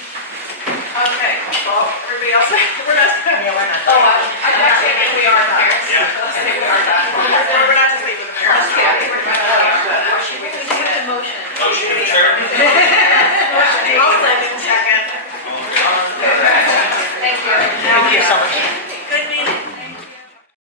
Okay, well, everybody else, we're not. Yeah, we're not. Oh, I think we are here. Yeah. I think we are done. We're not just leaving the parents. Yeah, we're done. We can do the motion. Motion to adjourn. Motion, I'll second. All in favor? Thank you. Thank you so much.